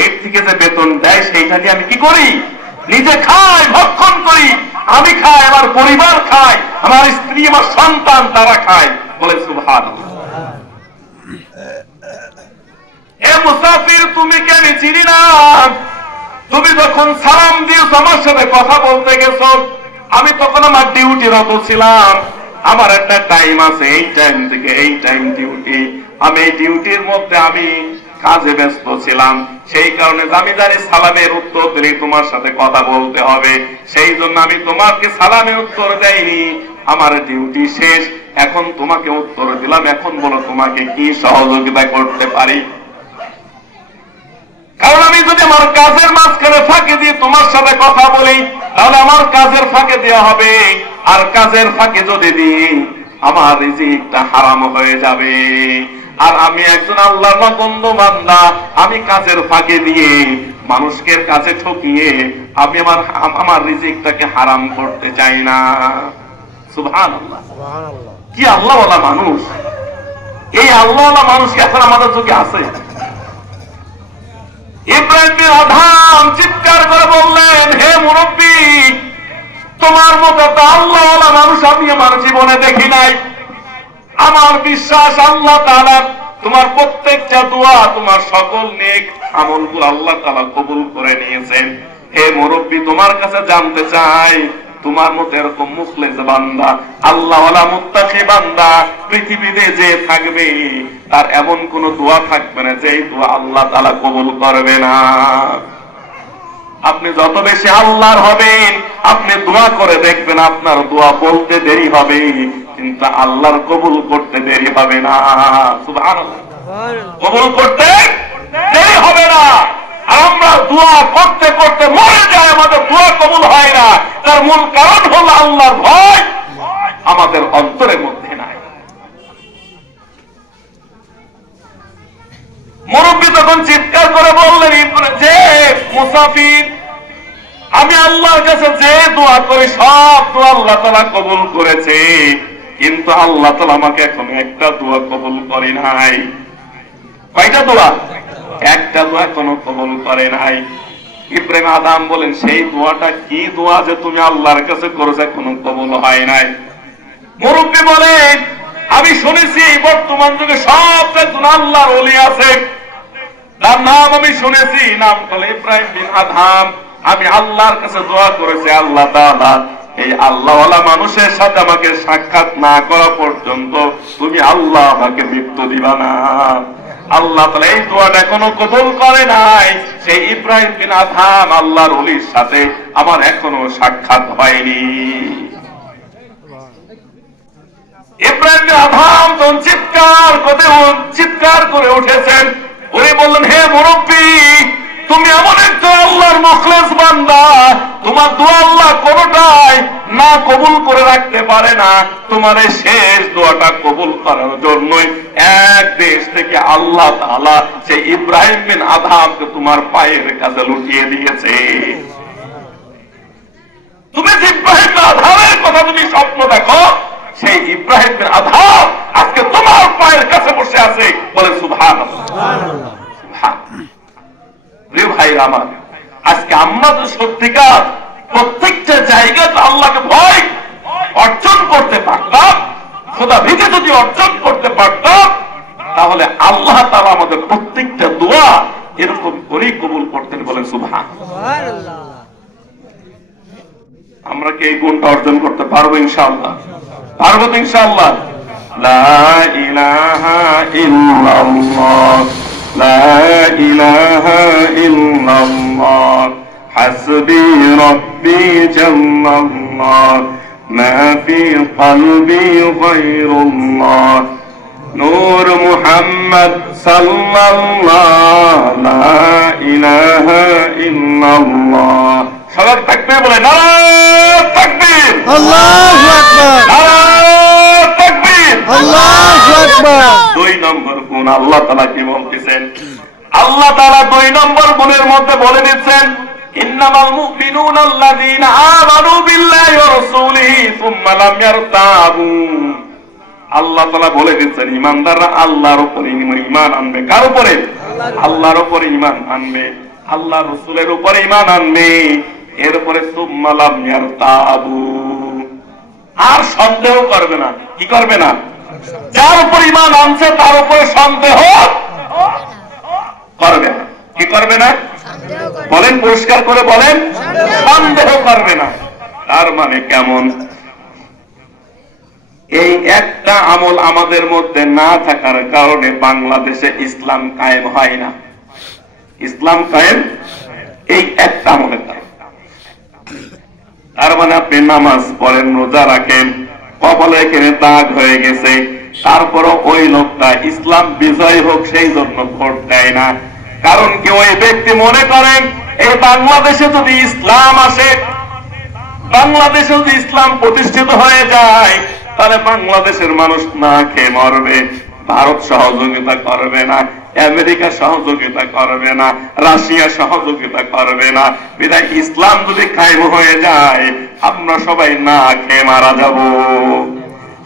এর থেকে যে বেতন দেয় সেইটা দিয়ে আমি কি করি? নিজে খাই, ভক্ষণ করি। আমি খাই, আমার পরিবার খায়, আমার স্ত্রী, আমার সন্তান তারা খায়। বলে সুবহানাল্লাহ। এ মুসাফির, তুমি কি আমি চিনি না? তুমি যখন সালাম দিয়েছ, আমার সাথে কথা বলতে গেছ, আমি তখন আমার ডিউটিরত ছিলাম। আমার একটা টাইম আছে, এই টাইম থেকে এই টাইম ডিউটি। আমি এই ডিউটির মধ্যে আমি কাজে ব্যস্ত ছিলাম, সেই কারণে আমি জানি সালামের উত্তর দিলে তোমার সাথে কথা বলতে হবে, সেই জন্য আমি তোমাকে সালামের উত্তর দেইনি। আমার ডিউটি শেষ, এখন তোমাকে উত্তর দিলাম। এখন বলো তোমাকে কি সহযোগিতা করতে পারি? কারণ আমি যদি আমার কাজের মাঝখানে ফাঁকে দিয়ে তোমার সাথে কথা বলি, তাহলে আমার কাজের ফাঁকে দেওয়া হবে, আর কাজের ফাঁকে যদি দিই আমার রিজিকটা হারাম হয়ে যাবে। আর আমি একজন আল্লাহর বন্ধু বান্দা, আমি কাজের ফাঁকে দিয়ে মানুষকে কাছে ঠকিয়ে আমি আমার রিজিকটাকে হারাম করতে চাই না। সুবহানাল্লাহ। কি আল্লাহওয়ালা মানুষ! এই আল্লাহওয়ালা মানুষ কি এখন আমাদের যুগে আছে? ইব্রাহিম বিন আদহাম চিৎকার করে বললেন, হে মুরব্বী, তোমার মতো তো আল্লাহওয়ালা মানুষ আমি আমার জীবনে দেখি নাই। আমার বিশ্বাস আল্লাহ তাআলা তোমার প্রত্যেকটা দোয়া, তোমার সকল নেক আমলগুলো আল্লাহ তাআলা কবুল করে নিয়েছেন। হে মুরব্বী, তোমার কাছে জানতে চাই, তোমার মতো এরকম মুখলেস বান্দা, আল্লাহওয়ালা মুত্তাকি বান্দা পৃথিবীতে যে থাকবে, তার এমন কোন দোয়া থাকবে না যে দোয়া আল্লাহ তাআলা কবুল করবে না। আপনি যত বেশি আল্লাহর হবেন, আপনি দোয়া করে দেখবেন, আপনার দোয়া বলতে দেরি হবে, কিন্তু আল্লাহর কবুল করতে দেরি হবে না। সুবহানাল্লাহ। কবুল করতে দেরি হবে না। আমরা দোয়া করতে করতে মরে যাই, আমাদের দোয়া কবুল হয় না। তার মূল কারণ হলো আল্লাহর ভয় আমাদের অন্তরের মধ্যে নাই। মুরব্বী তখন চিৎকার করে বললেন যে মুসাফির, আমি আল্লাহর কাছে যে দোয়া করি সব দোয়া আল্লাহ তাআলা কবুল করেছে, কিন্তু আল্লাহ তাআলা আমাকে এখন একটা দোয়া কবুল করে নাই। কয়টা দোয়া? একটা দোয়া এখনো কবুল করে নাই। ইব্রাহিম আদম বলেন, সেই দোয়াটা কি দোয়া যে তুমি আল্লাহর কাছে করেছো এখনো কবুল হয় নাই? মুরব্বী বলেন, আমি শুনেছি বর্তমান যুগে সব একজন আল্লাহর ওলি আছে, তার নাম আমি শুনেছি, নাম হলো ইব্রাহিম বিন আদহাম। আমি আল্লাহর কাছে দোয়া করেছি, আল্লাহ তাআলা এই আল্লাহওয়ালা মানুষের সাথে আমাকে সাক্ষাৎ না করা পর্যন্ত তুমি আল্লাহ আমাকে মৃত্যু দিবা না। আল্লাহ তাআলা এই দোয়াটা এখনো কবুল করে নাই। সেই ইব্রাহিম বিন আদহাম আল্লাহর ওলির সাথে আমার এখনো সাক্ষাৎ হয়নি। ইব্রাহিম বিন আদহাম তখন চিৎকার করে উঠেছেন। উনি বললেন, হে মুরব্বী, তুমি এমন একটা আল্লাহর মুখলেস বান্দা, তোমার দোয়া আল্লাহ কোনটাই না কবুল করে রাখতে পারে না। তোমার এই শেষ দোয়াটা কবুল করার জন্যই এক দেশ থেকে আল্লাহ তাআলা সেই ইব্রাহিম বিন আদহামকে তোমার পায়ের কাছে লুটিয়ে দিয়েছে। তুমি যে ইব্রাহিম বিন আদহামের কথা তুমি স্বপ্ন দেখো, সেই ইব্রাহিম বিন আদহাম আজকে তোমার পায়ের কাছে বসে আছে। বলে সুবহানাল্লাহ। প্রিয় ভাইরা আমার, আজকে আমরা তো সত্যিকার প্রত্যেকটা জায়গায় আল্লাহকে ভয় অর্জন করতে পারতাম, খোদা ভীতি যদি অর্জন করতে পারতাম, তাহলে আল্লাহ তাআলা আমাদের প্রত্যেকটা দোয়া এরকম করেই কবুল করতেন। বলেন সুবহানাল্লাহ। আমরা কি এই গুণটা অর্জন করতে পারবো? ইনশাআল্লাহ পারবো তো ইনশাআল্লাহ। লা ইলাহা ইল্লাল্লাহ, লা ইলাহা ইল্লাল্লাহ, হাসবি রব্বি জাল্লাল্লাহ, মা ফি কলবি গায়রুল্লাহ, নূর মুহাম্মদ সাল্লাল্লাহ, লা ইলাহা ইল্লাল্লাহ। সবাই তাকবীর বলে, নারায়ে তাকবীর, আল্লাহু আকবার, নারায়ে তাকবীর, আল্লাহু আকবার। দুই নম্বর গুণ আল্লাহ তাআলা কি বলতেছেন? আল্লাহ তাআলা দুই নম্বর গুণের মধ্যে বলে দিচ্ছেন, ইন্নামাল মুমিনুনা আল্লাযীনা আমানু বিল্লাহি ওয়া রাসূলিহি সুম্মা লাম ইয়ারতাবু। আল্লাহ তাআলা বলে দিচ্ছেন, ঈমানদাররা আল্লাহর উপর ঈমান আনবে। কার উপরে? আল্লাহর উপর ঈমান আনবে, আল্লাহ রাসূলের উপর ঈমান আনবে। এরপরে সুম্মা লাম ইয়ারতাবু, আর সন্দেহ করবে না। কি করবে না? যার উপর ঈমান আনছে তার উপরে সন্দেহ করবে না। কি করবে না? বলেন, পরিষ্কার করে বলেন, সন্দেহ করবে না। তার মানে কেমন? এই একটা আমল আমাদের মধ্যে না থাকার কারণে বাংলাদেশে ইসলাম কায়েম হয় না। ইসলাম কায়েম এই একটা আমলের কারণে। তার মানে আপনি নামাজ পড়েন, রোজা রাখেন, কপালে এখানে দাগ হয়ে গেছে, তারপরও ওই লোকটা ইসলাম বিজয় হোক সেই জন্য ভোট দেয় না। কারণ কি? ওই ব্যক্তি মনে করেন এই বাংলাদেশে যদি ইসলাম আসে, বাংলাদেশে যদি ইসলাম প্রতিষ্ঠিত হয়ে যায়, তাহলে বাংলাদেশের মানুষ না খেয়ে মরবে। ভারত সহযোগিতা করবে না, আমেরিকা সহযোগিতা করবে না, রাশিয়া সহযোগিতা করবে না। বিধায় ইসলাম যদি কায়েম হয়ে যায়, আমরা সবাই না খেয়ে মারা যাব।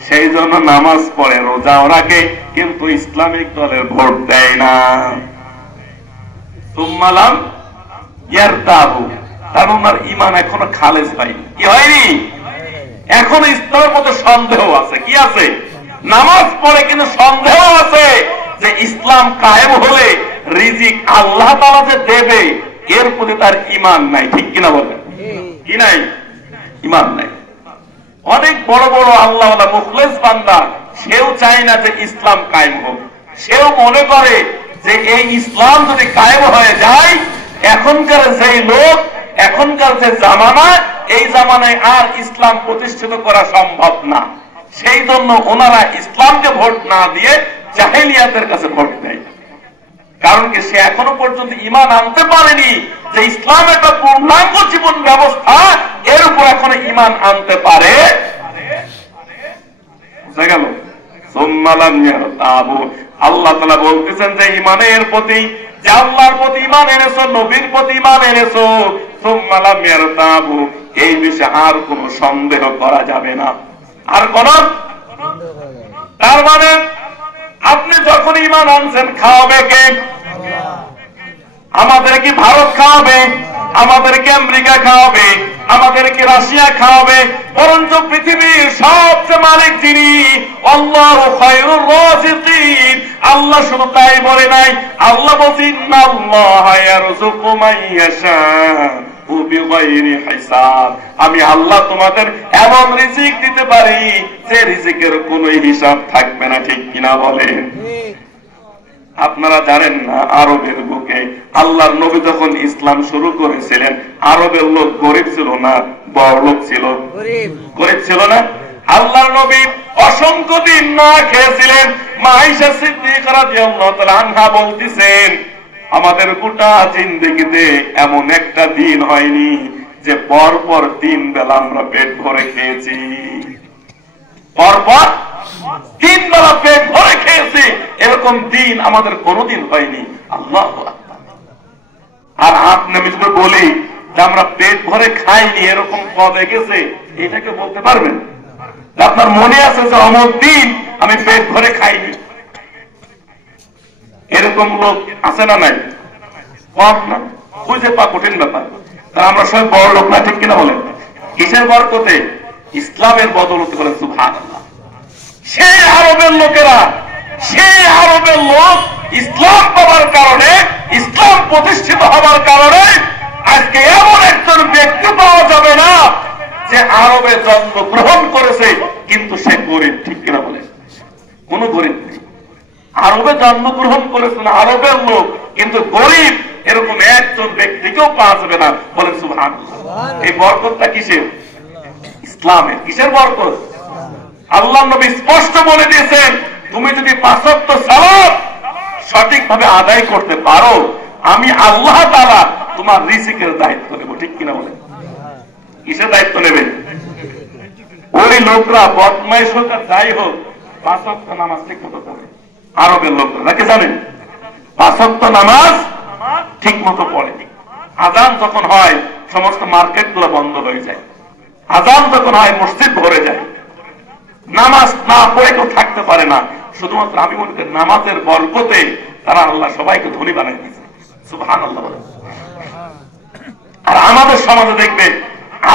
সেই জন্য নামাজ পড়ে, রোজাও রাখে, কিন্তু ইসলামিক দলের ভোট দেয় না। সুম্মা লাম ইয়ারতাবু, তার ওনার ঈমান এখনো খালেস হয়নি। কি হয়নি? এখন ইসলামের মধ্যে সন্দেহ আছে। কি আছে? নামাজ পড়ে কিন্তু সন্দেহ আছে যে ইসলাম কায়েম হলে রিজিক আল্লাহ তাআলা যে দেবে, এর প্রতি তার ঈমান নাই। ঠিক কিনা বলেন? কি নাই? ঈমান নাই। অনেক বড় বড় আল্লাহওয়ালা মুখলেস বান্দা, সেও চায় না যে ইসলাম কায়েম হোক। সেও মনে করে যে এই ইসলাম যদি কায়েম হয়ে যায়, এখনকার যে লোক, এখনকার যে জামানা, এই জামানায় আর ইসলাম প্রতিষ্ঠিত করা সম্ভব না। সেই জন্য ওনারা ইসলামকে ভোট না দিয়ে জাহেলিয়াতের কাছে ভোট দেয়। কারণ কি? সে এখনো পর্যন্ত ঈমান আনতে পারেনি যে ইসলাম একটা পূর্ণাঙ্গ জীবন ব্যবস্থা, এর উপর এখনো ঈমান আনতে পারে। বুঝা গেল? সুম্মা লাম ইয়ারতাবু। আল্লাহ তাআলা বলতেছেন যে ঈমানের প্রতি, যে আল্লাহর প্রতি ঈমান এনেছো, নবীর প্রতি ঈমান এনেছো, সুম্মা লাম ইয়ারতাবু, এই বিষয়ে আর কোনো সন্দেহ করা যাবে না। আর কোন? তার মানে আপনি যখন ঈমান আনছেন, খাওয়াবে কে? আমাদের কি ভারত খাওয়াবে? আমাদেরকে আমেরিকা খাওয়াবে? আমাদেরকে রাশিয়া খাওয়াবে, বরঞ্চ পৃথিবীর সবচেয়ে মালিক যিনি, আল্লাহু খায়রুর রাযিকিন। আল্লাহ শুধু তাই বলে নাই, আল্লাহ বলেন ইন্নাল্লাহা ইয়ারযুকু মান ইয়াশাউ বিগাইরি হিসাব। আমি আল্লাহ তোমাদের এমন রিজিক দিতে পারি যে রিজিকের কোনো হিসাব থাকবে না, ঠিক কিনা বলেন? আপনারা জানেন না, আরবের বুকে আল্লাহর নবী যখন ইসলাম শুরু করেছিলেন, আরবের লোক গরিব ছিল না বড় লোক ছিল? গরিব ছিল না? আল্লাহর নবী অসংখ্য দিন না খেয়েছিলেন। মা আয়েশা সিদ্দিকা রাদিয়াল্লাহু তাআলা আনহা বলতেছেন, আমাদের গোটা জিন্দেগিতে এমন একটা দিন হয়নি যে পরপর 3 বেলা আমরা পেট ভরে খেয়েছি। পরপর 3 বেলা পেট ভরে খেয়েছি, এরকম দিন আমাদের কোনোদিন হয়নি। আল্লাহু আকবার। আর আপনি আমি যদি বলি যে আমরা পেট ভরে খাইনি, এরকম কবে গেছে, এটাকে বলতে পারবেন? আপনার মনে আছে যে অমুক দিন আমি পেট ভরে খাইনি? এরকম লোক আছে না নাই? কম না? বুঝে পা কঠিন ব্যাপার। তা আমরা সবাই বড় লোক না, ঠিক কিনা বলেন? কিসের বরকতে? ইসলামের বদৌলতে। বলেন সুবহানাল্লাহ। সেই আরবের লোকেরা, সেই আরবের লোক ইসলাম পাওয়ার কারণে, ইসলাম প্রতিষ্ঠিত হওয়ার কারণে আজকে এমন একজন ব্যক্তি পাওয়া যাবে না যে আরবে জন্মগ্রহণ করেছে কিন্তু সে গরিব, ঠিক কিনা বলেন? কোন গরিব নেই। আরবে জন্মগ্রহণ করেছে না আরবের লোক, কিন্তু গরিব, এরকম একজন ব্যক্তিকেও পাওয়া যাবে না। বলেন সুবহানাল্লাহ। এই বরকতটা কিসের? ইসলামের। কিসের বরকত? আল্লাহ নবী স্পষ্ট বলে দিয়েছেন, তুমি যদি 5 ওয়াক্ত সালাত সঠিকভাবে আদায় করতে পারো, আমি আল্লাহ তাআলা তোমার রিজিকের দায়িত্ব নেব, ঠিক কিনা বলেন? কিসের দায়িত্ব নেবেন? ওই লোকরা বদমাইশ হোক আর যাই হোক 5 ওয়াক্ত নামাজ ঠিক মতো পড়ে। আরবের লোকরা নাকি জানেন 5 ওয়াক্ত নামাজ ঠিক মতো পড়ে। আযান যখন হয় সমস্ত মার্কেট গুলো বন্ধ হয়ে যায়। আযান যখন হয় মসজিদ ভরে যায়। নামাজ না পড়ে কেউ থাকতে পারে না। শুধুমাত্র আমি মনে করি নামাজের বরকতে তারা আল্লাহ সবাইকে ধনী বানাই দিয়েছে। সুবহানাল্লাহ। আর আমাদের সমাজে দেখবে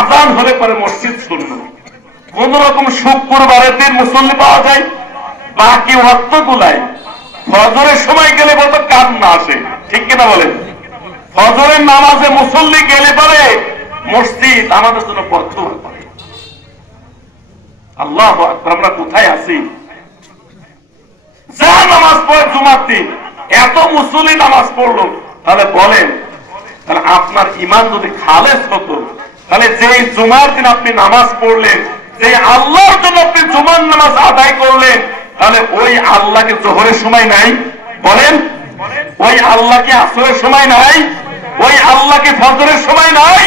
আযান হলে পরে মসজিদ শূন্য। কোন রকম শুক্রবারের দিন মুসল্লি পাওয়া যায়, বাকি ওয়াক্ত গুলায় ফজরের সময় গেলে বলতো কান্না আসে, ঠিক কিনা বলেন? ফজরের নামাজে মুসল্লি গেলে পরে মসজিদ আমাদের জন্য বদ্ধ হয়ে পড়ে। আল্লাহু আকবার। আমরা কোথায় আছি? যা নামাজ পড়ে জুমার দিন এত মুসল্লি নামাজ পড়লো, তাহলে বলেন, তাহলে আপনার ঈমান যদি খালেস হতো, তাহলে যেই জুমার দিন আপনি নামাজ পড়লেন, যে আল্লাহর জন্য আপনি জুমার নামাজ আদায় করলেন, তাহলে ওই আল্লাহকে জোহরের সময় নাই? বলেন, ওই আল্লাহকে আসরের সময় নাই? ওই আল্লাহকে ফজরের সময় নাই?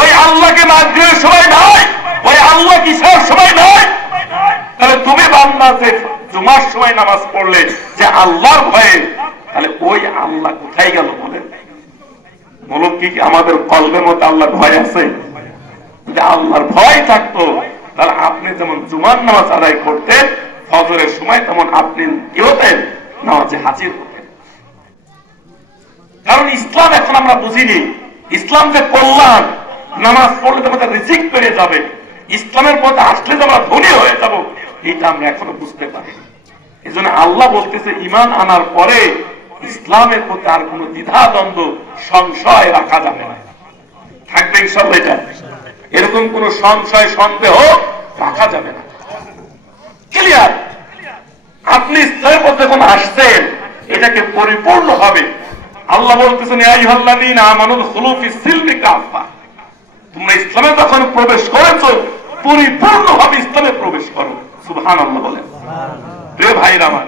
ওই আল্লাহকে মাগরিবের সময় নাই? ওই আল্লাহ ইশার সময় নাই? তাহলে তুমি বান্দা যে জুমার সময় নামাজ পড়লে যে আল্লাহর ভয়ে, তাহলে ওই আল্লাহ কোথায় গেল? বলেন, বলো কি আমাদের কলবের মধ্যে আল্লাহর ভয় আছে? যদি আল্লাহর ভয় থাকতো তাহলে আপনি যেমন জুমার নামাজ আদায় করতেন ফজরের সময়, তেমন আপনি কি হতেন? নামাজে হাজির হতেন। কারণ ইসলাম এখন আমরা বুঝিনি। ইসলাম যে কল্যাণ, নামাজ পড়লে তোমাদের রিজিক পেয়ে যাবে, ইসলামের পথে আসলে আমরা ধনী হয়ে যাব, এটা আমরা এখনো বুঝতে পারি। এই জন্য আল্লাহ বলতেছে ঈমান আনার পরে ইসলামের প্রতি আর কোন দ্বিধা দ্বন্দ্ব সংশয় রাখা যাবে না। থাকবে ইনশাআল্লাহ এটা, এরকম কোন সংশয় সন্দেহ রাখা যাবে না। ক্লিয়ার? আপনি ইসলামের পথে যখন আসছেন এটাকে পরিপূর্ণ হবে। আল্লাহ বলতেছেন ইয়া আইয়ুহাল্লাযীনা আমানু দুখুলু ফিস সিলমি কাফা, তোমরা ইসলামে যখন প্রবেশ করেছো পরিপূর্ণভাবে ইসলামে প্রবেশ করো। সুবহানাল্লাহ বলেন। প্রিয় ভাইরা আমার,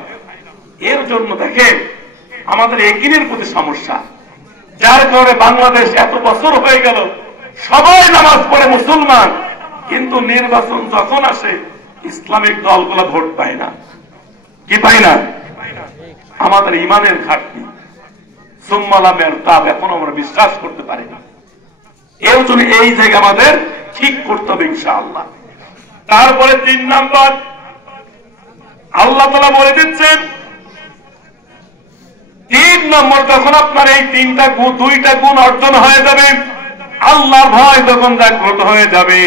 এর জন্য দেখেন আমাদের একিনের প্রতি সমস্যা, যার কারণে বাংলাদেশ এত বছর হয়ে গেল সবাই নামাজ পড়ে মুসলমান, কিন্তু নির্বাচন যখন আসে ইসলামিক দলগুলো ভোট পায় না। কি পায় না? আমাদের ঈমানের ঘাটতি, সুম্মালামের তাব এখন আমরা বিশ্বাস করতে পারি না। এর জন্য এই জায়গা আমাদের ঠিক করতে হবে ইনশাআল্লাহ। তারপরে 3 নাম্বার আল্লাহ তাআলা বলে দিচ্ছেন, 3 নম্বর যখন আপনার এই 2টা গুণ অর্জন হয়ে যাবে, আল্লাহর ভয় যখন জাগ্রত হয়ে যাবে,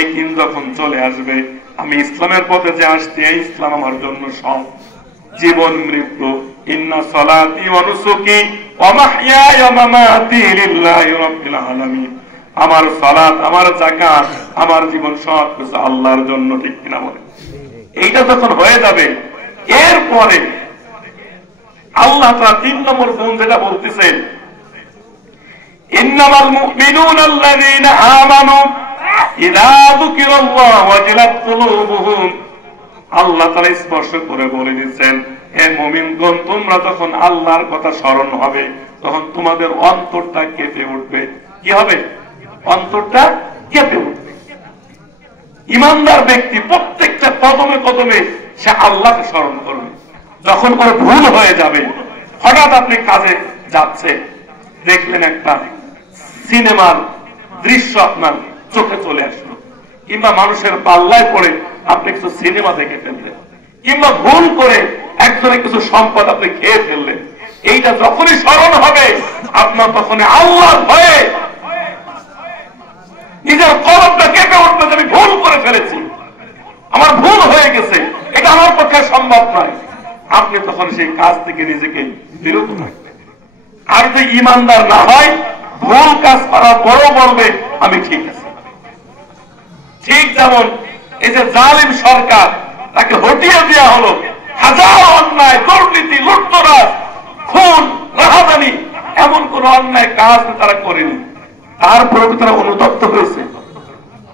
একিন যখন চলে আসবে, আমি ইসলামের পথে যে আসছি, এই ইসলাম আমার জন্য সব, জীবন মৃত্যু। ইন্না সলাতি ওয়া নুসুকি ওয়া মাহইয়ায়া ওয়া মামাতি লিল্লাহি রাব্বিল আলামিন। আমার সালাত, আমার যাকাত, আমার জীবন সব কিছু আল্লাহর জন্য, ঠিক কিনা বলে? এইটা যখন হয়ে যাবে, এরপরে আল্লাহ তাআলা 3 নম্বর গুণ যেটা বলতেছেন, ইন্নামাল মুমিনুনা আল্লাযীনা আমানু ইযা যুকিরাল্লাহু ওয়াজিলাত কুলুবুহুম। আল্লাহ তাআলা স্পর্শ করে বলে দিচ্ছেন, হে মুমিনগণ, তোমরা যখন আল্লাহর কথা স্মরণ হবে, তখন তোমাদের অন্তরটা কেঁপে উঠবে। কি হবে? অন্তরটা কেঁপে উঠবে। ইমানদার ব্যক্তি প্রত্যেকটা কদমে কদমে সে আল্লাহকে স্মরণ করবে। যখন করে ভুল হয়ে যাবে, হঠাৎ আপনি কাজে যাচ্ছে, দেখলেন একটা সিনেমার দৃশ্য আপনার চোখে চলে আসলো, কিংবা মানুষের পাল্লায় পড়ে আপনি কিছু সিনেমা দেখে ফেললেন, কিংবা ভুল করে একজনের কিছু সম্পদ আপনি খেয়ে ফেললেন, এইটা যখনই স্মরণ হবে আপনার, তখনই আল্লাহর ভয়ে নিজের কলমটা কেঁপে উঠবে, আমি ভুল করে ফেলেছি, আমার ভুল হয়ে গেছে, এটা আমার পক্ষে সম্ভব নয়। আপনি তখন সেই কাজ থেকে নিজেকে বিরত রাখবেন। আর যদি ইমানদার না হয়, ভুল কাজ করার পরও বলবে আমি ঠিক আছি। ঠিক যেমন এই যে জালিম সরকার, তাকে হটিয়ে দেওয়া হলো, হাজার অন্যায়, দুর্নীতি, লুটতরাজ, খুন, রাহাজানি, এমন কোন অন্যায় কাজ তারা করেনি, তারপরে তারা অনুতপ্ত হয়েছে?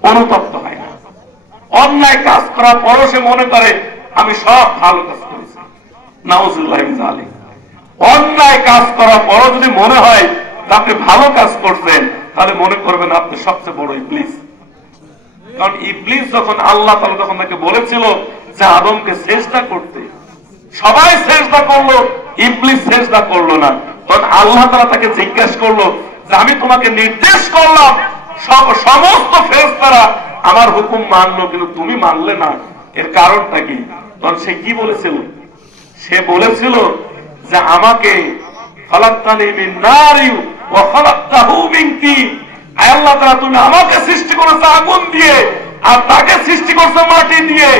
অনুতপ্ত হয় না। অন্যায় কাজ করার পরও সে মনে করে আমি সব ভালো কাজ করেছি। নাউজুবিল্লাহ মিন যালিক। অন্যায় কাজ করার পরও যদি মনে হয় আপনি ভালো কাজ করছেন, তাহলে মনে করবেন আপনি সবচেয়ে বড় ইবলিস। কারণ ইবলিস যখন আল্লাহ তাআলা যখন তাকে বলেছিল যে আদমকে সিজদা করতে, সবাই সিজদা করলো, ইবলিস সিজদা করলো না। তখন আল্লাহ তাআলা তাকে জিজ্ঞাসা করলো যে আমি তোমাকে নির্দেশ করলাম, সমস্ত ফেরেশতারা আমার হুকুম মানলো, কিন্তু তুমি মানলে না, এর কারণটা কি? তখন সে কি বলেছিল? সে বলেছিল যে আমাকে খালাকতানি মিন নারি ওয়া খালাকতাহু মিন তিন। আল্লাহ তাআলা তুমি আমাকে সৃষ্টি করেছো আগুন দিয়ে, আর তাকে সৃষ্টি করছো মাটি দিয়ে।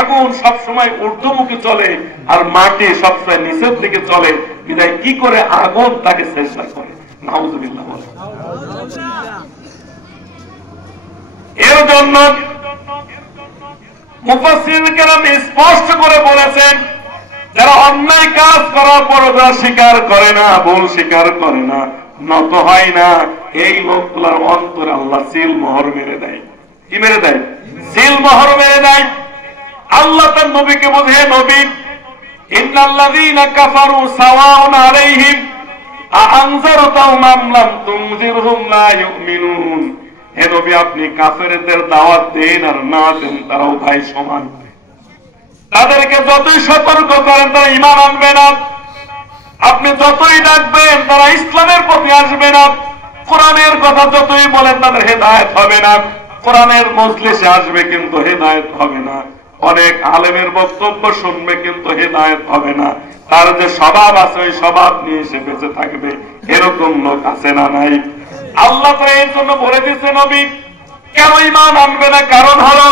আগুন সবসময় ঊর্ধ্বমুখী চলে আর মাটি সবসময় নিচের দিকে চলে, বিধায় কি করে আগুন তাকে সিজদা করে? নাউজুবিল্লাহ। এর জন্য মুফাসসির কেরাম স্পষ্ট করে বলেছেন, যারা অন্যায় কাজ করার পর যারা স্বীকার করে না, ভুল স্বীকার করে না, নত হয় না, এই লোকগুলোর অন্তরে আল্লাহ সিল মোহর মেরে দেয়। কি মেরে দেয়? সিল মোহর মেরে দেয়। আল্লাহ তার নবীকে বলে, হে নবী, ইন্নাল্লাযীনা কাফারু সাওয়াউন আলাইহিম আআনজারতাহুম আম লাম তুনজিরহুম লা ইউমিনুন। হে নবী, আপনি কাফেরদের দাওয়াত দেন আর না দেন, তারাও ভাই সমান। তাদেরকে যতই সতর্ক করেন তারা ঈমান আনবে না, আপনি যতই ডাকবেন তারা ইসলামের প্রতি আসবে না, কোরআনের কথা যতই বলেন তাদের হেদায়েত হবে না। কোরআনের মজলিসে আসবে কিন্তু হেদায়েত হবে না, অনেক আলেমের বক্তব্য শুনবে কিন্তু হেদায়েত হবে না। তার যে স্বভাব আছে ওই স্বভাব নিয়ে সে বেঁচে থাকবে, এরকম লোক আছে না নাই? আল্লাহ তাআলা এর জন্য বলে দিয়েছে, নবী কেন ঈমান আনবে না? কারণ হলো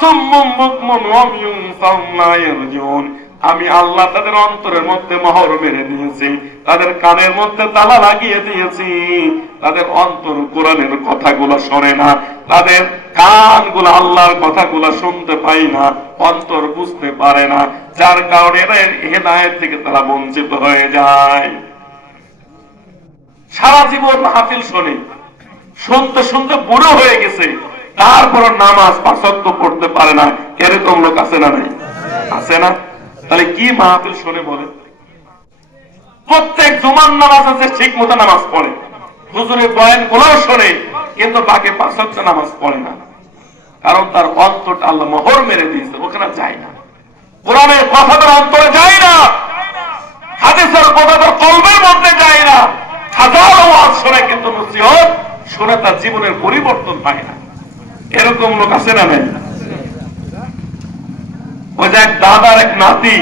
সুম্মুম বুকমুন ওয়ামিয়ুন ফাহুম লা ইয়ারজুন। আমি আল্লাহ তাদের অন্তরের মধ্যে মোহর মেরে দিয়েছি, তাদের কানের মধ্যে তালা লাগিয়ে দিয়েছি, তাদের অন্তর কোরআনের কথাগুলো শোনে না, তাদের কানগুলো আল্লাহর কথাগুলো শুনতে পায় না, অন্তর বুঝতে পারে না, যার কারণে এরা হেদায়েত থেকে তারা বঞ্চিত হয়ে যায়। সারা জীবন মাহফিল শোনে, শুনতে শুনতে বুড়ো হয়ে গেছে, তারপর নামাজ পাঁচ ওয়াক্ত পড়তে পারে না, এরকম লোক আছে না নাই? আছে না? তাহলে কি মাহফিল শোনে বলে? প্রত্যেক জুমার নামাজ আছে, ঠিক মতো নামাজ পড়ে, হুজুরের বয়ান গুলোও শোনে, কিন্তু বাকি পাঁচ ওয়াক্ত নামাজ পড়ে না। কারণ তার অন্তরটা আল্লাহ মোহর মেরে দিয়েছে, ওখানে যায় না, কোরআনের কথা তার অন্তরে যায় না, হাদিসের কথা তার কলবের মধ্যে যায় না। হাজার ওয়াজ শোনে কিন্তু নসিহত শুনে তার জীবনের পরিবর্তন পায় না। এরকম লোক আছে না নাই? ওই যে এক দাদার এক নাতি,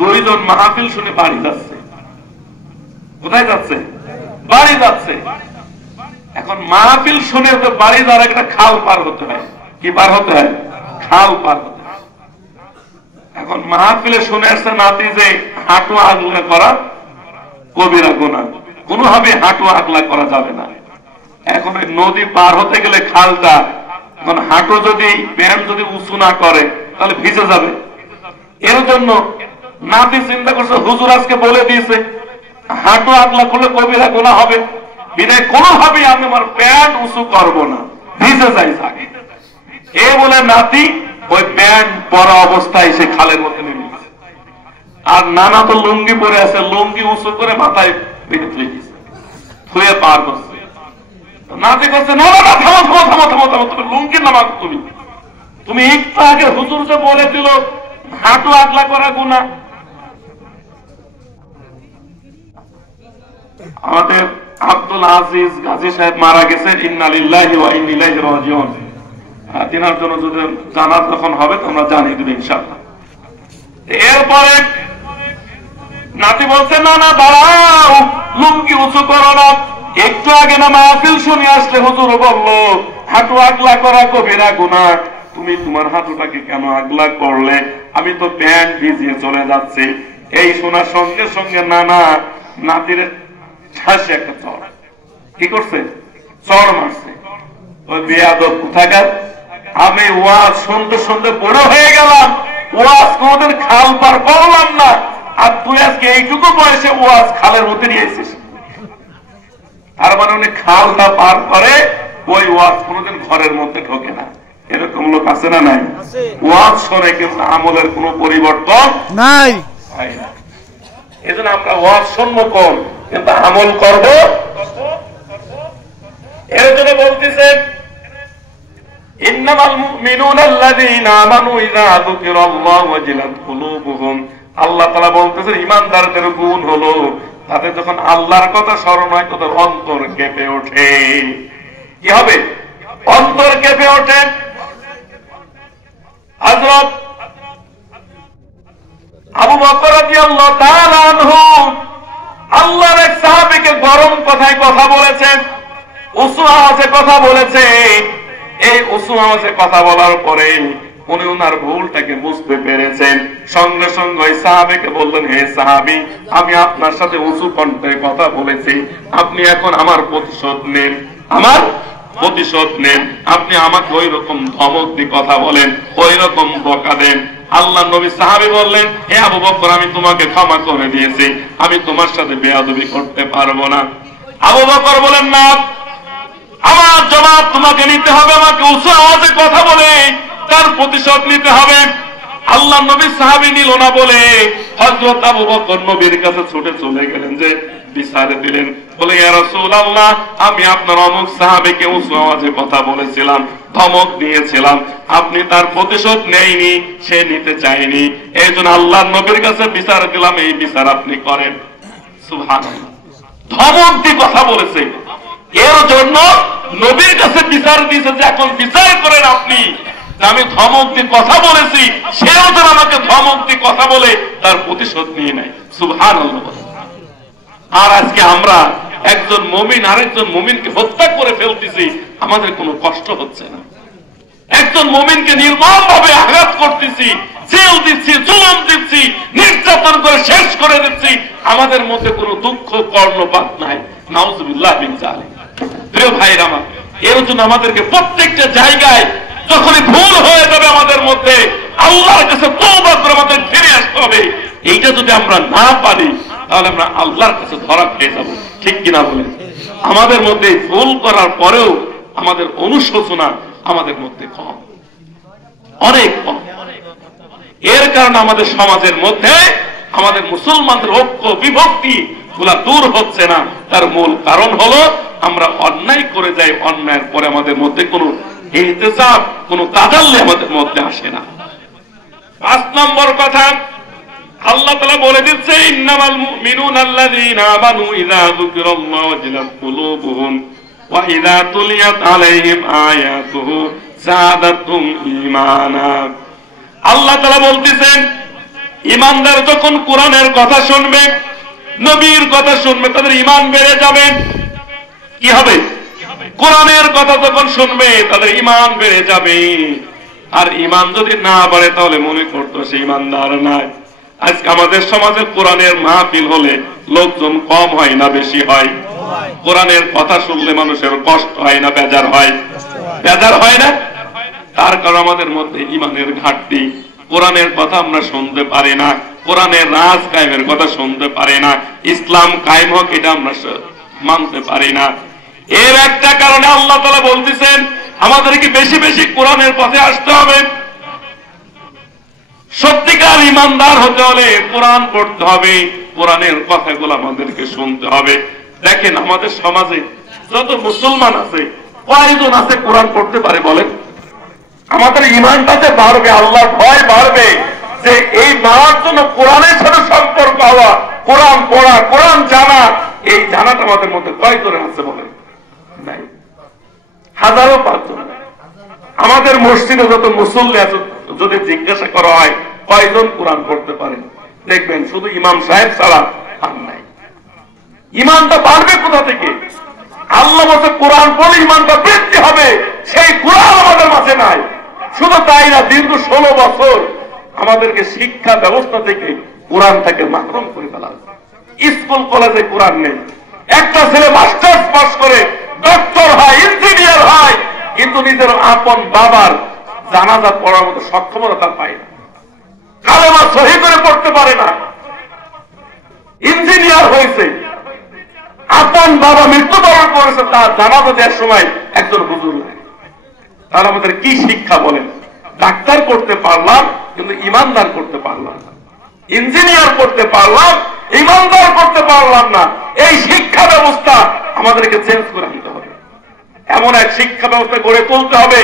দুইজন মাহফিল শুনে বাড়ি যাচ্ছে। কোথায় যাচ্ছে? বাড়ি যাচ্ছে। এখন মাহফিল শুনে তো বাড়ি যাওয়ার একটা খাল পার হতে হয়। কি পার হতে হয়? খাল পার হতে হয়। এখন মাহফিলে শুনে আসছে নাতি যে হাঁটু আগলা করা কবিরা গুনাহ, কোনোভাবে হাঁটু আগলা করা যাবে না। এখন ওই নদী পার হতে গেলে খালটা, এখন হাঁটু যদি ব্যায়াম যদি উঁচু না করে তাহলে ভিজে যাবে। এর জন্য নাতি চিন্তা করছে হুজুর আজকে বলে দিয়েছে হাঁটু আগলা করলে কবিরা গুনাহ হবে, বিধায় কোনোভাবেই আমি আমার প্যান্ট উঁচু করবো না, ভিজে যাই থাকে। এ বলে নাতি ওই প্যান্ট পরা অবস্থায় সে খালের মধ্যে নেমে গেছে। আর নানা তো লুঙ্গি পরে আছে, লুঙ্গি উঁচু করে মাথায় বেঁধে দিয়েছে, ধুয়ে পার করছে। নাতি করছে না না না, থামো থামো থামো থামো থামো, তুমি লুঙ্গির নামাজ, তুমি একটু আগে হুজুর যে বলে দিল হাঁটু আগলা করা গুনাহ। আমাদের আব্দুল আজিজ গাজী সাহেব মারা গেছেন, ইন্না লিল্লাহি ওয়া ইন্না ইলাইহি রাজিউন। তিনার জন্য যদি জানাজ যখন হবে তোমরা জানিয়ে দেবে ইনশাআল্লাহ। এরপরে নাতি বলছে না না দাঁড়াও, লুঙ্গি উঁচু করো না। একটু আগে না মাহফিল শুনে আসলে হুজুর বললো হাঁটু আগলা করা কবিরা গুনাহ, তুমি তোমার হাঁটুটাকে কেন আগলা করলে? আমি তো প্যান্ট ভিজিয়ে চলে যাচ্ছি। এই শোনার সঙ্গে সঙ্গে নানা নাতির ঠাসে একটা চড় কি করছে, চড় মারছে। ওই বেয়াদব কোথাকার, আমি ওয়াজ শুনতে শুনতে বড় হয়ে গেলাম, ওয়াজ কোনদিন খাল পার করলাম না, আর তুই আজকে এইটুকু বয়সে ওয়াজ খালের মধ্যে নিয়ে এসেছিস। তার মানে উনি খালটা পার করে, ওই ওয়াজ কোনদিন ঘরের মধ্যে ঢোকে না। এরকম লোক আছে না নাই? ওয়াজ শোনে কিন্তু আমলের কোন পরিবর্তন নাই। এজন্য আমরা ওয়াজ শুনবো কম, কিন্তু আমল করব। এর জন্য বলতেছেন ইন্নামাল মুমিনুনা আল্লাযীনা আমানু ইযা যুকিরাল্লাহু ওয়াজিলাত কুলুবুহুম। আল্লাহ তাআলা বলতেছেন ঈমানদারদের গুণ হলো তাদের যখন আল্লাহর কথা স্মরণ হয় তাদের অন্তর কেঁপে ওঠে। কি হবে? অন্তর কেঁপে ওঠে। হযরত আবু বকর রাদিয়াল্লাহু তাআলা আনহু আল্লাহর এক সাহাবীকে গরম কথায় কথা বলেছেন, উঁচু আওয়াজে কথা বলেছে। এই উঁচু আওয়াজে কথা বলার পরে উনি ওনার ভুলটাকে বুঝতে পেরেছেন। সঙ্গে সঙ্গে ওই সাহাবীকে বললেন, হে সাহাবী, আমি আপনার সাথে উঁচু কণ্ঠে কথা বলেছি, আপনি এখন আমার প্রতিশোধ নেন, আমার প্রতিশোধ নেন। আপনি আমাকে ওই রকম ধমক দিয়ে কথা বলেন, ওই রকম বকা দেন। আল্লাহ নবী সাহাবী বললেন, হে আবু বকর, আমি তোমাকে ক্ষমা করে দিয়েছি, আমি তোমার সাথে বেয়াদবি করতে পারবো না। আবু বকর বলেন, না, আমার জবাব তোমাকে নিতে হবে, আমাকে উঁচু আওয়াজে কথা বলে তার প্রতিশোধ নিতে হবে। আল্লাহ নবী সাহাবী নিল না বলে হযরত আবু বকর নবীর কাছে ছুটে চলে গেলেন, যে বিচারে দিলেন, বলে, ইয়া রাসূলুল্লাহ, আমি আপনার অমুক সাহাবীকে উঁচু আওয়াজে কথা বলেছিলাম, ধমক দিয়েছিলাম, আপনি তার প্রতিশোধ নেয়নি, সে নিতে চায়নি, এই জন্য আল্লাহর নবীর কাছে বিচার দিলাম, এই বিচার আপনি করেন। সুবহানাল্লাহ, ধমক দিয়ে কথা বলেছে, এর জন্য নবীর কাছে বিচার দিয়েছে যে এখন বিচার করেন আপনি। আমি ধমক দিয়ে কথা বলেছি, সেও যেন আমাকে ধমক দিয়ে কথা বলে তার প্রতিশোধ নিয়ে নেয়। সুবহানাল্লাহ। আর আজকে আমরা একজন মুমিন আরেকজন মুমিনকে হত্যা করে ফেলতেছি, আমাদের কোনো কষ্ট হচ্ছে না। একজন মুমিনকে নির্মম ভাবে আঘাত করতেছি, জেল দিচ্ছি, জুলুম দিচ্ছি, নির্যাতন করে শেষ করে দিচ্ছি, আমাদের মধ্যে কোনো দুঃখ কর্ণপাত নাই। নাউযুবিল্লাহ মিন যালিক। প্রিয় ভাইরা আমার, এর জন্য আমাদেরকে প্রত্যেকটা জায়গায় যখনই ভুল হয়ে যাবে আমাদের মধ্যে আল্লাহর কাছে তওবা করে আমাদের ফিরে আসতে হবে। এইটা যদি আমরা না পারি তাহলে আমরা আল্লাহর কাছে ধরা খেয়ে যাব। ঠিক কিনা বলেন? আমাদের মধ্যে ভুল করার পরেও আমাদের অনুশোচনা আমাদের মধ্যে কম, অনেক কম। এর কারণে আমাদের সমাজের মধ্যে আমাদের মুসলমানদের ঐক্য বিভক্তি গুলা দূর হচ্ছে না। তার মূল কারণ হলো আমরা অন্যায় করে যাই, অন্যায়ের পরে আমাদের মধ্যে কোনো ইহতিসাব, কোনো তাজাল্লি আমাদের মধ্যে আসে না। 5 নম্বর কথা, আল্লাহ তাআলা বলে দিচ্ছে, ইন্নামাল মুমিনুনা আল্লাযীনা আমানু ইযা যুকিরাল্লাহু ওয়াজিলাত কুলুবুহুম ওয়া ইযা তুলিয়াত আলাইহিম আয়াতুহু যাদাতুহুম ঈমানা। আল্লাহ তাআলা বলতেছেন, ঈমানদার যখন কোরআনের কথা শুনবে, নবীর কথা শুনবে, তাদের ঈমান বেড়ে যাবে। কি হবে? কোরআনের কথা যখন শুনবে তাদের ঈমান বেড়ে যাবে, আর ঈমান যদি না বাড়ে তাহলে মনে করতো সে ঈমানদার নাই। আজকে আমাদের সমাজে কোরআনের মাহফিল হলে লোকজন কম হয় না বেশি হয়? কোরআনের কথা শুনলে মানুষের কষ্ট হয় না বেজার হয়? বেজার হয় না? তার কারণ আমাদের মধ্যে ঈমানের ঘাটতি। কোরআনের কথা আমরা শুনতে পারি না, কোরআনের রাজ কায়েমের কথা শুনতে পারি না, ইসলাম কায়েম হোক এটা আমরা মানতে পারি না। এর একটা কারণে আল্লাহ তাআলা বলতেছেন আমাদেরকে বেশি বেশি কোরআনের পথে আসতে হবে। সত্যিকার ঈমানদার হতে হলে কোরআন পড়তে হবে, কোরআনের কথাগুলো আমাদেরকে শুনতে হবে। দেখেন আমাদের সমাজে যত মুসলমান আছে কয়জন আছে কোরআন পড়তে পারে বলেন? আমাদের ঈমানটাতে বাড়বে, আল্লাহর ভয় বাড়বে, যে এই বাড়ার জন্য কোরআনের সাথে সম্পর্ক হওয়া, কোরআন পড়া, কোরআন জানা, এই জানাটা আমাদের মধ্যে কয়জনের আছে বলেন? নাই, হাজারো পাঁচজন। আমাদের মসজিদে যত মুসল্লি আছে যদি জিজ্ঞাসা করা হয় কয়জন কোরআন পড়তে পারেন, দেখবেন শুধু ইমাম সাহেব ছাড়া আর নাই। ঈমানটা বাড়বে কোথা থেকে? আল্লাহ বলতে কোরআন পড়লে ঈমানটা বৃদ্ধি হবে, সেই কোরআন আমাদের মাঝে নাই। শুধু তাই না, দীর্ঘ 16 বছর আমাদেরকে শিক্ষা ব্যবস্থা থেকে কোরআন থেকে মাহরুম করে ফেলা। স্কুল কলেজে কোরআন নেই। একটা ছেলে মাস্টার্স পাস করে ডক্টর হয়, ইঞ্জিনিয়ার হয়, কিন্তু নিজের আপন বাবার জানাজা পড়ার মতো সক্ষমতা তার পায় না, কালেমা সহি করে পড়তে পারে না। ইঞ্জিনিয়ার হয়েছে, আপন বাবা মৃত্যুবরণ করেছে, তার জানাজা দেওয়ার সময় একজন হুজুর লাগে। তাহলে আমাদের কি শিক্ষা বলেন? ডাক্তার করতে পারলাম কিন্তু ইমানদার করতে পারলাম না, ইঞ্জিনিয়ার করতে পারলাম, ইমানদার করতে পারলাম না। এই শিক্ষা ব্যবস্থা আমাদেরকে চেঞ্জ করে আনতে হবে। এমন এক শিক্ষা ব্যবস্থা গড়ে তুলতে হবে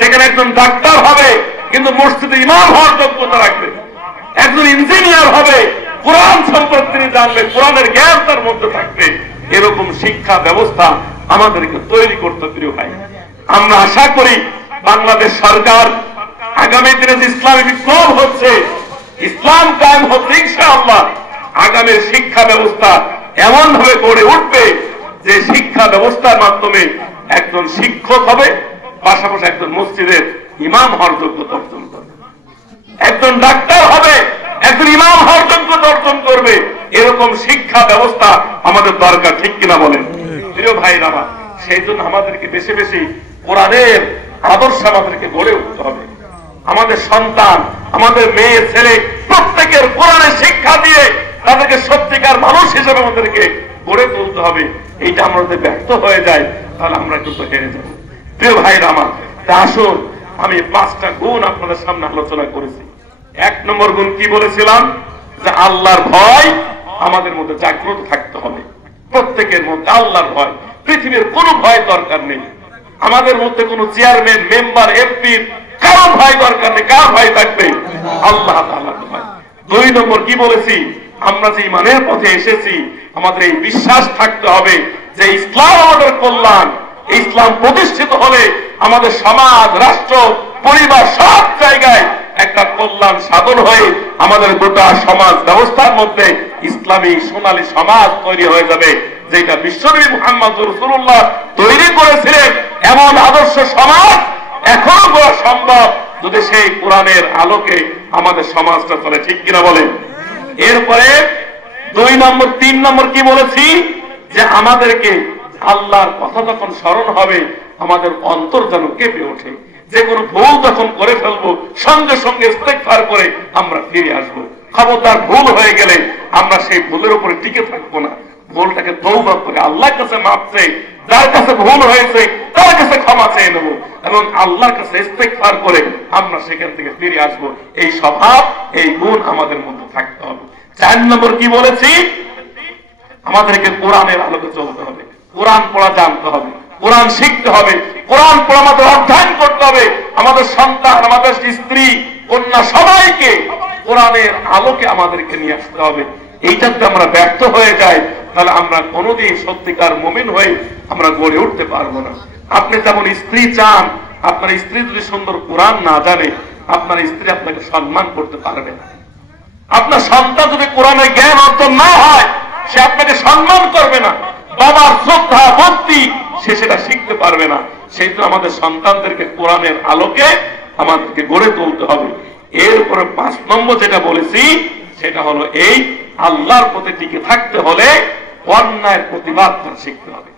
যেখানে একজন ডাক্তার হবে কিন্তু মসজিদে ইমাম হওয়ার যোগ্যতা রাখবে, একজন ইঞ্জিনিয়ার হবে, কোরআন সম্পর্কে তিনি জানবে, কোরআনের জ্ঞান তার মধ্যে থাকবে। এরকম শিক্ষা ব্যবস্থা আমাদেরকে তৈরি করতে প্রিয় ভাই। আমরা আশা করি বাংলাদেশ সরকার আগামী দিনে যে ইসলামী বিপ্লব হচ্ছে, ইসলাম কায়েম হচ্ছে, ইনশাআল্লাহ আগামী শিক্ষা ব্যবস্থা এমন ভাবে গড়ে উঠবে যে শিক্ষা ব্যবস্থার মাধ্যমে একজন শিক্ষক হবে, পাশাপাশি একজন মসজিদের ইমাম হওয়ার যোগ্যতা অর্জন করবে, একজন ডাক্তার হবে, একজন ইমাম হওয়ার যোগ্যতা অর্জন করবে। এরকম শিক্ষা ব্যবস্থা আমাদের দরকার, ঠিক কিনা বলেন? প্রিয় ভাইরা আমার, সেই জন্য আমাদেরকে বেশি বেশি কোরআনের আদর্শ আমাদেরকে গড়ে উঠতে হবে। আমাদের সন্তান, আমাদের মেয়ে ছেলে প্রত্যেকের কোরআনের শিক্ষা দিয়ে তাদেরকে সত্যিকার মানুষ হিসেবে আমাদেরকে গড়ে তুলতে হবে। এইটা আমরা যদি ব্যর্থ হয়ে যায় তাহলে আমরা কিন্তু হেরে যাব। প্রিয় ভাইরা আমার, আসুন আমি 5টা গুণ আপনাদের সামনে আলোচনা করেছি। 1 নম্বর গুণ কি বলেছিলাম? যে আল্লাহর ভয় আমাদের মধ্যে জাগ্রত থাকতে হবে। প্রত্যেকের মধ্যে আল্লাহর ভয়, পৃথিবীর কোনো ভয় দরকার নেই। আমাদের মধ্যে কোনো চেয়ারম্যান, মেম্বার, এমপি কারো ভয় দরকার নেই। কার ভয় থাকবে? আল্লাহ তাআলার ভয়। 2 নম্বর কি বলেছি? আমরা যে ঈমানের পথে এসেছি আমাদের এই বিশ্বাস থাকতে হবে যে ইসলাম আমাদের কল্যাণ। ইসলাম প্রতিষ্ঠিত হলে আমাদের সমাজ, রাষ্ট্র, পরিবার সব জায়গায় একটা কল্যাণ সাধন হয়ে আমাদের গোটা সমাজ ব্যবস্থার মধ্যে ইসলামী সোনালী সমাজ তৈরি হয়ে যাবে, যেটা বিশ্বনবী মুহাম্মদ রাসূলুল্লাহ তৈরি করেছিলেন। এমন আদর্শ সমাজ এখনো গড়া সম্ভব যদি সেই কোরআনের আলোকে আমাদের সমাজটা চলে, ঠিক কিনা বলেন? এরপরে 2 নম্বর 3 নম্বর কি বলেছি? যে আমাদেরকে আল্লাহর কথা যখন স্মরণ হবে আমাদের অন্তর যেন কেঁপে ওঠে। যে কোনো ভুল যখন করে ফেলবো সঙ্গে সঙ্গে ইস্তেগফার করে আমরা ফিরে আসবো। খবরদার ভুল হয়ে গেলে আমরা সেই ভুলের উপরে টিকে থাকবো না, ভুলটাকে তওবা করে আল্লাহর কাছে মাপ চেয়ে, যার কাছে ভুল হয়েছে তার কাছে ক্ষমা চেয়ে নেব এবং আল্লাহর কাছে ইস্তেগফার করে আমরা সেখান থেকে ফিরে আসবো। এই স্বভাব, এই গুণ আমাদের মধ্যে থাকতে হবে। 4 নম্বর কি বলেছি? আমাদেরকে কোরআনের আলোকে চলতে হবে, কোরআন পড়া জানতে হবে, কোরআন শিখতে হবে, কোরআন পড়া আমাদের অধ্যয়ন করতে হবে। আমাদের সন্তান, আমাদের স্ত্রী, কন্যা সবাইকে কোরআনের আলোকে আমাদেরকে নিয়ে আসতে হবে। এইটাতে আমরা ব্যর্থ হয়ে যাই তাহলে আমরা কোনোদিন সত্যিকার মুমিন হয়ে আমরা গড়ে উঠতে পারবো না। আপনি যেমন স্ত্রী চান, আপনার স্ত্রী যদি সুন্দর কোরআন না জানে আপনার স্ত্রী আপনাকে সম্মান করতে পারবে না। আপনার সন্তান যদি কোরআনের জ্ঞান অর্জন না হয় সে আপনাকে সম্মান করবে না। বাবার শ্রদ্ধা, ভক্তি সে সেটা শিখতে পারবে না। সেই তো আমাদের সন্তানদেরকে কোরআনের আলোকে আমাদেরকে গড়ে তুলতে হবে। এর উপরে 5 নম্বর যেটা বলেছি সেটা হলো এই আল্লাহর প্রতি টিকে থাকতে হলে অন্যায়ের প্রতিবাদ শিখতে হবে।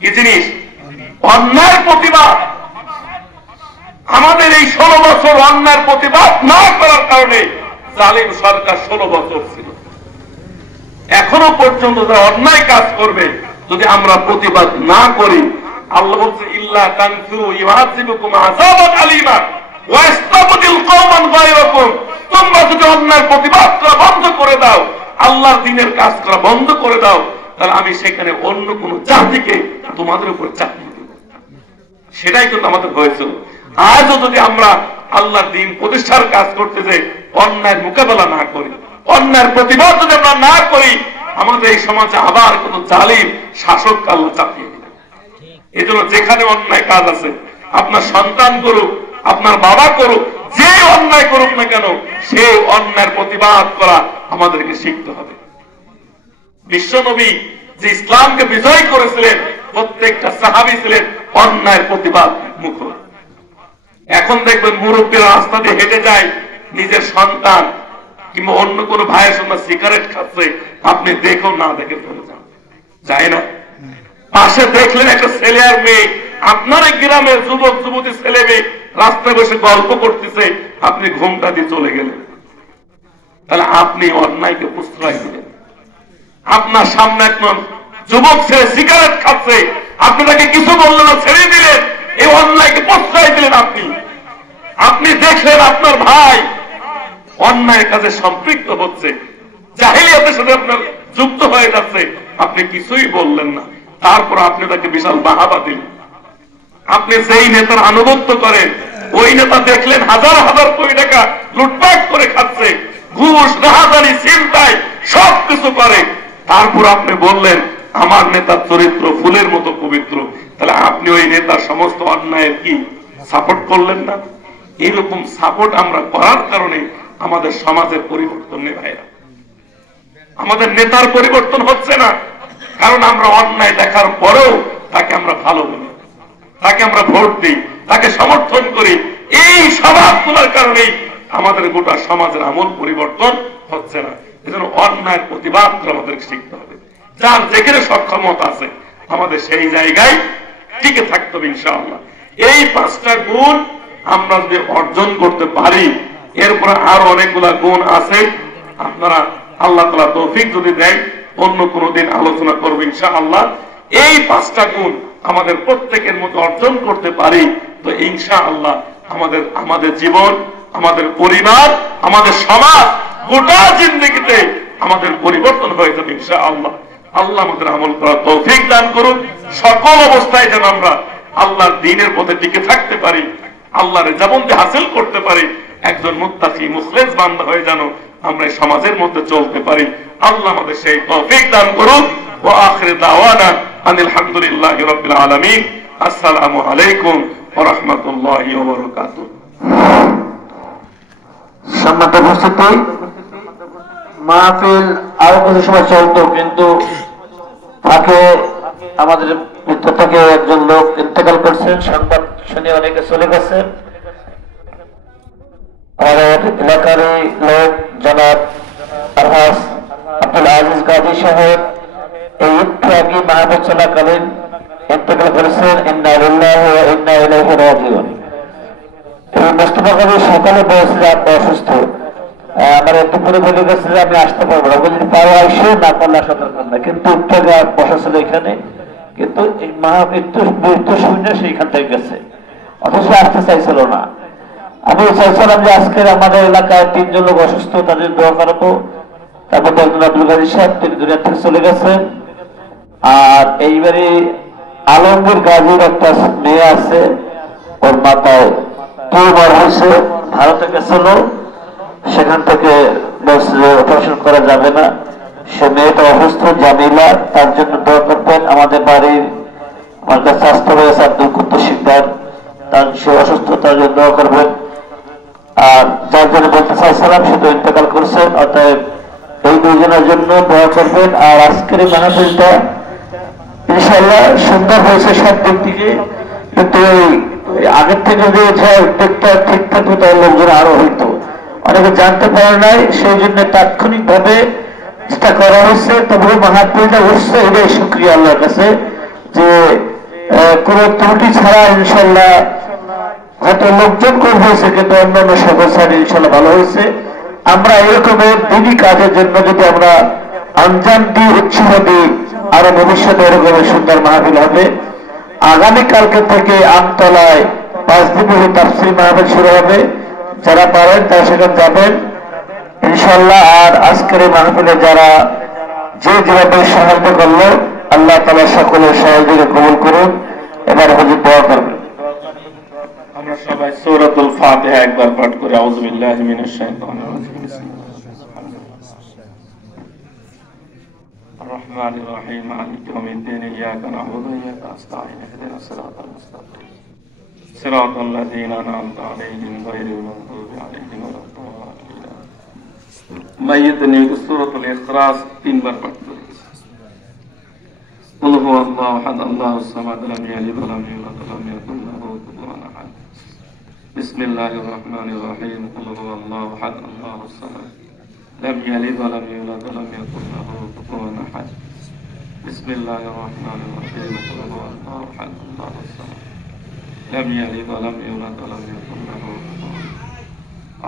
কি জিনিস? অন্যায়ের প্রতিবাদ। আমাদের এই 16 বছর অন্যায়ের প্রতিবাদ না করার কারণে জালিম সরকার 16 বছর ছিল। এখনো পর্যন্ত যারা অন্যায় কাজ করবে যদি আমরা প্রতিবাদ না করি, আল্লাহ বলছে ইল্লা তানফিরু ইউআযিবুকুম আযাবান আলীমা ওয়া ইস্তাবদিল কওমান গায়রাকুম। তোমরা যদি অন্যায়ের প্রতিবাদ করা বন্ধ করে দাও, আল্লাহর দ্বীনের কাজ করা বন্ধ করে দাও, তাহলে আমি সেখানে অন্য কোন জাতিকে তোমাদের উপর চাপিয়ে দেব। সেটাই কিন্তু আমাদের হয়েছিল। আজও যদি আমরা আল্লাহর দ্বীন প্রতিষ্ঠার কাজ করতে যে অন্যায়ের মোকাবেলা না করি, অন্যায়ের প্রতিবাদ যদি আমরা না করি, আমাদের এই সমাজে আবার কোন জালিম শাসক আল্লাহ চাপিয়ে দেবে। এই জন্য যেখানে অন্যায় কাজ আছে, আপনার সন্তান করুক, আপনার বাবা করুক, যে অন্যায় করুক না কেন, সেই অন্যায়ের প্রতিবাদ করা আমাদেরকে শিখতে হবে। বিশ্বনবী যে ইসলামকে বিজয় করেছিলেন, প্রত্যেকটা সাহাবী ছিলেন অন্যায়ের প্রতিবাদ মুখর। এখন দেখবেন মুরব্বীরা রাস্তা দিয়ে হেঁটে যায়, নিজের সন্তান কিংবা অন্য কোন ভাইয়ের সঙ্গে সিগারেট খাচ্ছে, আপনি দেখো না দেখে চলে যান, যায় না। পাশে দেখলেন একটা ছেলে আর মেয়ে, আপনার গ্রামের যুবক যুবতী ছেলে মেয়ে রাস্তায় বসে গল্প করতেছে, আপনি ঘুমটা দিয়ে চলে গেলেন, তাহলে আপনি অন্যায়কে প্রশ্রয় দিলেন। আপনার সামনে একজন যুবক ছেলে সিগারেট খাচ্ছে, আপনি তাকে কিছু বললেন না, ছেড়ে দিলেন, এই অন্যায়কে প্রশ্রয় দিলেন। আপনি দেখলেন আপনার ভাই অন্যায় কাজে সম্পৃক্ত হচ্ছে, জাহেলিয়াতের সাথে আপনার যুক্ত হয়ে যাচ্ছে, আপনি কিছুই বললেন না, তারপর আপনি তাকে বিশাল বাহাবা দিলেন। আপনি যেই নেতার আনুগত্য করেন, ওই নেতা দেখলেন হাজার হাজার কোটি টাকা লুটপাট করে খাচ্ছে, ঘুষ রাহাজানি ছিনতাই সবকিছু করে, তারপর আপনি বললেন আমার নেতার চরিত্র ফুলের মতো পবিত্র, তাহলে আপনি ওই নেতার সমস্ত অন্যায়ের কি সাপোর্ট করলেন না? এইরকম সাপোর্ট আমরা করার কারণে আমাদের সমাজের পরিবর্তন নেই ভাইরা। আমাদের নেতার পরিবর্তন হচ্ছে না, কারণ আমরা অন্যায় দেখার পরেও তাকে আমরা ভালো বলি, তাকে আমরা ভোট দিই, তাকে সমর্থন করি। এই স্বভাবগুলোর কারণেই আমাদের গোটা সমাজের আমূল পরিবর্তন হচ্ছে না। এজন্য অন্যায়ের প্রতিবাদ আমাদেরকে শিখতে হবে। যার যেখানে সক্ষমতা আছে আমাদের সেই জায়গায় টিকে থাকতে হবে ইনশাআল্লাহ। এই 5টা গুণ আমরা যদি অর্জন করতে পারি, এরপরে আরো অনেকগুলা গুণ আছে, আপনারা আল্লাহ তাআলা তৌফিক যদি দেয় অন্য কোনো দিন আলোচনা করব ইনশাআল্লাহ। এই 5টা গুণ আমাদের প্রত্যেকের মধ্যে অর্জন করতে পারি তো ইনশাআল্লাহ আমাদের জীবন, আমাদের পরিবার, আমাদের সমাজ, গোটা জিন্দেগিতে আমাদের পরিবর্তন হয়ে যাবে ইনশাআল্লাহ। আল্লাহ আমাদের আমল করার তৌফিক দান করুন। সকল অবস্থায় যেন আমরা আল্লাহর দ্বীনের পথে টিকে থাকতে পারি, আল্লাহর রেজামন্দি হাসিল করতে পারি, একজন মুত্তাকি মুখলেস বান্দা হয়ে যেন আমরা সমাজের মধ্যে চলতে পারি। আল্লাহ আমাদের সেই তৌফিক দান করুন। ওয়া আখির দাওয়ানা আনিল হামদুলিল্লাহি রাব্বিল আলামিন। আসসালামু আলাইকুম ওয়া রাহমাতুল্লাহি ওয়া বারাকাতুহু। সম্মানিত উপস্থিতি, মাহফিল আরো কিছু সময় চলতো, কিন্তু তাকে আমাদের ভিতর থেকে একজন লোক ইন্তেকাল করছেন, সংবাদ শুনে অনেকে চলে গেছেন। আমাদের এলাকারই লোক জনাব আরহাস আব্দুল আজিজ গাজী সাহেব এই একটু আগে মাহফিল চলাকালীন ইন্তেকাল করেছেন। ইন্না লিল্লাহি ওয়া ইন্না ইলাইহি রাজিউন। এই মোস্তফা কবির সকালে বলেছিল আপনি অসুস্থ, আমার দুপুরে বলে গেছে যে আমি আসতে পারবো না, যদি পাওয়া আসে না পারলে আসা দরকার না, কিন্তু উঠতে বসা ছিল এখানে, কিন্তু এই মৃত্যু শূন্য সেইখান থেকে গেছে, অথচ আসতে চাইছিল না। আমি চাইছিলাম যে আজকের আমাদের এলাকায় 3 জন লোক অসুস্থ, তাদের দোয়া করাবো। তারপর একজন আব্দুল গাজী সাহেব তিনি দুনিয়া থেকে চলে গেছেন। আর এইবারে আলমগীর গাজীর একটা মেয়ে আছে, ওর মাথায় টিউমার হয়েছে, ভারতে গেছিল, সেখান থেকে অপারেশন করা যাবে না। সে মেয়েটা অসুস্থ, জামিলা, তার জন্য দোয়া করবেন। আমাদের বাড়ির আমার কাছে স্বাস্থ্য রয়েছে আব্দুল কুদ্দুস শিকদার, তার সে অসুস্থতার জন্য দোয়া করবেন। আর যার জন্য বলতে চাইছিলাম সে তো ইন্তেকাল করছেন, অতএব এই 2 জনের জন্য দোয়া করবেন। আর আজকের এই মাহফিলটা ইনশাআল্লাহ সুন্দর হয়েছে সব দিক থেকে, কিন্তু আগের থেকে যে উদ্যোগটা ঠিক থাকতো তাহলে লোকজন আরো হইতো, অনেকে জানতে পারে নাই, সেই জন্য তাৎক্ষণিক ভাবে চেষ্টা করা হয়েছে। তবে মাহফিলটা উঠছে, এটাই শুকরিয়া আল্লাহর কাছে যে কোন ত্রুটি ছাড়া ইনশাল্লাহ হয়তো লোকজন কম হয়েছে, কিন্তু অন্যান্য সকল সাইড ইনশাল্লাহ ভালো হয়েছে। আমরা এরকমের দিনই কাজের জন্য যদি আমরা আঞ্জাম দিই, উৎসাহ দিই, আরো ভবিষ্যতে এরকমের সুন্দর মাহফিল হবে। আগামীকালকে থেকে আমতলায় 5 দিনব্যাপী তাফসীর মাহফিল শুরু হবে, যারা পারেন তারা সেখানে যাবেন ইনশাল্লাহ। আর আজকের এই মাহফিলে যারা যে যেভাবে সহায়তা করলো, আল্লাহ তাআলা সকলের সহযোগিতা কবুল করুন। এবার হুজুর দোয়া করবেন। আমরা সবাই সূরাতুল ফাতিহা একবার পাঠ করে আউযু বিল্লাহি মিনাশ শাইতানির রাজিম। الرحمن الرحيم مالك يوم الدين إياك نعبد وإياك نستعين اهدنا الصراط المستقيم صراط الذين أنعمت عليهم غير المغضوب عليهم ولا الضالين। মাইয়িত নিয়ে সূরাতুল ইখলাস 3 বার পাঠ করে। قل هو الله أحد الله الصمد لم يلد ولم يولد ولم يكن له كفوا أحد بسم الله الرحمن الرحيم قل هو الله أحد الله الصمد لم يلد ولم يولد ولم يكن له كفوا أحد بسم الله الرحمن الرحيم قل هو الله أحد الله الصمد لم يلد ولم يولد ولم يكن له كفوا أحد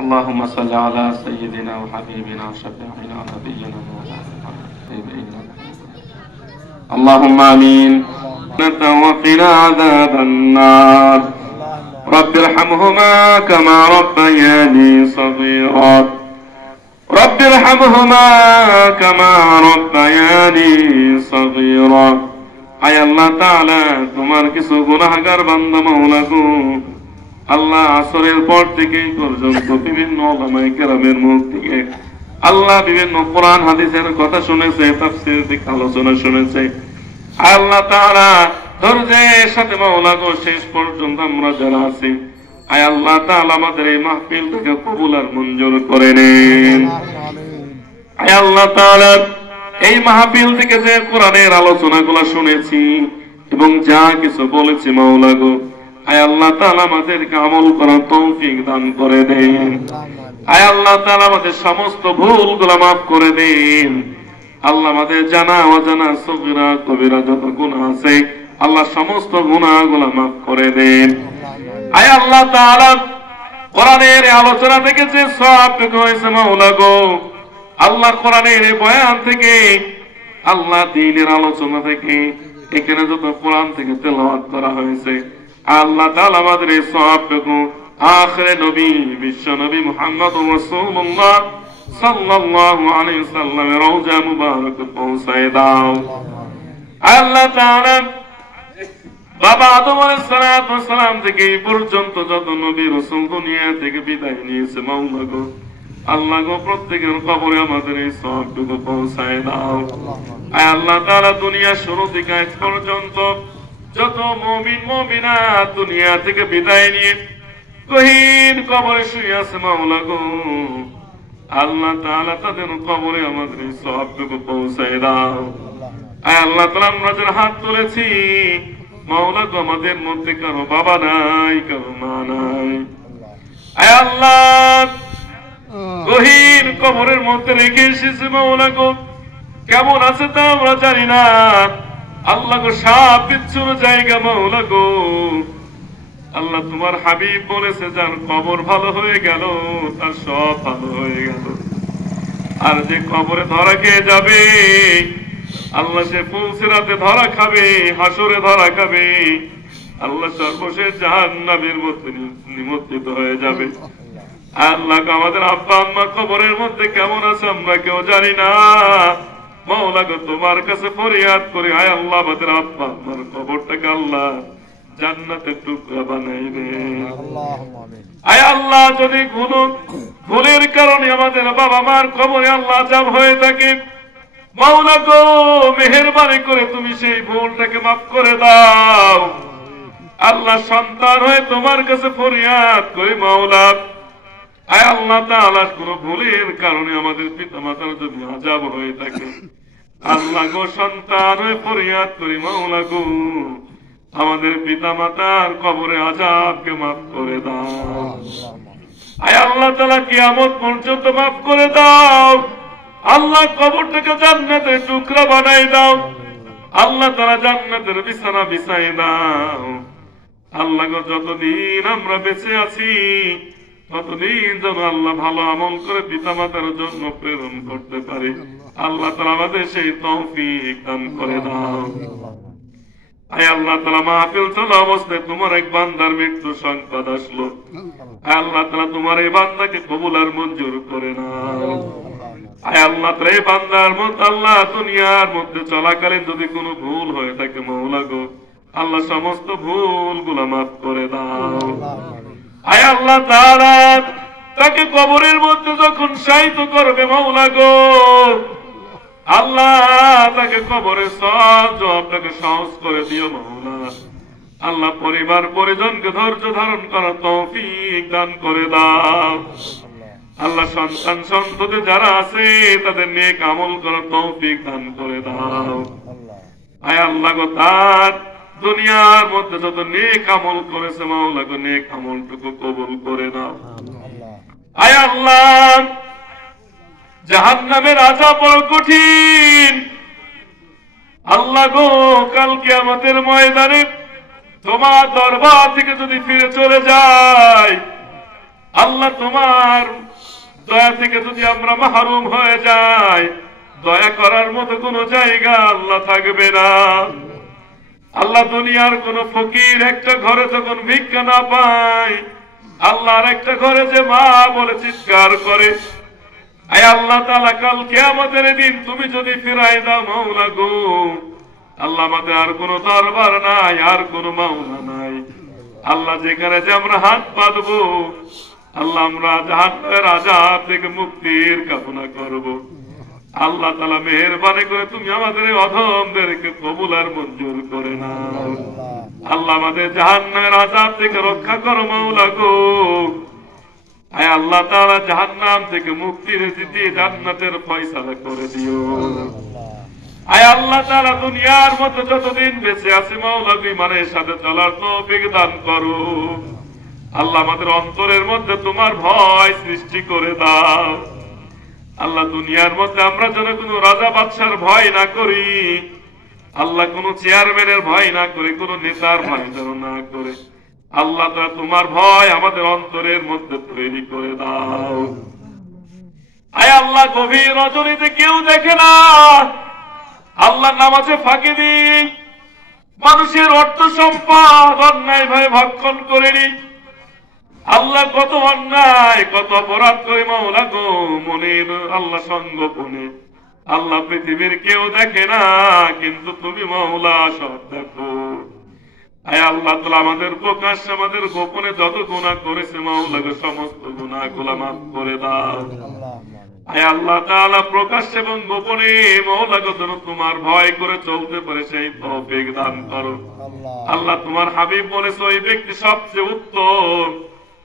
اللهم صل على سيدنا وحبيبنا وشفيعنا ونبينا مولانا محمد اللهم آمين وقنا عذاب النار رب ارحمهما كما ربياني صغيرا رب ارحمهما كما ربياني صغيرا আয় আল্লাহ তাআলা তোমার কিছু গুনাহগার বান্দা মাওলা গো আল্লাহ আসরের পর থেকে পর্যন্ত বিভিন্ন উলামায়ে কেরামের মুখ থেকে আল্লাহ বিভিন্ন কোরআন হাদিসের কথা শুনেছে, তাফসীর থেকে আলোচনা শুনেছে। আল্লাহ তাআলা ধৈর্যের সাথে মাওলা গো শেষ পর্যন্ত আমরা যারা আছি আয় আল্লাহ তাআলা আমাদের এই মাহফিলটাকে কবুল আর মঞ্জুর করে নেন। আয় আল্লাহ তাআলা এই মাহফিল থেকে যে কোরআনের আলোচনাগুলো শুনেছি এবং যা কিছু বলেছি মাওলা গো আয় আল্লাহ তাআলা আমাদেরকে আমল করার তৌফিক দান করে দেন। আয় আল্লাহ তাআলা আমাদের সমস্ত ভুলগুলো মাফ করে দেন। আল্লাহ আমাদের জানা অজানা সগীরা কবিরা যত গুনাহ আছে আল্লাহ সমস্ত গুনাহগুলো মাফ করে দেন। আয় আল্লাহ তাআলা কোরআনের আলোচনা থেকে যে সওয়াব হয়েছে মাওলা গো আল্লাহ কোরআনের বয়ান থেকে আল্লাহ দ্বীনের আলোচনা থেকে এখানে যত কোরআন থেকে তেলাওয়াত করা হয়েছে আল্লাহ তাআলা আমাদের এই সওয়াবটুকু আখিরে নবী বিশ্ব নবী মুহাম্মদুর রাসূলুল্লাহ সাল্লাল্লাহু আলাইহি ওয়াসাল্লামের রওজা মুবারকে পৌঁছায় দাও। আল্লাহ তাআলা বাবা আদম আলাইহিস সালাম থেকে এই পর্যন্ত যত নবী রাসূল দুনিয়া থেকে বিদায় নিয়েছে মাওলা গো আল্লাহ গো প্রত্যেকের কবরে আমাদের এই সওয়াবটুকু পৌঁছায় দাও। আল্লাহ তাআলা দুনিয়া শুরু থেকে আজ পর্যন্ত যত মুমিন মুমিনাত দুনিয়া থেকে বিদায় নিয়ে গহীন কবরে শুয়ে আছে মাওলা গো আল্লাহ তাআলা তাদের কবরে আমাদের এই সওয়াবটুকু পৌঁছায় দাও। আল্লাহ তাআলা আমরা যারা হাত তুলেছি মাওলা গো আমাদের মধ্যে কারো বাবা নাই কারো মা নাই আল্লাহ গহীন কবরের মধ্যে রেখে এসেছে মাওলা গো কেমন আছে তা আমরা জানি না আল্লাহ গো সাপ বিচ্ছুর জায়গা মাওলা গো আল্লাহ তোমার হাবিব বলেছে যার কবর ভালো হয়ে গেল তার সব ভালো হয়ে গেল, আর যে কবরে ধরা খেয়ে যাবে আল্লাহ সে ফুলসিরাতে ধরা খাবে, হাসরে ধরা খাবে, আল্লাহ সর্বশেষ জাহান্নামের মধ্যে নিমজ্জিত হয়ে যাবে। আল্লাহ আমাদের আব্বা আম্মা কবরের মধ্যে কেমন আছে আমরা কেউ জানি না মাওলা গো তোমার কাছে ফরিয়াদ করি আয় আল্লাহ আমাদের আব্বা আম্মার কবরটাকে আল্লাহ জান্নাতের টুকরা বানাইবে। আয় আল্লাহ যদি কোনো ভুলের কারণে আমাদের বাবা মার কবরে আল্লাহ আযাব হয়ে থাকে মাওলা গো মেহেরবানি করে তুমি সেই ভুলটাকে মাফ করে দাও। আল্লাহ সন্তান হয়ে তোমার কাছে ফরিয়াদ করি মাওলা আয় আল্লাহ তাআলা কোন ভুলের কারণে আমাদের পিতা মাতার যদি আযাব হয়ে থাকে আল্লাহ গো সন্তান হয়ে ফরিয়াদ করি মাওলা গো, আমাদের পিতা মাতার কবরে আযাবকে মাফ করে দাও। আয় আল্লাহ তাআলা কিয়ামত পর্যন্ত মাফ করে দাও। আল্লাহ কবরটাকে জান্নাতের টুকরা বানাই দাও। আল্লাহ তাআলা জান্নাতের বিছানা বিছাই দাও। আল্লাহ গো যতদিন আমরা বেঁচে আছি ততদিন যেন আল্লাহ ভালো আমল করে পিতা মাতার জন্য প্রেরণ করতে পারি। আল্লাহ তাআলা আমাদের সেই তৌফিক দান করে দাও। আয় আল্লাহ তাআলা মাহফিল চলা অবস্থায় তোমার এক বান্দার মৃত্যু সংবাদ আসলো। আল্লাহ তাআলা তোমার এই বান্দাকে কবুল আর মঞ্জুর করে নাও। আয় আল্লাহ তাআলা এই বান্দার মধ্যে আল্লাহ দুনিয়ার মধ্যে চলাকালীন যদি কোনো ভুল হয়ে থাকে মাওলা গো, আল্লাহ সমস্ত ভুলগুলো মাফ করে দাও। আয় আল্লাহ তাআলা তাকে কবরের মধ্যে যখন শায়িত করবে মাওলা গো, আল্লাহ তাকে কবরে জবাবটাকে সহজ করে দিও মাওলা। আল্লাহ পরিবার পরিজনকে ধৈর্য ধারণ করার তৌফিক দান করে দাও। আল্লাহ সন্তান সন্ততি যারা আছে তাদের নেক আমল করার তৌফিক দান করে দাও। আয় আল্লাহ গো তার দুনিয়ার মধ্যে যত নেক আমল করেছে মাওলা গো, নেক আমলটুকু কবুল করে নাও। আয় আল্লাহ জাহান্নামের আযাব বড় কঠিন। আল্লাহ গো কাল কিয়ামতের ময়দানে তোমার দরবার থেকে যদি ফিরে চলে যায়, আল্লাহ তোমার দয়া থেকে যদি আমরা মাহরুম হয়ে যাই, দয়া করার মতো কোনো জায়গা আল্লাহ থাকবে না। আল্লাহ দুনিয়ার কোন ফকির একটা ঘরে যখন ভিক্ষা না পায়, আল্লাহর একটা ঘরে যে মা বলে চিৎকার করে, আয় আল্লাহ তাআলা কাল কিয়ামতের দিন তুমি যদি ফিরাই দাও মাওলা গো, আল্লাহ আমাদের আর কোন দরবার নাই, আর কোন মাওলা নাই। আল্লাহ যেখানে যে আমরা হাত পাতবো, আল্লাহ আমরা জাহান্নামের আযাব থেকে মুক্তির কামনা করব। আল্লাহ তাআলা মেহেরবানি করে তুমি আমাদের অধমদেরকে কবুল আর মঞ্জুর করে নাও। আল্লাহ আমাদের জাহান্নামের আযাব থেকে রক্ষা করো মাওলা গো। আয় আল্লাহ তাআলা জাহান্নাম থেকে মুক্তির দিতে জান্নাতের ফয়সালা করে দিও। আয় আল্লাহ তাআলা দুনিয়ার মধ্যে যতদিন বেঁচে আছি মাওলা গো, ইমানের সাথে চলার তৌফিক দান করো। আল্লাহ আমাদের অন্তরের মধ্যে তোমার ভয় সৃষ্টি করে দাও। আল্লাহ দুনিয়ার মধ্যে আমরা যেন কোনো রাজা বাদশার ভয় না করি, আল্লাহ কোন চেয়ারম্যানের ভয় না করি, কোন নেতার ভয় যেন না করে। আল্লাহ তাআলা তোমার ভয় আমাদের অন্তরের মধ্যে তৈরি করে দাও। আয় আল্লাহ গভীর রজনীতে কেউ দেখে না, আল্লাহ নামাজে ফাঁকি দিই, মানুষের অর্থ সম্পদ অন্যায় ভাবে ভক্ষণ করেনি। আল্লাহ কত অন্যায় কত অপরাধ করে মাওলা গো, মনের আল্লাহ সঙ্গোপনে। আল্লাহ পৃথিবীর কেউ দেখে না, কিন্তু তুমি মাওলা সব দেখো। আয় আল্লাহ তাআলা আমাদের প্রকাশ্যে আমাদের গোপনে যত গুনাহ করেছে মাওলা গো, সমস্ত গুনাহগুলো মাফ করে দাও। আয় আল্লাহ তাআলা প্রকাশ্যে এবং গোপনে মাওলা গো যেন তোমার ভয় করে চলতে পারে সেই তৌফিক দান করো। আল্লাহ তোমার হাবিব বলেছে ওই ব্যক্তি সবচেয়ে উত্তম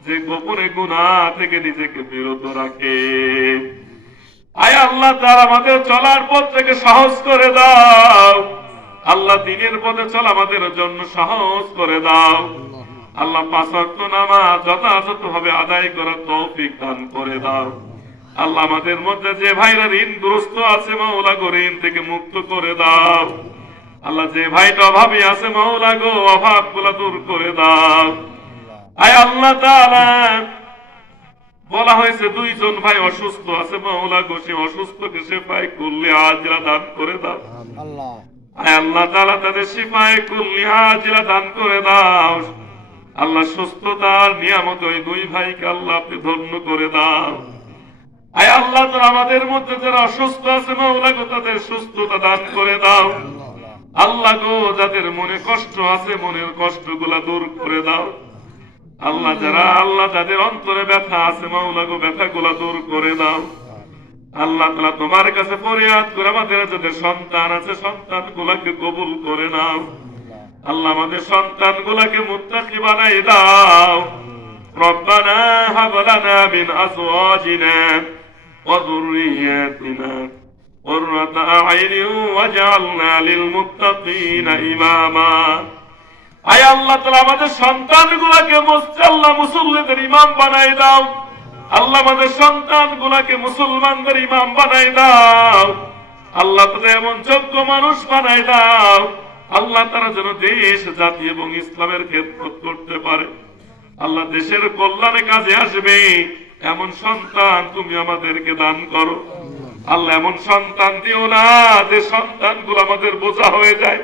যে গোপনে গুনাহ থেকে নিজেকে বিরত রাখে। আয় আল্লাহ তাআলা আমাদের চলার পথ থেকে সহজ করে দাও। আল্লাহ দ্বীনের পথে চলা আমাদের জন্য সহজ করে দাও। আল্লাহ ৫ ওয়াক্ত নামাজ যথাযথভাবে আদায় করার তৌফিক দান করে দাও। আল্লাহ আমাদের মধ্যে যে ভাইরা ঋণগ্রস্ত আছে মাওলা গো, ঋণ থেকে মুক্ত করে দাও। আল্লাহ যে ভাইটা অভাবী আছে মাওলা গো, অভাবগুলো দূর করে দাও। আয় আল্লাহ তাআলা বলা হয়েছে ২ জন ভাই অসুস্থ আছে মাওলা গো, সে অসুস্থকে শিফায়ে কুল্লি আজিলা দান করে দাও। আয় আল্লাহ তাআলা তাদের শিফায়ে কুল্লি আজিলা দান করে দাও। আল্লাহ সুস্থতার নিয়ামত ওই ২ ভাইকে আল্লাহ আপনি ধন্য করে দাও। আয় আল্লাহ তাআলা আমাদের মধ্যে যারা অসুস্থ আছে মাওলা গো, তাদের সুস্থতা দান করে দাও। আল্লাহ গো যাদের মনে কষ্ট আছে, মনের কষ্টগুলা দূর করে দাও। আল্লাহ যাদের অন্তরে ব্যথা আছে মাওলা গো, ব্যথাগুলা দূর করে দাও। আল্লাহ তাআলা তোমার কাছে ফরিয়াদ করে আমাদের যাদের সন্তান আছে সন্তানগুলাকে কবুল করে নাও। আল্লাহ আমাদের সন্তানগুলাকে মুত্তাকি বানাই দাও। রব্বানা হাব লানা মিন আজওয়াজিনা ওয়া যুররিয়াতিনা قرة أعين واجعلنا للمتقين إماما আয় আল্লাহ তাআলা আমাদের সন্তানগুলোকে মুসল্লা মুসল্লিদের ইমাম বানাই দাও আল্লাহ আমাদের সন্তানগুলোকে মুসলমানদের ইমাম বানাই দাও আল্লাহ তাআলা এমন যোগ্য মানুষ বানাই দাও আল্লাহ তাআলা যেন দেশ জাতি এবং ইসলামের খেদমত করতে পারে আল্লাহ দেশের কল্যাণে কাজে আসবে এমন সন্তান তুমি আমাদেরকে দান করো আল্লাহ এমন সন্তান দিও না যে সন্তানগুলো আমাদের বোঝা হয়ে যায়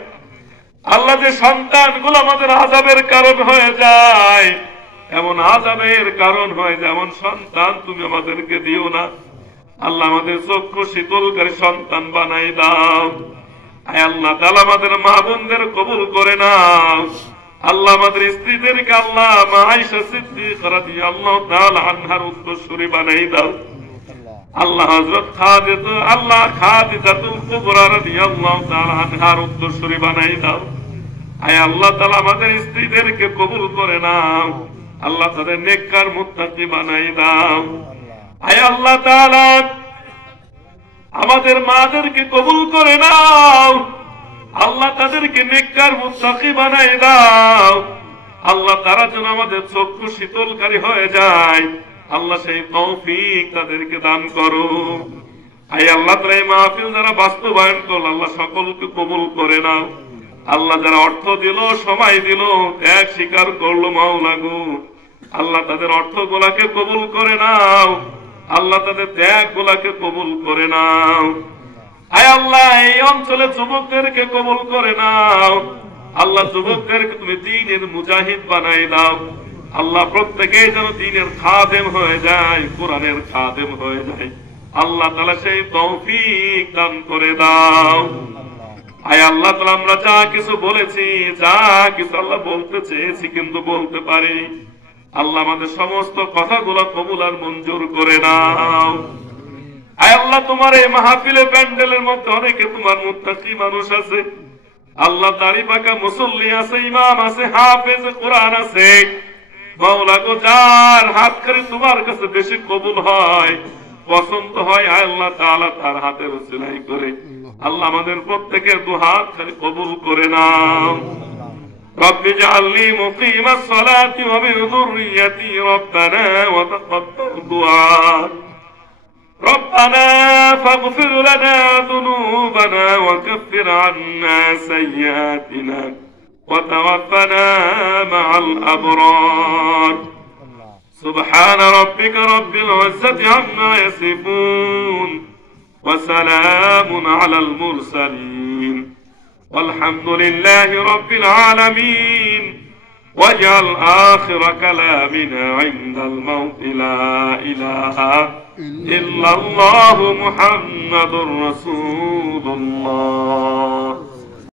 আল্লাহ যে সন্তানগুলো আমাদের আযাবের কারণ হয়ে যায় এমন আযাবের কারণ হয়ে যায় এমন সন্তান তুমি আমাদেরকে দিও না আল্লাহ আমাদের চক্ষু শীতলকারী সন্তান বানাই দাও আয় আল্লাহ তাআলা আমাদের মা বোনদের কবুল করে নাও আল্লাহ আমাদের স্ত্রীদেরকে আল্লাহ মা আয়েশা সিদ্দিকা রাদিয়াল্লাহু তাআলা আনহার উত্তরসূরি বানাই দাও আল্লাহ হযরত খাদিজাতুল কুবরা রাদিয়াল্লাহু তাআলা আনহার উত্তরসূরি বানাই দাও আয় আল্লাহ তাআলা আমাদের স্ত্রীদেরকে কবুল করে নাও আল্লাহ তাদের নেককার মুত্তাকি বানাই দাও আয় আল্লাহ তাআলা আমাদের মাদেরকে কবুল করে নাও আল্লাহ তাদেরকে নেককার মুত্তাকি বানাই দাও আল্লাহ তারা যেন আমাদের চক্ষু শীতলকারী হয়ে যায় আল্লাহ সেই তৌফিক তাদেরকে দান করো আয় আল্লাহ তাআলা এই মাহফিল যারা বাস্তবায়ন করল আল্লাহ সকলকে কবুল করে নাও আল্লাহ যারা অর্থ দিল সময় দিল ত্যাগ স্বীকার করলো মাওলা গো আল্লাহ তাদের অর্থগুলাকে কবুল করে নাও আল্লাহ তাদের ত্যাগগুলাকে কবুল করে নাও আয় আল্লাহ এই অঞ্চলে যুবকদেরকে কবুল করে নাও আল্লাহ যুবকদেরকে তুমি দ্বীনের মুজাহিদ বানাই দাও আল্লাহ প্রত্যেকেই যেন দ্বীনের খাদেম হয়ে যায় কোরআনের খাদেম হয়ে যায় আল্লাহ তাআলা সেই তৌফিক দান করে দাও আয় আল্লাহ তাআলা আমরা যা কিছু বলেছি যা কিছু আল্লাহ বলতে চেয়েছি কিন্তু বলতে পারি আল্লাহ আমাদের সমস্ত কথাগুলো কবুল আর মঞ্জুর করে নাও আয় আল্লাহ তোমার এই মাহফিলে প্যান্ডেলের মধ্যে অনেকে তোমার মুত্তাকি মানুষ আছে আল্লাহ দাড়ি পাকা মুসল্লি আছে ইমাম আছে হাফেজ কোরআন আছে মাওলা গো যার হাত করে তোমার কাছে বেশি কবুল হয় পছন্দ হয় আয় আল্লাহ তাআলা তার হাতের উসিলাই করে আল্লাহ আমাদের প্রত্যেকের দু হাত খালি কবুল করে নাও رب اجعلني مقيم الصلاة ومن ذريتي ربنا وتقبل دعاء ربنا فاغفر لنا ذنوبنا وكفر عنا سيئاتنا وتوفنا مع الأبرار سبحان ربك رب العزة عما يصفون وسلام على المرسلين والحمد لله رب العالمين واجعل آخر كلامنا عند الموت لا إله إلا الله محمد رسول الله